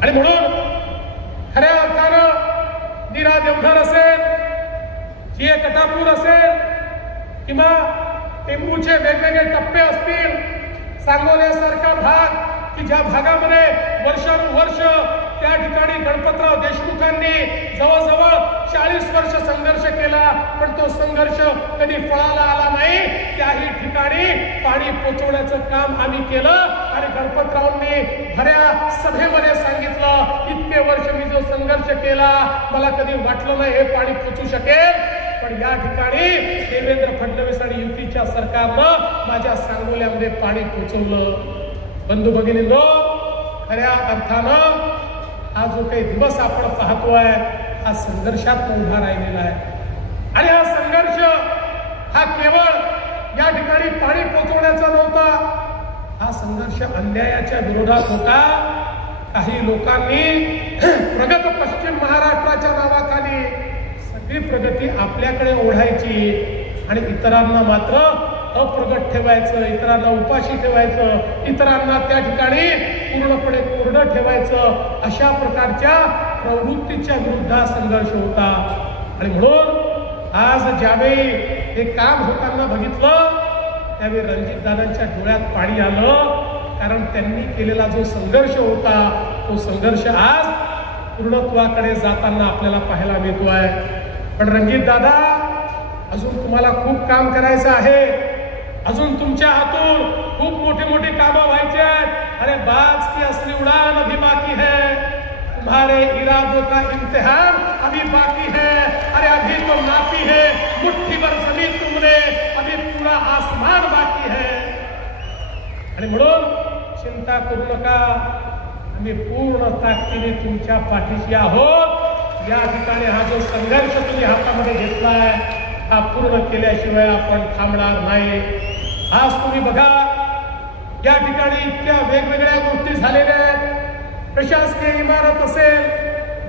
आणि म्हणून खऱ्या अर्थानं नीरा देवधर असेल, जीए कटापूर असेल किंवा टेंबूचे वेगवेगळे टप्पे असतील, सांगोल्यासारखा भाग की ज्या भागामध्ये वर्षानुवर्ष त्या ठिकाणी गणपतराव देशमुखांनी जवळजवळ 40 वर्ष संघर्ष केला, पण तो संघर्ष कधी फळाला आला नाही. त्याही ठिकाणी पाणी पोचवण्याचं काम आम्ही केलं. आणि गणपतरावांनी खऱ्या सभेमध्ये सांगितलं, इतके वर्ष मी जो संघर्ष केला मला कधी वाटलं नाही हे पाणी पोचू शकेल. पण या ठिकाणी देवेंद्र फडणवीस आणि युतीच्या सरकारनं माझ्या सांगोल्यामध्ये पाणी पोचवलं. बंधू भगिनींनो, खऱ्या अर्थानं हा जो काही दिवस आपण पाहतोय हा संघर्षात उभा राहिलेला आहे. आणि हा संघर्ष हा केवळ या ठिकाणी पाणी पोचवण्याचा नव्हता, हा संघर्ष अन्यायाच्या विरोधात होता. काही लोकांनी प्रगत पश्चिम महाराष्ट्राच्या नावाखाली सगळी प्रगती आपल्याकडे ओढायची आणि इतरांना मात्र अप्रगत ठेवायचं, इतरांना उपाशी ठेवायचं, इतरांना त्या ठिकाणी पूर्णपणे कोरडं ठेवायचं, अशा प्रकारच्या प्रवृत्तीच्या विरुद्ध संघर्ष होता. आणि म्हणून आज ज्यावेळी हे काम होताना बघितलं त्यावेळी रणजितदादांच्या डोळ्यात पाणी आलं. कारण त्यांनी केलेला जो संघर्ष होता तो संघर्ष आज पूर्णत्वाकडे जाताना आपल्याला पाहायला मिळतोय. पण रणजितदादा, अजून तुम्हाला खूप काम करायचं आहे, अजून तुमच्या हातून खूप मोठी मोठी कामं व्हायची आहेत. अरे बाज की असली उड़ान अभी बाकी है, तुम्हारे इरादों का इम्तिहान अभी बाकी है. अरे अभी तो माफी है, मुट्ठी भर जमीन तुमने, अभी पूरा आसमान बाकी है. आणि म्हणून चिंता करू नका, आम्ही पूर्ण ताकदीने तुमच्या पाठीशी आहोत. या ठिकाणी हा जो संघर्ष तुम्ही हातामध्ये घेतलाय हा पूर्ण केल्याशिवाय आपण थांबणार नाही. आज तुम्ही बघा, या ठिकाणी इतक्या वेगवेगळ्या गोष्टी झालेल्या आहेत. प्रशासकीय इमारत असेल,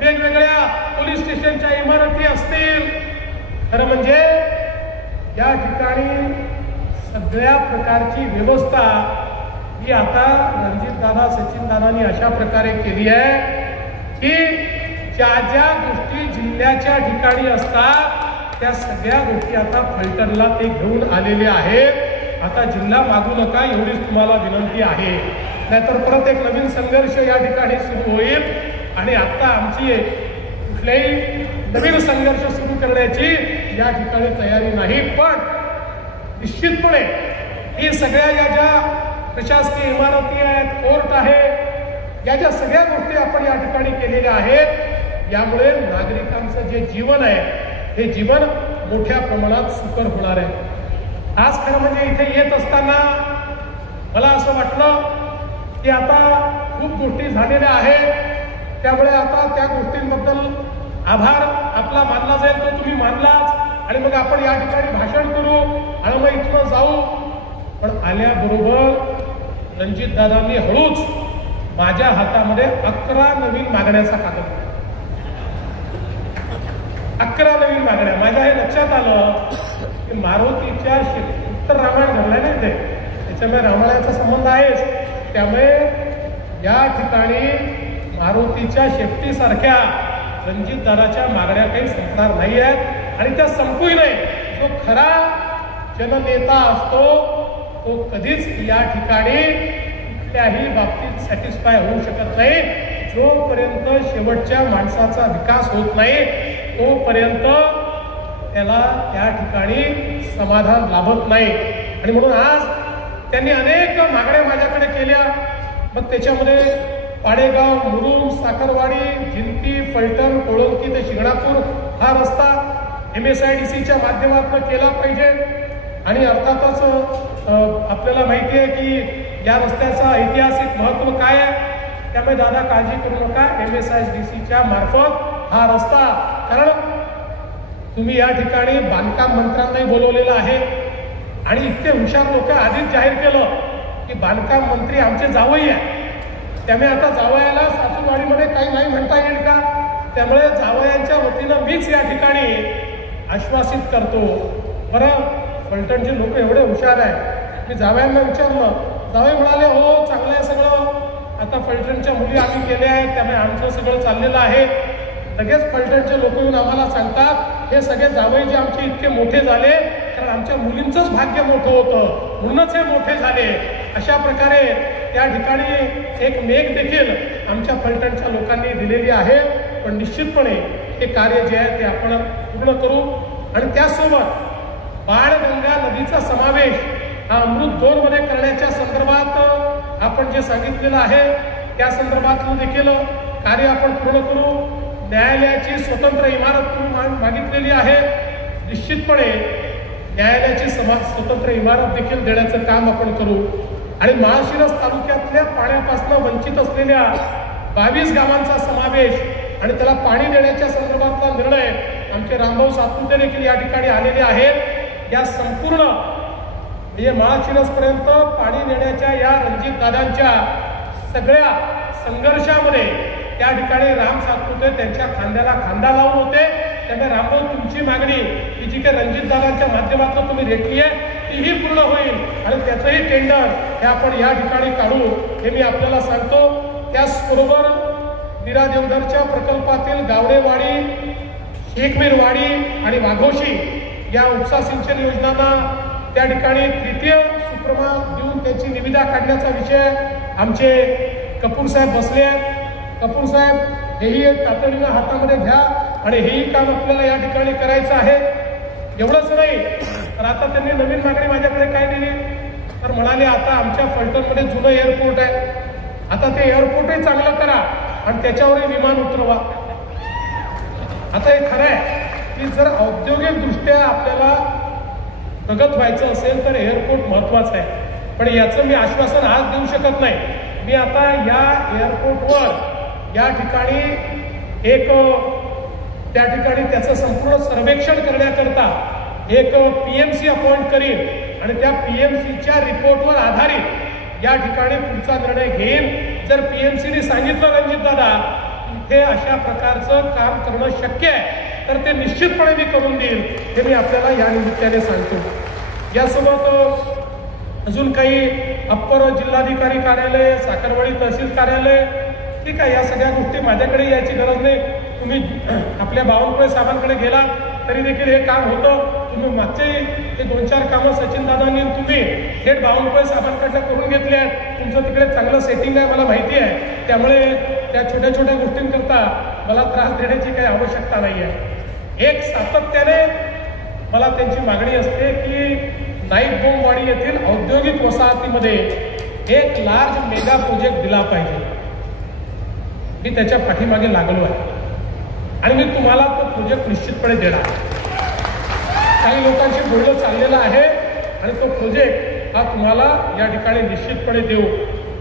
वेगवेगळ्या पोलीस स्टेशनच्या इमारती असतील. खरं म्हणजे या ठिकाणी सगळ्या प्रकारची व्यवस्था ही आता रणजितदादा, सचिनदादांनी अशा प्रकारे केली आहे की ज्या ज्या गोष्टी जिल्ह्याच्या ठिकाणी असतात त्या सगळ्या गोष्टी आता फलटणला ते घेऊन आलेले आहेत. आता जिल्हा मागू नका एवढीच तुम्हाला विनंती आहे, नाहीतर परत एक नवीन संघर्ष या ठिकाणी सुरू होईल. आणि आता आमची कुठल्याही नवीन संघर्ष सुरू करण्याची या ठिकाणी तयारी नाही. पण निश्चितपणे ही सगळ्या या ज्या प्रशासकीय इमारती आहेत, कोर्ट आहे, या ज्या सगळ्या गोष्टी आपण या ठिकाणी केलेल्या आहेत, यामुळे नागरिकांचं जे जीवन आहे हे जीवन मोठ्या प्रमाणात सुकर होणार आहे. आज खरं म्हणजे इथे येत असताना मला असं वाटलं की आता खूप गोष्टी झालेल्या आहेत, त्यामुळे आता त्या गोष्टींबद्दल आभार आपला मानला जाईल तो तुम्ही मानलाच, आणि मग आपण या ठिकाणी भाषण करू आणि मग इथून जाऊ. पण आल्याबरोबर रणजितदादांनी हळूच माझ्या हातामध्ये 11 नवीन मागण्याचा कागद, 11 नवीन मागण्या. माझ्या हे लक्षात आलं की मारुतीच्या उत्तर रामायण घडलं नाही ते, त्याच्यामुळे रामायणाचा संबंध आहेच. त्यामुळे या ठिकाणी मारुतीच्या शेपटीसारख्या रणजितदादाच्या मागण्या काही संपणार नाही आहेत आणि त्या संपूही नाही. जो खरा जननेता असतो तो कधीच या ठिकाणी कुठल्याही बाबतीत सॅटिस्फाय होऊ शकत नाही. जोपर्यंत शेवटच्या माणसाचा विकास होत नाही तोपर्यंत त्याला त्या ठिकाणी समाधान लाभत नाही. आणि म्हणून आज त्यांनी अनेक मागण्या माझ्याकडे केल्या. मग त्याच्यामध्ये पाडेगाव, मुरुम, साखरवाडी, जिंती, फलटण, कोळंकी ते शिंगणापूर हा रस्ता MSIDCच्या माध्यमातून केला पाहिजे. आणि अर्थातच आपल्याला माहिती आहे की या रस्त्याचं ऐतिहासिक महत्त्व काय आहे, त्यामुळे दादा काळजी करू नका, MSIDCच्या मार्फत हा रस्ता, कारण तुम्ही या ठिकाणी बांधकाम मंत्र्यांनाही बोलवलेलं आहे आणि इतके हुशार लोक आधीच जाहीर केलं की बांधकाम मंत्री आमचे जावई आहे, त्यामुळे आता जावयाला सासूरवाडीमध्ये काही नाही म्हणता येईल का. त्यामुळे जावयांच्या वतीनं मीच या ठिकाणी आश्वासित करतो. बरं, फलटणचे लोक एवढे हुशार आहे, मी जावयांना विचारलं, जावई म्हणाले हो चांगलं आहे सगळं, आता फलटणच्या मुली आम्ही केल्या आहेत त्यामुळे आमचं सगळं चाललेलं आहे. लगेच फलटणचे लोक येऊन आम्हाला सांगतात हे सगळे जावई जे आमचे इतके मोठे झाले कारण आमच्या मुलींचंच भाग्य मोठं होतं म्हणूनच हे मोठे झाले. अशा प्रकारे त्या ठिकाणी एक मेघ देखील आमच्या फलटणच्या लोकांनी दिलेली आहे. पण निश्चितपणे हे कार्य जे आहे ते आपण पूर्ण करू. आणि त्यासोबत बाणगंगा नदीचा समावेश हा अमृत 2 मध्ये करण्याच्या संदर्भात आपण जे सांगितलेलं आहे त्या संदर्भातलं देखील कार्य आपण पूर्ण करू. न्यायालयाची स्वतंत्र इमारत मागितलेली आहे. निश्चितपणे न्यायालयाची स्वतंत्र इमारत देखील देण्याचं काम आपण करू. आणि माळशिरस तालुक्यातल्या पाण्यापासून वंचित असलेल्या 22 गावांचा समावेश आणि त्याला पाणी देण्याच्या संदर्भातला निर्णय आमचे रामभाऊ सातपुते देखील या ठिकाणी आलेले आहेत. या संपूर्ण म्हणजे माळशिरसपर्यंत पाणी देण्याच्या या रणजितदादांच्या सगळ्या संघर्षामध्ये त्या ठिकाणी राम सातपुते त्यांच्या खांद्याला खांदा लावून होते. त्यामुळे रामभाऊ तुमची मागणी ही जी काही रणजितदादांच्या माध्यमातून तुम्ही रेटली आहे तीही पूर्ण होईल आणि त्याचंही टेंडर हे आपण या ठिकाणी काढू हे मी आपल्याला सांगतो. त्याचबरोबर मीरा देवधरच्या प्रकल्पातील गावडेवाडी, शेखमीरवाडी आणि वाघोशी या उपसा सिंचन योजनांना त्या ठिकाणी तृतीय सुप्रमा देऊन त्याची निविदा काढण्याचा विषय आमचे कपूर साहेब बसले आहेत. कपूर साहेब हेही एक तातडीनं हातामध्ये घ्या आणि हेही काम आपल्याला या ठिकाणी करायचं आहे. एवढंच नाही तर आता त्यांनी नवीन मागणी माझ्याकडे काय दिली तर म्हणाले आता आमच्या फलटणमध्ये जुनं एअरपोर्ट आहे, आता ते एअरपोर्टही चांगलं करा आणि त्याच्यावरही विमान उतरवा. आता हे खरं आहे की जर औद्योगिकदृष्ट्या आपल्याला प्रगत व्हायचं असेल तर एअरपोर्ट महत्वाचं आहे. पण याचं मी आश्वासन आज देऊ शकत नाही. मी आता या एअरपोर्टवर या ठिकाणी एक त्या ठिकाणी त्याचं संपूर्ण सर्वेक्षण करण्याकरता एक PMC अपॉइंट करीन आणि त्या PMCच्या रिपोर्टवर आधारित या ठिकाणी पुढचा निर्णय घेईन. जर PMCने सांगितलं रणजित दादा इथे अशा प्रकारचं काम करणं शक्य आहे तर ते निश्चितपणे मी करून देईल, हे मी आपल्याला या निमित्ताने सांगतो. यासोबत अजून काही अप्पर जिल्हाधिकारी कार्यालय, साखरवाडी तहसील कार्यालय, ठीक आहे, या सगळ्या गोष्टी माझ्याकडे यायची गरज नाही. तुम्ही आपल्या बावनकुळे साहेबांकडे गेला तरी देखील हे काम होतं. तुम्ही मागचे हे 2-4 कामं सचिन दादांनी तुम्ही थेट बावनकुळे साहेबांकडे करून घेतले आहेत. तुमचं तिकडे चांगलं सेटिंग आहे मला माहिती आहे, त्यामुळे त्या छोट्या छोट्या गोष्टींकरता मला त्रास देण्याची काही आवश्यकता नाही आहे. एक सातत्याने मला त्यांची मागणी असते की नाईक बोमवाडी येथील औद्योगिक वसाहतीमध्ये एक लार्ज मेगा प्रोजेक्ट दिला पाहिजे. मी त्याच्या पाठीमागे लागलो आहे आणि मी तुम्हाला तो प्रोजेक्ट निश्चितपणे देणार. काही लोकांशी बोलणं चाललेलं आहे आणि तो प्रोजेक्ट हा तुम्हाला या ठिकाणी निश्चितपणे देऊ.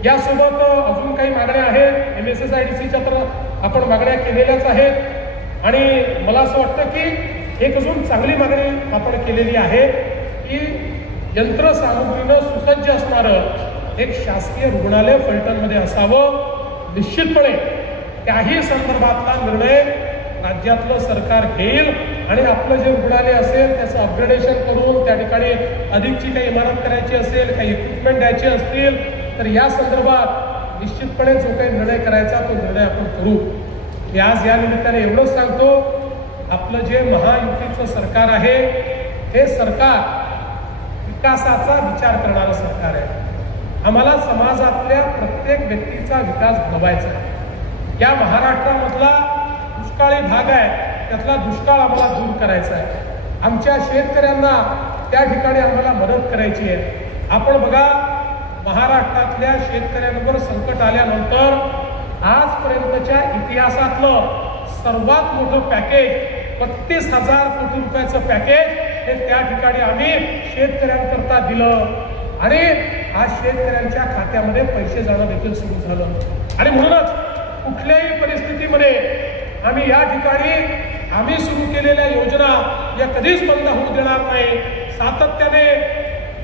यासोबत अजून काही मागण्या आहेत. MSSIDCच्या तर आपण मागण्या केलेल्याच आहेत आणि मला असं वाटतं की एक अजून चांगली मागणी आपण केलेली आहे की यंत्रसामुग्रीनं सुसज्ज असणारं एक शासकीय रुग्णालय फलटणमध्ये असावं. निश्चितपणे त्याही संदर्भातला निर्णय राज्यातलं सरकार घेईल आणि आपलं जे रुग्णालय असेल त्याचं अपग्रेडेशन करून त्या ठिकाणी अधिकची काही इमारत करायची असेल, काही इक्विपमेंट द्यायचे असतील तर या संदर्भात निश्चितपणे जो काही निर्णय करायचा तो निर्णय आपण करू. मी आज या निमित्ताने एवढंच सांगतो, आपलं जे महायुतीचं सरकार आहे हे सरकार विकासाचा विचार करणारं सरकार आहे. आम्हाला समाजातल्या प्रत्येक व्यक्तीचा विकास घडवायचा आहे. या महाराष्ट्रामधला दुष्काळी भाग आहे त्यातला दुष्काळ आम्हाला दूर करायचा आहे. आमच्या शेतकऱ्यांना त्या ठिकाणी आम्हाला मदत करायची आहे. आपण बघा, महाराष्ट्रातल्या शेतकऱ्यांवर संकट आल्यानंतर आजपर्यंतच्या इतिहासातलं सर्वात मोठं पॅकेज 32,000 कोटी रुपयाचं पॅकेज हे त्या ठिकाणी आम्ही शेतकऱ्यांकरता दिलं आणि आज शेतकऱ्यांच्या खात्यामध्ये पैसे जाणं देखील सुरू झालं. आणि म्हणूनच कुठल्याही परिस्थितीमध्ये आम्ही या ठिकाणी आम्ही सुरू केलेल्या योजना या कधीच बंद होऊ देणार नाही. सातत्याने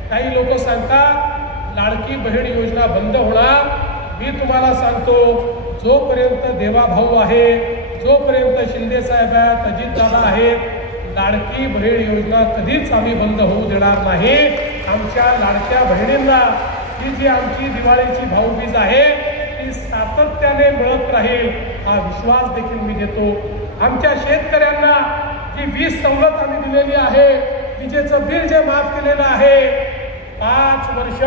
काही लोक सांगतात लाडकी बहीण योजना बंद होणार. मी तुम्हाला सांगतो, जोपर्यंत देवाभाऊ आहे, जोपर्यंत शिंदे साहेब आहेत, अजितदादा आहेत, लाडकी बहीण योजना कधीच आम्ही बंद होऊ देणार नाही. आमच्या लाडक्या बहिणींना ही जी आमची दिवाळीची भाऊबीज आहे ती सातत्याने मिळत राहील हा विश्वास देखील मी देतो. आमच्या शेतकऱ्यांना जी वीज सवलत आम्ही दिलेली आहे, विजेचं बिल जे माफ केलेलं आहे, 5 वर्ष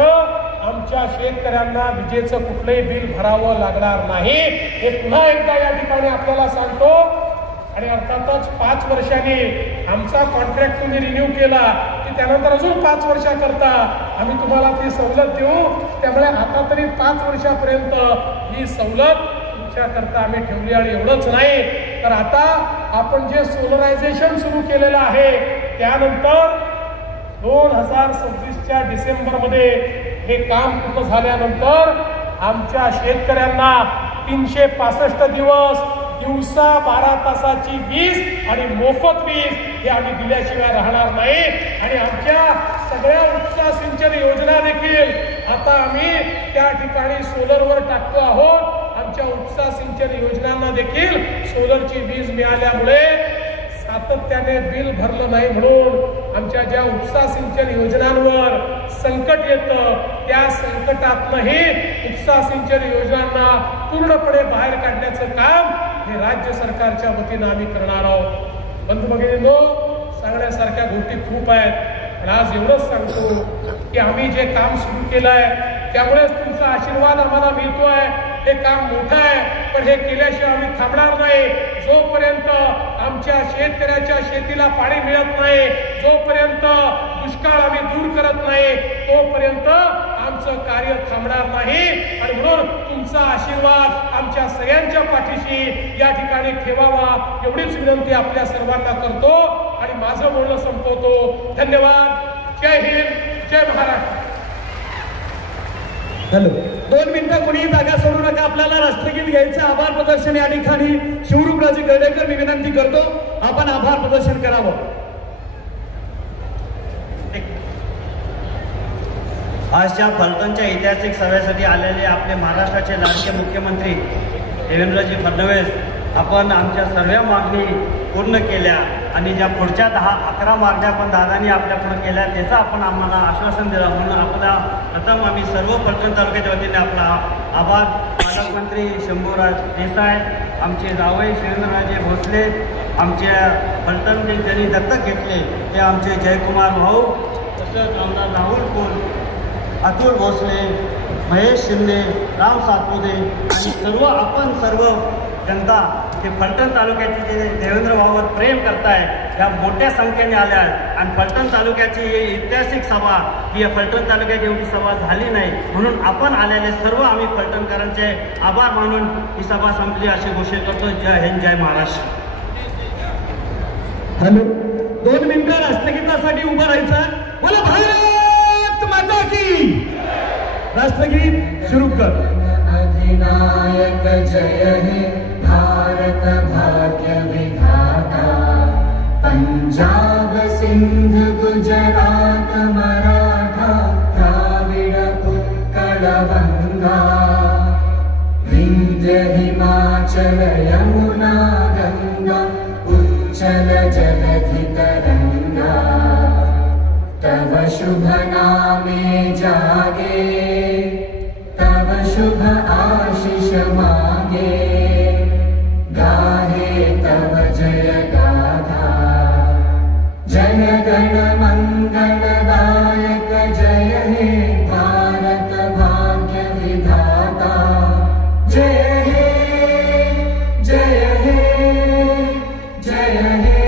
आमच्या शेतकऱ्यांना विजेचं कुठलंही बिल भरावं लागणार नाही हे पुन्हा एकदा या ठिकाणी आपल्याला सांगतो. आणि अर्थातच 5 वर्षांनी आमचा कॉन्ट्रॅक्ट तुम्ही रिन्यू केला की त्यानंतर अजून 5 वर्षाकरता आम्ही तुम्हाला ती सवलत देऊ. त्यामुळे आता तरी 5 वर्षापर्यंत ही सवलत तुमच्याकरता आम्ही ठेवली. आणि एवढंच नाही तर आता आपण जे सोलरायझेशन सुरू केलेलं आहे त्यानंतर 2026च्या डिसेंबरमध्ये हे काम पूर्ण झाल्यानंतर आमच्या शेतकऱ्यांना 365 दिवस दिवसा 12 तासाची वीज आणि मोफत वीज हे आम्ही दिल्याशिवाय राहणार नाही. आणि आमच्या सगळ्या उपसा सिंचन योजना देखील आता आम्ही त्या ठिकाणी सोलरवर टाकतो आहोत. आमच्या उपसा सिंचन योजनांना देखील सोलरची वीज मिळाल्यामुळे सातत्याने बिल भरलं नाही म्हणून आमच्या ज्या उपसा सिंचन योजनांवर संकट येतं त्या संकटातनंही उपसा सिंचन योजनांना पूर्णपणे बाहेर काढण्याचं काम हे राज्य सरकारच्या वतीनं आम्ही करणार आहोत. बंधू भगिनींनो, सांगण्यासारख्या गोष्टी खूप आहेत पण आज एवढंच सांगतो की आम्ही जे काम सुरू केलं आहे त्यामुळेच तुमचा आशीर्वाद आम्हाला मिळतोय. हे काम मोठं आहे पण हे केल्याशिवाय आम्ही थांबणार नाही. जोपर्यंत आमच्या शेतकऱ्याच्या शेतीला पाणी मिळत नाही, जोपर्यंत दुष्काळ आम्ही दूर करत नाही तोपर्यंत आमचं कार्य थांबणार नाही. आणि म्हणून तुमचा आशीर्वाद आमच्या सगळ्यांच्या पाठीशी या ठिकाणी ठेवावा एवढीच विनंती आपल्या सर्वांना करतो आणि माझं बोलणं संपवतो. धन्यवाद. जय हिंद, जय महाराष्ट्र. हॅलो, 2 मिनिटं कोणीही जागा सोडू नका. आपल्याला राष्ट्रगीत घ्यायचं. आभार प्रदर्शन या ठिकाणी शिवरूपराजे गर्डेकर मी विनंती करतो आपण आभार प्रदर्शन करावं. आजच्या फलटणच्या ऐतिहासिक सभेसाठी आलेले आपले महाराष्ट्राचे लाडके मुख्यमंत्री देवेंद्रजी फडणवीस, आपण आमच्या सर्व मागणी पूर्ण केल्या आणि ज्या पुढच्या 10-11 मागण्या पण दादांनी आपल्या पुढे केल्या त्याचं आपण आम्हाला आश्वासन दिलं. म्हणून आपला प्रथम आम्ही सर्व फलटण तालुक्याच्या वतीने आपला आभार. पालकमंत्री शंभूराज देसाई, आमचे जावई शिवेंद्रराजे भोसले, आमच्या फलटण ज्यांनी दत्तक घेतले ते आमचे जयकुमार भाऊ, तसंच आमदार राहुल कोल, अतुल भोसले, महेश शिंदे, राम सातपुते आणि सर्व जनता ते फलटण तालुक्याचे जे देवेंद्र भाऊवर प्रेम करताय या मोठ्या संख्येने आल्या आहेत. आणि फलटण तालुक्याची ही ऐतिहासिक सभा ही फलटण तालुक्यात एवढी सभा झाली नाही, म्हणून आपण आलेले सर्व आम्ही फलटणकरांचे आभार मानून ही सभा संपली अशी घोषणा करतो. जय हिंद, जय महाराष्ट्र. हॅलो, 2 मिनिटं राष्ट्रगीतासाठी उभं राहायचं. बोला भारत माता की. राष्ट्रगीत सुरू कर. अधिनायक जय हे भारत भाग्य विधाता, पंजाब सिंध गुजरात मराठा द्राविड उत्कल गंगा, विंध्य हिमाचल यमुना गंगा उच्चल जलधि तरंगा, तव शुभ नामे जागे, तव शुभ आशीष मांगे, गाहे तव जय गाथा, जन गण मंगलदायक जय हे भारत भाग्य विधाता, जय हे जय हे जय हे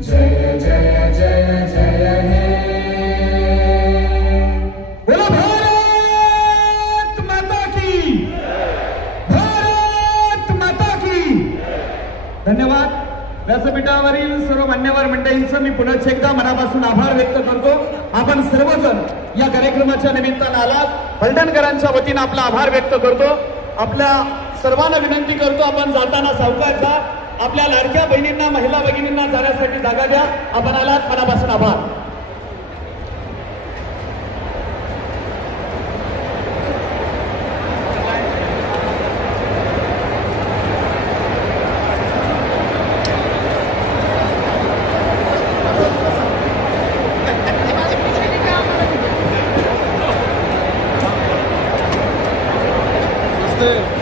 जय जय जय जय हे. बोला भारत माता की. भारत माता की. धन्यवाद. व्यासपीठावरील सर्व मान्यवर मंडळींचं मी पुन्हा एकदा मनापासून आभार व्यक्त करतो. आपण सर्वजण या कार्यक्रमाच्या निमित्तानं आलात. फलटणकरांच्या वतीनं आपला आभार व्यक्त करतो. आपल्या सर्वांना विनंती करतो, आपण जाताना सावकाश जा. आपल्या लाडक्या बहिणींना, महिला भगिनींना जाण्यासाठी जागा द्या. आपण आलात, मनापासून आभार. नमस्ते.